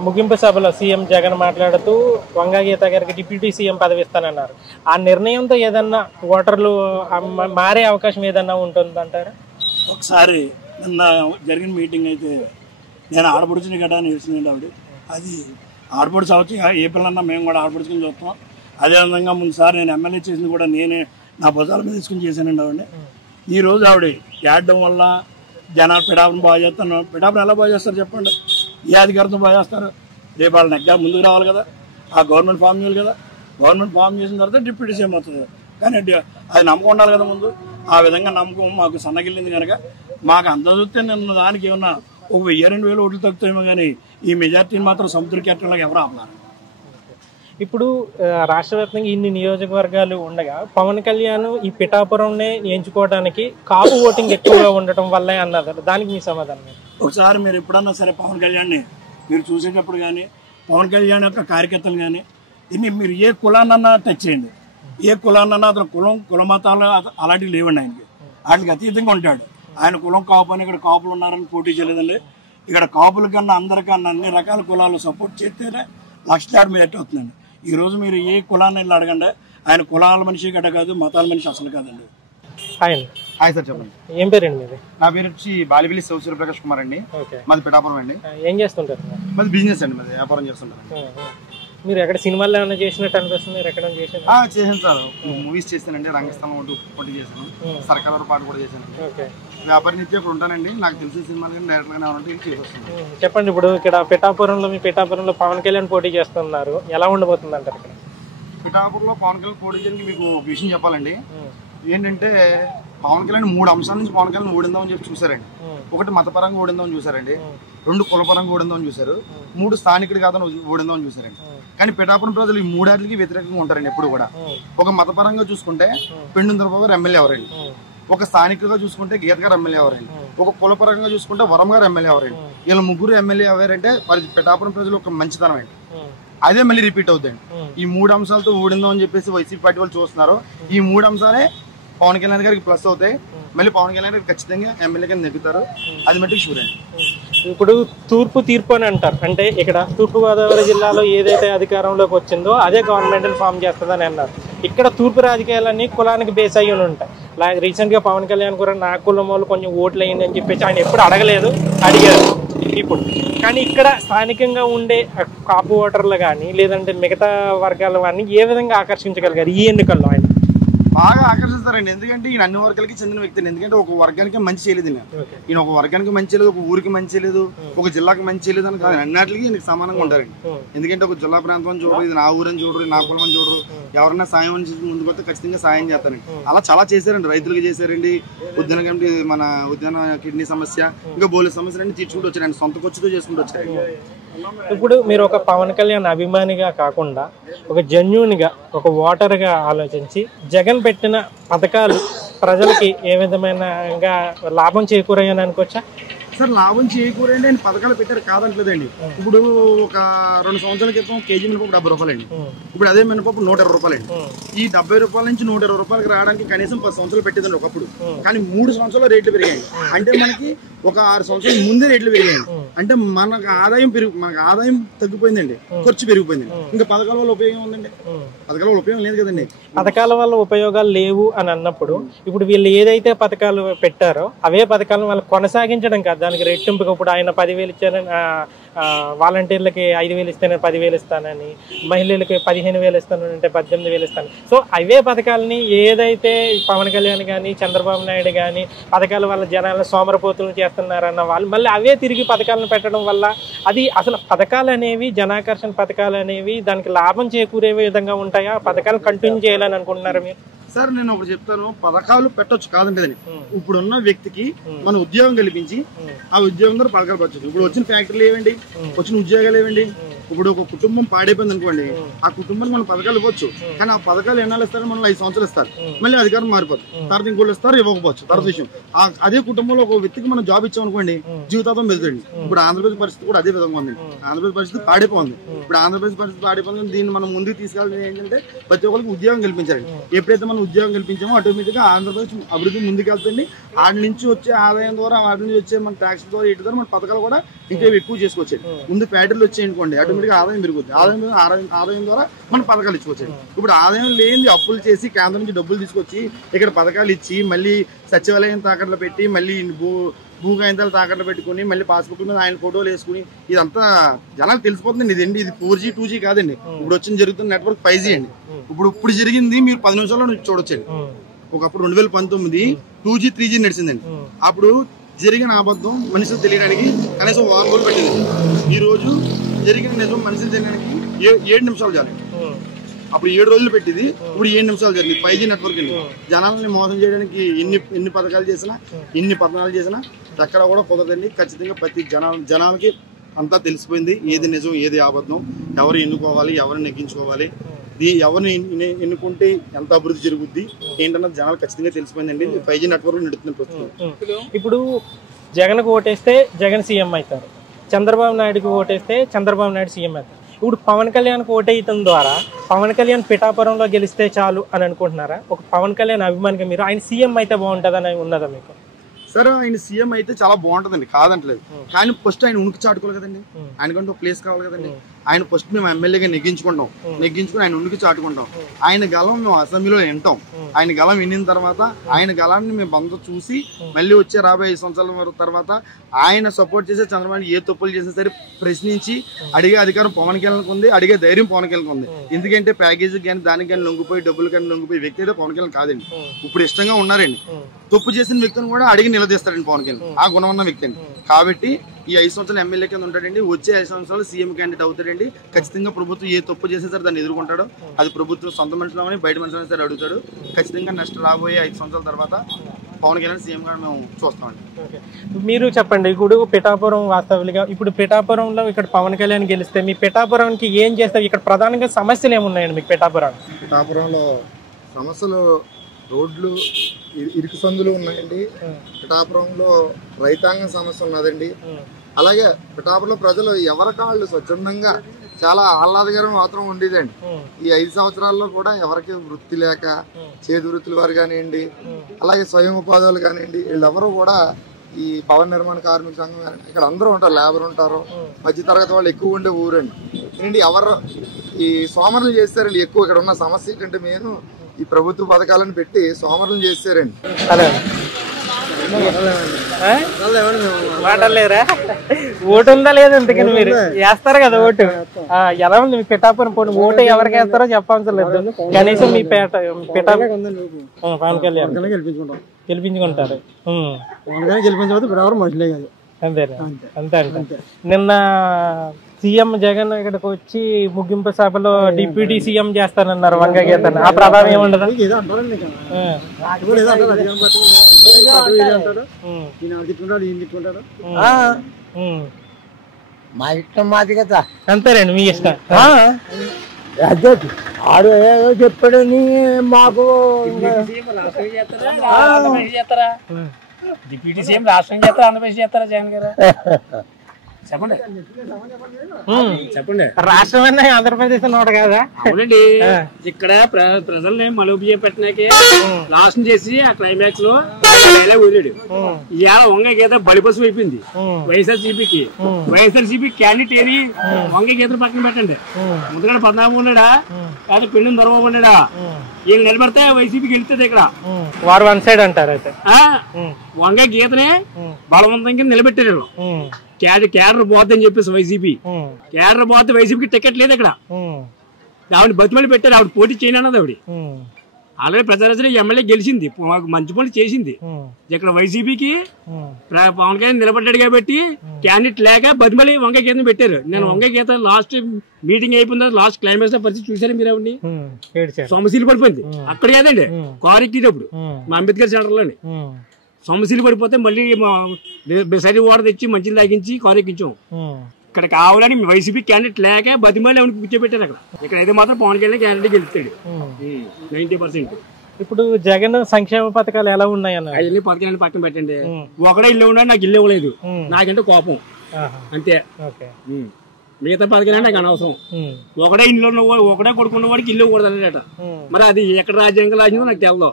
ముగింపు సభలో సీఎం జగన్ మాట్లాడుతూ వంగా గీత గారికి డిప్యూటీ సీఎం పదవి ఇస్తానన్నారు. ఆ నిర్ణయంతో ఏదన్నా ఓటర్లు మారే అవకాశం ఏదన్నా ఉంటుందంటారా? ఒకసారి నిన్న జరిగిన మీటింగ్ అయితే నేను ఆడపడుచుని గడ్డ నిలిచిందండి. ఆవిడ అది ఆడపడుచు అవచ్చు, ఏ పిల్లన్నా మేము కూడా ఆడపడుచుకుని చూస్తాం. అదేవిధంగా ముందుసారి నేను ఎమ్మెల్యే చేసింది కూడా నేనే నా భుజాల మీద తీసుకుని చేశానండి ఆవిడ. ఈరోజు ఆవిడ ఏడడం వల్ల జనాలు పిఠాపురం బాగా చేస్తాను. పిఠాపురం ఎలా బాగా చేస్తారు చెప్పండి? ఏ అధికారంతో బాగా చేస్తారు? రేపు వాళ్ళ నెగ్గా ముందుకు రావాలి కదా, ఆ గవర్నమెంట్ ఫామ్ చేయాలి కదా. గవర్నమెంట్ ఫామ్ చేసిన తర్వాత డిప్యూటీ సీఎం అవుతుంది. కానీ అది నమ్మకం ఉండాలి కదా ముందు. ఆ విధంగా నమ్మకం మాకు సన్నగిల్లింది కనుక మాకు అంత చూస్తే నిన్న దానికి ఏమన్నా 1,000-2,000 ఓట్లు తగ్గుతాయేమో కానీ ఈ మెజార్టీని మాత్రం సముద్ర క్యాటర్లాగా ఎవరు ఆపలారు. ఇప్పుడు రాష్ట్ర వ్యాప్తంగా ఇన్ని నియోజకవర్గాలు ఉండగా పవన్ కళ్యాణ్ ఈ పిఠాపురంనే ఎంచుకోవడానికి కాపు ఓటింగ్ ఎక్కువగా ఉండటం వల్లే అన్నారు. దానికి మీ సమాధానం? ఒకసారి మీరు ఎప్పుడన్నా సరే పవన్ కళ్యాణ్ని మీరు చూసేటప్పుడు కానీ పవన్ కళ్యాణ్ యొక్క కార్యకర్తలు కానీ ఇన్ని మీరు ఏ కులాన్నన్నా టచ్ చేయండి, ఏ కులాన్నన్నా అతను కుల మతాలు అలాంటివి లేవండి ఆయనకి. ఆయనకి అతీతంగా ఉంటాడు. ఆయన కులం కాపు అని ఇక్కడ కాపులు ఉన్నారని పోటీ చేయలేదండి. ఇక్కడ కాపుల కన్నా అందరికన్నా అన్ని రకాల కులాలు సపోర్ట్ చేస్తేనే లక్షలాది మెజార్టీ అవుతుందండి. ఈ రోజు మీరు ఏ కులాన్ని వెళ్ళి అడగండి, ఆయన కులాల మనిషి గడ్డ కాదు, మతాల మనిషి అసలు కాదండి. హాయ్ సార్ చెప్పండి. ఏం పేరండి మీది? నా పేరు వచ్చి బాలిపల్లి సూర్యప్రకాష్ కుమార్ అండి. మాది పిఠాపురం అండి. ఏం చేస్తుంటారు? మాది బిజినెస్ అండి, మాది వ్యాపారం చేస్తుంటారు. మీరు ఎక్కడ సినిమాల్లో ఏమైనా చేసినట్టు అనిపిస్తుంది? మీరు ఎక్కడ చేశారు? చేశాను సార్, మూవీస్ చేశానండి. రంగస్థలం ఒకటి చేశాను, సర్కారు పాట కూడా చేశాను. వ్యాపారం నుంచి అక్కడ ఉంటానండి. నాకు తెలిసిన సినిమాలు కానీ డైరెక్ట్ గా ఉంటే చేసి వస్తాను. చెప్పండి, ఇప్పుడు ఇక్కడ పిఠాపురంలో మీ పిఠాపురంలో పవన్ కళ్యాణ్ పోటీ చేస్తున్నారు, ఎలా ఉండబోతుంది అంటారు? ఇక్కడ పిఠాపురంలో పవన్ కళ్యాణ్ పోటీ చేయడానికి మీకు ఒక విషయం చెప్పాలండి. ఏంటంటే పవన్ కళ్యాణ్ 3 అంశాల నుంచి పవన్ కళ్యాణ్ ఓడిందామని చెప్పి చూసారండి. ఒకటి మతపరంగా ఓడిందామని చూసారండి, 2 కులపరంగా ఓడిందామని చూసారు, 3 స్థానికుడి కాదని ఓడిందామని చూసారండి. కానీ పిఠాపురం ప్రజలు ఈ 3 వ్యతిరేకంగా ఉంటారండి ఎప్పుడు కూడా. ఒక మతపరంగా చూసుకుంటే పెండుందరబాబు గారు ఎమ్మెల్యే ఎవరండి, ఒక స్థానికులుగా చూసుకుంటే గీత గారు ఎమ్మెల్యే ఎవరండి, ఒక కులపరంగా చూసుకుంటే వరం గారు ఎమ్మెల్యే ఎవరండి. వీళ్ళ 3 ఎమ్మెల్యే ఎవరంటే మరి పిఠాపురం ప్రజలు ఒక మంచితనం అండి. అదే మళ్ళీ రిపీట్ అవుతాయండి. ఈ 3 అంశాలతో ఓడిందాం అని చెప్పేసి వైసీపీ పార్టీ వాళ్ళు చూస్తున్నారు. ఈ 3 అంశాలే పవన్ కళ్యాణ్ గారికి ప్లస్ అవుతాయి. మళ్ళీ పవన్ కళ్యాణ్ గారికి ఖచ్చితంగా ఎమ్మెల్యే కింద నెగ్గుతారు, అది మట్టి షూర్ అండి. ఇప్పుడు తూర్పు తీర్పు అని అంటారు, అంటే ఇక్కడ తూర్పుగోదావరి జిల్లాలో ఏదైతే అధికారంలోకి వచ్చిందో అదే గవర్నమెంట్ ఫామ్ చేస్తుందని అన్నారు. ఇక్కడ తూర్పు రాజకీయాలన్నీ కులానికి బేస్ అయ్యి ఉంటాయి. రీసెంట్గా పవన్ కళ్యాణ్ కూడా నా కులం వాళ్ళు కొంచెం ఓట్లు అయ్యింది అని చెప్పేసి ఆయన ఎప్పుడు అడగలేదు, అడిగారు ఇప్పుడు. కానీ ఇక్కడ స్థానికంగా ఉండే కాపు ఓటర్లు కానీ లేదంటే మిగతా వర్గాల వారిని ఏ విధంగా ఆకర్షించగలిగారు ఈ ఎన్నికల్లో? ఆయన బాగా ఆకర్షిస్తారండి. ఎందుకంటే ఈయన అన్ని వర్గాలకి చెందిన వ్యక్తి. ఎందుకంటే ఒక వర్గానికి మంచి చేయలేదు ఈయన, ఒక వర్గానికి మంచి చేయలేదు, ఒక ఊరికి మంచి చేయలేదు, ఒక జిల్లాకి మంచి చేయలేదు అని కాదు, అన్నిటికీ ఈయనకి సమానంగా ఉంటారండి. ఎందుకంటే ఒక జిల్లా ప్రాంతం చూడరు, ఇది నా ఊరని చూడరు, నా కులం అని చూడరు. ఎవరన్నా సాయం అని ముందుకు వస్తే ఖచ్చితంగా సాయం చేస్తారండి. అలా చాలా చేశారండి, రైతులకు చేశారండి. ఉద్యాన కమిటీ మన ఉద్యాన కిడ్నీ సమస్య ఇంకా బోలే సమస్యలన్నీ తీర్చుకుంటూ వచ్చారండి, సొంత ఖర్చుతో చేసుకుంటూ వచ్చారండి. ఇప్పుడు మీరు ఒక పవన్ కళ్యాణ్ అభిమానిగా కాకుండా ఒక జెన్యూన్గా ఒక ఓటర్గా ఆలోచించి జగన్ పెట్టిన పథకాలు ప్రజలకి ఏ విధమైన లాభం చేకూరాయని అనుకోవచ్చా? సార్ లాభం చేకూరండి, ఆయన పథకాలు పెట్టారు కాదంటలేదండి. ఇప్పుడు ఒక 2 సంవత్సరాల క్రితం కేజీ మినపప్పు 70 రూపాయలండి, ఇప్పుడు అదే మినపప్పు 120 రూపాయలండి. ఈ 70 రూపాయల నుంచి 120 రూపాయలకి రావడానికి కనీసం 10 సంవత్సరాలు పెట్టిందండి ఒకప్పుడు. కానీ 3 సంవత్సరాలు రేట్లు పెరిగాయి. అంటే మనకి ఒక 6 సంవత్సరాల ముందే రేట్లు పెరిగాయండి. అంటే మనకు ఆదాయం తగ్గిపోయిందండి, ఖర్చు పెరిగిపోయిందండి. ఇంకా పథకాల వల్ల ఉపయోగం ఉందండి? పథకాల వల్ల ఉపయోగం లేదు కదండి. పథకాల వల్ల ఉపయోగాలు లేవు అని అన్నప్పుడు ఇప్పుడు వీళ్ళు ఏదైతే పథకాలు పెట్టారో అవే పథకాలను వాళ్ళు కొనసాగించడం కాదు, దానికి రెట్టింపుగా ఇప్పుడు ఆయన 10,000 ఇచ్చారని, వాలంటీర్లకి 5,000 ఇస్తానని 10,000 ఇస్తానని, మహిళలకి 15,000 ఇస్తానంటే 18,000 ఇస్తాను. సో అవే పథకాలని ఏదైతే పవన్ కళ్యాణ్ కానీ చంద్రబాబు నాయుడు కానీ పథకాల వల్ల జనాలను సోమరపోతులు చేస్తున్నారన్న వాళ్ళు మళ్ళీ అవే తిరిగి పథకాలను పెట్టడం వల్ల అది అసలు పథకాలు అనేవి జనాకర్షణ పథకాలు అనేవి దానికి లాభం చేకూరే విధంగా ఉంటాయా? పథకాలు కంటిన్యూ చేయాలని అనుకుంటున్నారా మీరు? సార్ నేను ఒకటి చెప్తాను, పథకాలు పెట్టొచ్చు కాదంటేదని. ఇప్పుడున్న వ్యక్తికి మనం ఉద్యోగం కల్పించి ఆ ఉద్యోగం ద్వారా పథకాలు పెట్టచ్చు. ఇప్పుడు వచ్చిన ఫ్యాక్టరీలు ఏవండి, వచ్చిన ఉద్యోగాలు ఏవండి. ఇప్పుడు ఒక కుటుంబం పాడైపోయింది అనుకోండి, ఆ కుటుంబానికి మనం పథకాలు ఇవ్వచ్చు. కానీ ఆ పథకాలు ఎన్నాళ్ళు ఇస్తారు? మనం 5 సంవత్సరాలు ఇస్తారు, మళ్ళీ అధికారం మారిపోతుంది, తర్వాత ఇంకోళ్ళు ఇస్తారు, ఇవ్వకపోవచ్చు, తర్వాత విషయం. అదే కుటుంబంలో ఒక వ్యక్తికి మనం జాబ్ ఇచ్చాం అనుకోండి, జీవితాంతం వెళ్తుంది. ఇప్పుడు ఆంధ్రప్రదేశ్ పరిస్థితి కూడా అదే విధంగా ఉంది. ఆంధ్రప్రదేశ్ పరిస్థితి పాడైపోయింది. ఇప్పుడు ఆంధ్రప్రదేశ్ పరిస్థితి పాడైపోయింది. దీన్ని మనం ముందుకు తీసుకెళ్ళాలి ఏంటంటే ప్రతి ఒక్కరికి ఉద్యోగం కల్పించాలి. ఎప్పుడైతే మనం ఉద్యోగం కల్పించామో ఆటోమేటిక్ గా ఆంధ్రప్రదేశ్ అభివృద్ధి ముందుకు వెళ్తుంది. వాటి నుంచి వచ్చే ఆదాయం ద్వారా, వాటి నుంచి వచ్చే మన ట్యాక్స్ ద్వారా, వీటి ద్వారా మన పథకాలు కూడా ఇంకా ఎక్కువ చేసుకోవచ్చు. ముందు ఫ్యాక్టరీలు వచ్చాయనుకోండి, ఆటోమేటిక్ గా ఆదాయం పెరుగుతుంది. ఆదాయం ద్వారా మనం పథకాలు ఇచ్చుకోవచ్చు. ఇప్పుడు ఆదాయం లేని అప్పులు చేసి కేంద్రం నుంచి డబ్బులు తీసుకొచ్చి ఇక్కడ పథకాలు ఇచ్చి మళ్ళీ సచివాలయం తాకట్లో పెట్టి మళ్ళీ భూగాయంతాలు తాకట్లో పెట్టుకుని మళ్ళీ పాస్బుక్ మీద ఆయన ఫోటోలు వేసుకుని ఇదంతా జనాలకు తెలిసిపోతుంది. ఇది 4G 2G కాదండి. ఇప్పుడు వచ్చిన జరుగుతున్న నెట్వర్క్ 5G అండి. ఇప్పుడు జరిగింది మీరు 10 నిమిషాల్లో చూడొచ్చండి. ఒకప్పుడు 2019 2G 3G నడిచిందండి. అప్పుడు జరిగిన అబద్ధం మనుషులు తెలియడానికి కనీసం 1 రోజులు పెట్టింది. ఈ రోజు జరిగిన నిజం మనుషులు తెలియడానికి 7 నిమిషాలు చాలండి. అప్పుడు 7 రోజులు పెట్టింది, ఇప్పుడు 7 నిమిషాలు జరిగింది. 5G నెట్వర్క్ అండి. జనాలని మోసం చేయడానికి ఎన్ని పథకాలు చేసినా, ఎన్ని పథకాలు చేసినా ఎక్కడ కూడా కుదరదండి. ఖచ్చితంగా ప్రతి జనాలకి అంతా తెలిసిపోయింది, ఏది నిజం ఏది అబద్ధం, ఎవరు ఎన్నుకోవాలి, ఎవరిని నెగ్గించుకోవాలి, ఎవరిని ఎన్నుకుంటే ఎంత అభివృద్ధి జరుగుద్ది ఏంటన్నది జనాలు ఖచ్చితంగా తెలిసిపోయిందండి. 5G నెట్వర్క్ నడుస్తుంది ప్రస్తుతం. ఇప్పుడు జగన్కు ఓటేస్తే జగన్ సీఎం అవుతారు, చంద్రబాబు నాయుడుకి ఓటేస్తే చంద్రబాబు నాయుడు సీఎం అవుతారు. ఇప్పుడు పవన్ కళ్యాణ్కి ఓటేయటం ద్వారా పవన్ కళ్యాణ్ పిఠాపురంలో గెలిస్తే చాలు అని అనుకుంటున్నారా? ఒక పవన్ కళ్యాణ్ అభిమానిగా మీరు ఆయన సీఎం అయితే బాగుంటుందని ఉన్నదా మీకు? సరే ఆయన సీఎం అయితే చాలా బాగుంటుందండి, కాదంటలేదు. కానీ ఫస్ట్ ఆయన ఉనికి చాటుకోవాలి కదండి, ఆయనకంటే ఒక ప్లేస్ కావాలి కదండి. ఆయన ఫస్ట్ మేము ఎమ్మెల్యేగా నెగ్గించుకుని ఆయన ఉనికి చాటుకుంటాం. ఆయన గలం మేము అసెంబ్లీలో వింటాం. ఆయన గలం వినిన తర్వాత ఆయన గలాన్ని మేము బంధు చూసి మళ్ళీ వచ్చే 5 సంవత్సరాల తర్వాత ఆయన సపోర్ట్ చేసే చంద్రబాబు ఏ తప్పులు చేసినా సరే ప్రశ్నించి అడిగే అధికారం పవన్ కళ్యాణ్కి ఉంది, అడిగే ధైర్యం పవన్ కళ్యాణ్కి ఉంది. ఎందుకంటే ప్యాకేజీకి కానీ దానికి కానీ లొంగిపోయి డబ్బులు కానీ లొంగిపోయి వ్యక్తి అయితే పవన్ కళ్యాణ్ కాదండి. ఇప్పుడు ఇష్టంగా ఉన్నారండి. తప్పు చేసిన వ్యక్తిని కూడా అడిగి నిలదీస్తాడండి పవన్ కళ్యాణ్, ఆ గుణం ఉన్న వ్యక్తి అండి. కాబట్టి ఈ 5 సంవత్సరాలు ఎమ్మెల్యే కింద ఉంటాడండి. వచ్చే 5 సంవత్సరాలు సీఎం క్యాండిడేట్ అవుతాడండి. ఖచ్చితంగా ప్రభుత్వం ఏ తప్పు చేసినా సరే దాన్ని ఎదుర్కొంటాడు. అది ప్రభుత్వం సొంత మనుషులు బయట మనుషులు సరే అడుగుతాడు. ఖచ్చితంగా నెక్స్ట్ రాబోయే 5 సంవత్సరాల తర్వాత పవన్ కళ్యాణ్ సీఎం గా మేము చూస్తామండి. మీరు చెప్పండి, ఇప్పుడు పిఠాపురం వాస్తవులుగా ఇప్పుడు పిఠాపురంలో ఇక్కడ పవన్ కళ్యాణ్ గెలిస్తే మీ పిఠాపురానికి ఏం చేస్తారు? ఇక్కడ ప్రధానంగా సమస్యలు ఏమున్నాయండి మీకు పిఠాపురంలో? సమస్యలు రోడ్లు, ఇరుకు సందులు ఉన్నాయండి. పిఠాపురంలో రైతాంగ సమస్య ఉన్నదండి. అలాగే పిఠాపురంలో ప్రజలు ఎవరి కాళ్ళు స్వచ్ఛందంగా చాలా ఆహ్లాదకరమైన వాతావరణం ఉండేదండి. ఈ 5 సంవత్సరాల్లో కూడా ఎవరికి వృత్తి లేక చేతి వృత్తుల వారు కానివ్వండి, అలాగే స్వయం ఉపాధులు కానివ్వండి, వీళ్ళెవరూ కూడా ఈ భవన నిర్మాణ కార్మిక సంఘం కానీ ఇక్కడ అందరూ ఉంటారు, లేబర్ ఉంటారు, మధ్య తరగతి వాళ్ళు ఎక్కువ ఉండే ఊరండి. ఏంటంటే ఎవరు ఈ సోమరులు చేస్తారండి ఎక్కువ. ఇక్కడ ఉన్న సమస్య ఏంటంటే మేము ఈ ప్రభుత్వ పథకాలను పెట్టి సోమరులు చేస్తారండి. మాట్లాడలేరా? ఓటు ఉందా లేదా ఇంతకని మీరు వేస్తారు కదా ఓటు? ఎలా ఉంది మీ పిఠాపురం? పోటీ ఓటు ఎవరికి వేస్తారో చెప్పాల్సిన లేదు. కనీసం మీ పిఠాపురం పవన్ కళ్యాణ్ గెలిపించుకుంటారు. గెలిపించకపోతే పిఠాపురం మనుషులే కాదు. అంతేనా? అంతే అంతే. నిన్న సీఎం జగన్ ఇక్కడికి వచ్చి ముగింపు సభలో డిప్యూటీ సీఎం చేస్తానన్నారు వంగగీతను. ఆ ప్రభావం ఏముండదు? మా ఇష్టం మాది కదా. అంతేనండి, మీ ఇష్టం. అదే ఆడు ఏదో చెప్పాడని మాకు డిప్యూటీ సీఎం రాష్ట్రం చేస్తారా, ఆంధ్రప్రదేశ్ చేస్తారా జగన్ గారు? చెప్పండి చెప్పండి. రాష్ట్రం అన్నా ఆంధ్రప్రదేశ్ నోట కదా? అవునండి. ఇక్కడ ప్రజల్ని మలుపు పెట్టినాకే నాశనం చేసి ఆ క్లైమాక్స్ లో డైలాగ్ వదిలేడు. ఇవాళ వంగ గీత బలిపశువు అయిపోయింది వైఎస్ఆర్సీపీకి. వైఎస్ఆర్సీపీ క్యాండిడేట్ ఏది? వంగ గీతలు పక్కన పెట్టండి. ముందుగా పద్నాలుగు ఉన్నాడా కాదు పెళ్లి దొరవ ఉన్నాడా? వీళ్ళు నిలబడితే వైసీపీకి వెళ్తుంది. ఇక్కడ వారు వన్ సైడ్ అంటారు. అయితే వంగ గీతనే బలవంతంగా నిలబెట్టారు. క్యాడర్ పోద్దని చెప్పేసి వైసీపీ క్యాడర్ పోతే వైసీపీకి టికెట్ లేదు. ఇక్కడ ఆవిడ బతిమలు పెట్టారు. ఆవిడ పోటీ చేయనన్నది. ఆవిడ ఆల్రెడీ ప్రజారాజ్యంలో ఎమ్మెల్యే గెలిచింది, మంచి పనులు చేసింది. ఇక్కడ వైసీపీకి పవన్ కళ్యాణ్ నిలబడ్డాడు కాబట్టి క్యాండిడేట్ లేక బతిమలి వంగ గీతను పెట్టారు. నేను వంగ గీత లాస్ట్ మీటింగ్ అయిపోయింది, లాస్ట్ క్లైమాక్స్ లో పరిస్థితి చూసారు మీరు? ఆవిడ్ని సొమశీలు పడిపోయింది. అక్కడ కాదండి, కారు ఎక్కేటప్పుడు మా అంబేద్కర్ సెంటర్ లోని సొమశీలు పడిపోతే మళ్ళీ సరి వాటర్ తెచ్చి మంచిలు తాగించి కారు ఎక్కించాం. ఇక్కడ కావాలని వైసీపీ క్యాండిడేట్ లేక బతిమాలి ఆవిడకి కూర్చోబెట్టారు. ఇక్కడ అయితే మాత్రం పవన్ కళ్యాణ్ క్యాండిడేట్ గెలుస్తాడు 90%. ఇప్పుడు జగన్ సంక్షేమ పథకాలు ఎలా ఉన్నాయన్న? అన్ని పథకాలు పక్కన పెట్టండి. ఒకడే ఇల్లు ఉన్నాడు, నాకు ఇల్లు ఇవ్వలేదు, నాకంటే కోపం అంతే. మిగతా పథకాలు నాకు అనవసరం. ఒకడే ఇల్లు ఉన్నవాడు, ఒకడే కొడుకున్న వాడికి ఇల్లు ఇవ్వకూడదు అన్నట. మరి అది ఎక్కడ రాజ్యాంగం రాసిందో నాకు తెలదు.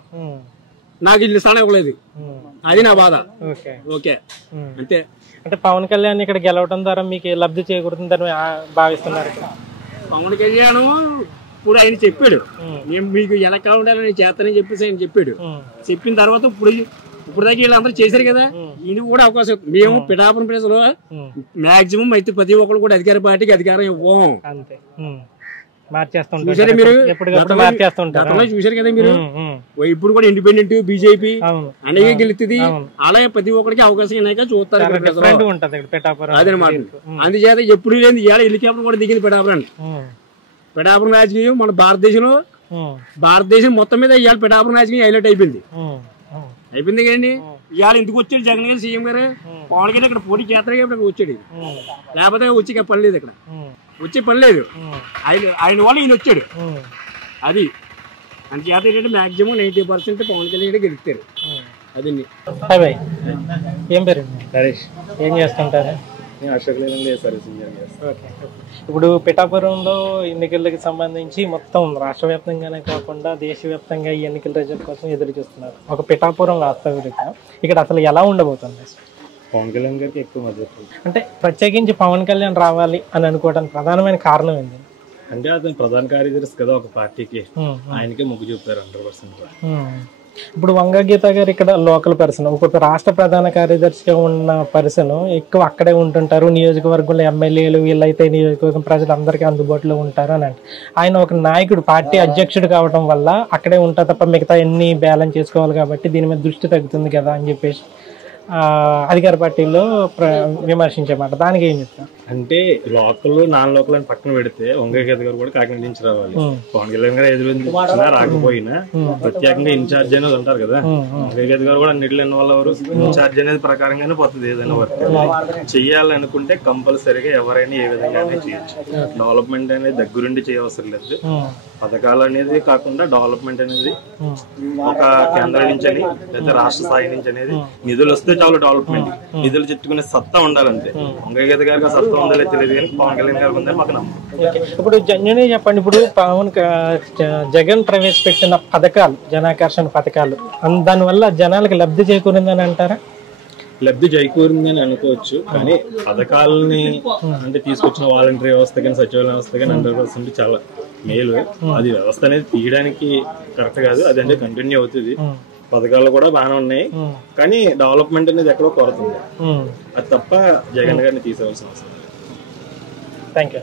నాకు ఇల్లు స్థానం ఇవ్వలేదు, అది నా బాధ. ఓకే అంతే. అంటే పవన్ కళ్యాణ్ ఇక్కడ గెలవడం ద్వారా మీకు లబ్ధి చేకూరుతుందని భావిస్తున్నారు? పవన్ కళ్యాణ్ ఇప్పుడు ఆయన చెప్పాడు మేము మీకు ఎలా కావాలని నేను చేస్తానని చెప్పేసి ఆయన చెప్పాడు. చెప్పిన తర్వాత ఇప్పుడు దాకా వీళ్ళందరూ చేశారు కదా, ఈయన కూడా అవకాశం. మేము పిఠాపురం ప్రజలు మాక్సిమం అయితే ప్రతి ఒక్కరు కూడా అధికార పార్టీకి అధికారం ఇవ్వం. చూసారా మీరు? చూసారు కదా మీరు? ఇప్పుడు కూడా ఇండిపెండెంట్ బీజేపీ అనేక గెలుస్తుంది. అలాగే ప్రతి ఒక్కరికి అవకాశం అయినాక చూస్తారు. అదనమాట. అందుచేత ఎప్పుడు లేదు ఇవాళ హెలికాప్టర్ కూడా దిగింది పిఠాపురాన్ని. పిఠాపురం రాజకీయం మన భారతదేశం మొత్తం మీద ఇవాళ పిఠాపురం రాజకీయం హైలైట్ అయిపోయింది కదండి. ఇవాళ ఎందుకు వచ్చాడు జగన్ గారు సీఎం గారు? పవన్ కళ్యాణ్ ఇక్కడ పోటీ చేస్తారు కాబట్టి వచ్చాడు. లేకపోతే వచ్చి పని లేదు, ఇక్కడ వచ్చే పని లేదు. ఆయన వాళ్ళు ఈయన వచ్చాడు. అది అందుచేత ఏంటంటే మాక్సిమం 90% పవన్ కళ్యాణ్ గెలుస్తారు. అదండి. ఏం పేరు? నరేష్. ఏం చేస్తుంటారు? నేను అశోక్ లేదండి సర్వీసింగ్ చేస్తాను. ఓకే. ఇప్పుడు పిఠాపురంలో ఎన్నికలకు సంబంధించి మొత్తం రాష్ట్ర వ్యాప్తంగానే కాకుండా దేశవ్యాప్తంగా ఈ ఎన్నికల రిజల్ట్ కోసం ఎదురు చూస్తున్నారు. ఒక పిఠాపురం వాస్తవిక ఇక్కడ అసలు ఎలా ఉండబోతుంది? పవన్ కళ్యాణ్ గారికి ఎక్కువ మద్దతు. అంటే ప్రత్యేకించి పవన్ కళ్యాణ్ రావాలి అని అనుకోవడానికి ప్రధానమైన కారణం ఏంటి? అంటే అతను ప్రధాన కార్యదర్శి కదా ఒక పార్టీకి, ఆయనకే మొగ్గు చూపుతారు 100%. ఇప్పుడు వంగ గీత గారు ఇక్కడ లోకల్ పర్సన్, ఒక రాష్ట్ర ప్రధాన కార్యదర్శిగా ఉన్న పర్సన్ ఎక్కువ అక్కడే ఉంటుంటారు. నియోజకవర్గంలో ఎమ్మెల్యేలు వీళ్ళైతే నియోజకవర్గం ప్రజలందరికీ అందుబాటులో ఉంటారు అని అంటే, ఆయన ఒక నాయకుడు పార్టీ అధ్యక్షుడు కావడం వల్ల అక్కడే ఉంటా తప్ప మిగతా ఎన్ని బ్యాలెన్స్ చేసుకోవాలి కాబట్టి దీని మీద దృష్టి తగ్గుతుంది కదా అని చెప్పేసి అధికార పార్టీలో విమర్శించేమాట. దానికి ఏం చెప్తారు? అంటే లోకల్ నాన్ లోకల్ అని పక్కన పెడితే వంగ గీత గారు కూడా కాకినాడ నుంచి రావాలి. పవన్ కళ్యాణ్ గారు ఎదురు రాకపోయినా ప్రత్యేకంగా ఇన్ఛార్జ్ అనేది ఉంటారు కదా, వంగ గీత గారు కూడా అన్నింటిలో ఇన్వాల్వ్ అవ్వరు. ఇన్ఛార్జ్ అనేది ప్రకారంగానే పోతుంది. ఏదైనా వర్క్ చెయ్యాలనుకుంటే కంపల్సరీగా ఎవరైనా ఏ విధంగా చేయొచ్చు. డెవలప్మెంట్ అనేది దగ్గరుండి చేయవసరం లేదు. పథకాలు అనేది కాకుండా డెవలప్మెంట్ అనేది ఒక కేంద్రం నుంచి అని లేదా రాష్ట్ర స్థాయి నుంచి అనేది నిధులు వస్తే చాలు. డెవలప్మెంట్ నిధులు చెట్టుకునే సత్తా ఉండాలంటే వంగ గీత గారికి ఆ సత్తా ఉందో తెలియదు కానీ పవన్ కళ్యాణ్ గారికి ఉందని మాకు నమ్మకం. ఇప్పుడు జన్యునే చెప్పండి, ఇప్పుడు జగన్ ప్రవేశపెట్టిన పథకాలు జనాకర్షణ పథకాలు దానివల్ల జనాలకు లబ్ధి చేకూరిందని అంటారా? లబ్ధి చేకూరిందని అనుకోవచ్చు, కానీ పథకాలని అంటే తీసుకొచ్చిన వాలంటరీ వ్యవస్థ కానీ సచివాలయ వ్యవస్థ కానీ 100% చాలా మేలు. అది వ్యవస్థ అనేది తీయడానికి కరెక్ట్ కాదు, అది అంటే కంటిన్యూ అవుతుంది. పథకాలు కూడా బాగానే ఉన్నాయి, కానీ డెవలప్మెంట్ అనేది ఎక్కడో కొరత ఉంది. అది తప్ప జగన్ గారిని తీసేవలసిన అవసరం. Thank you.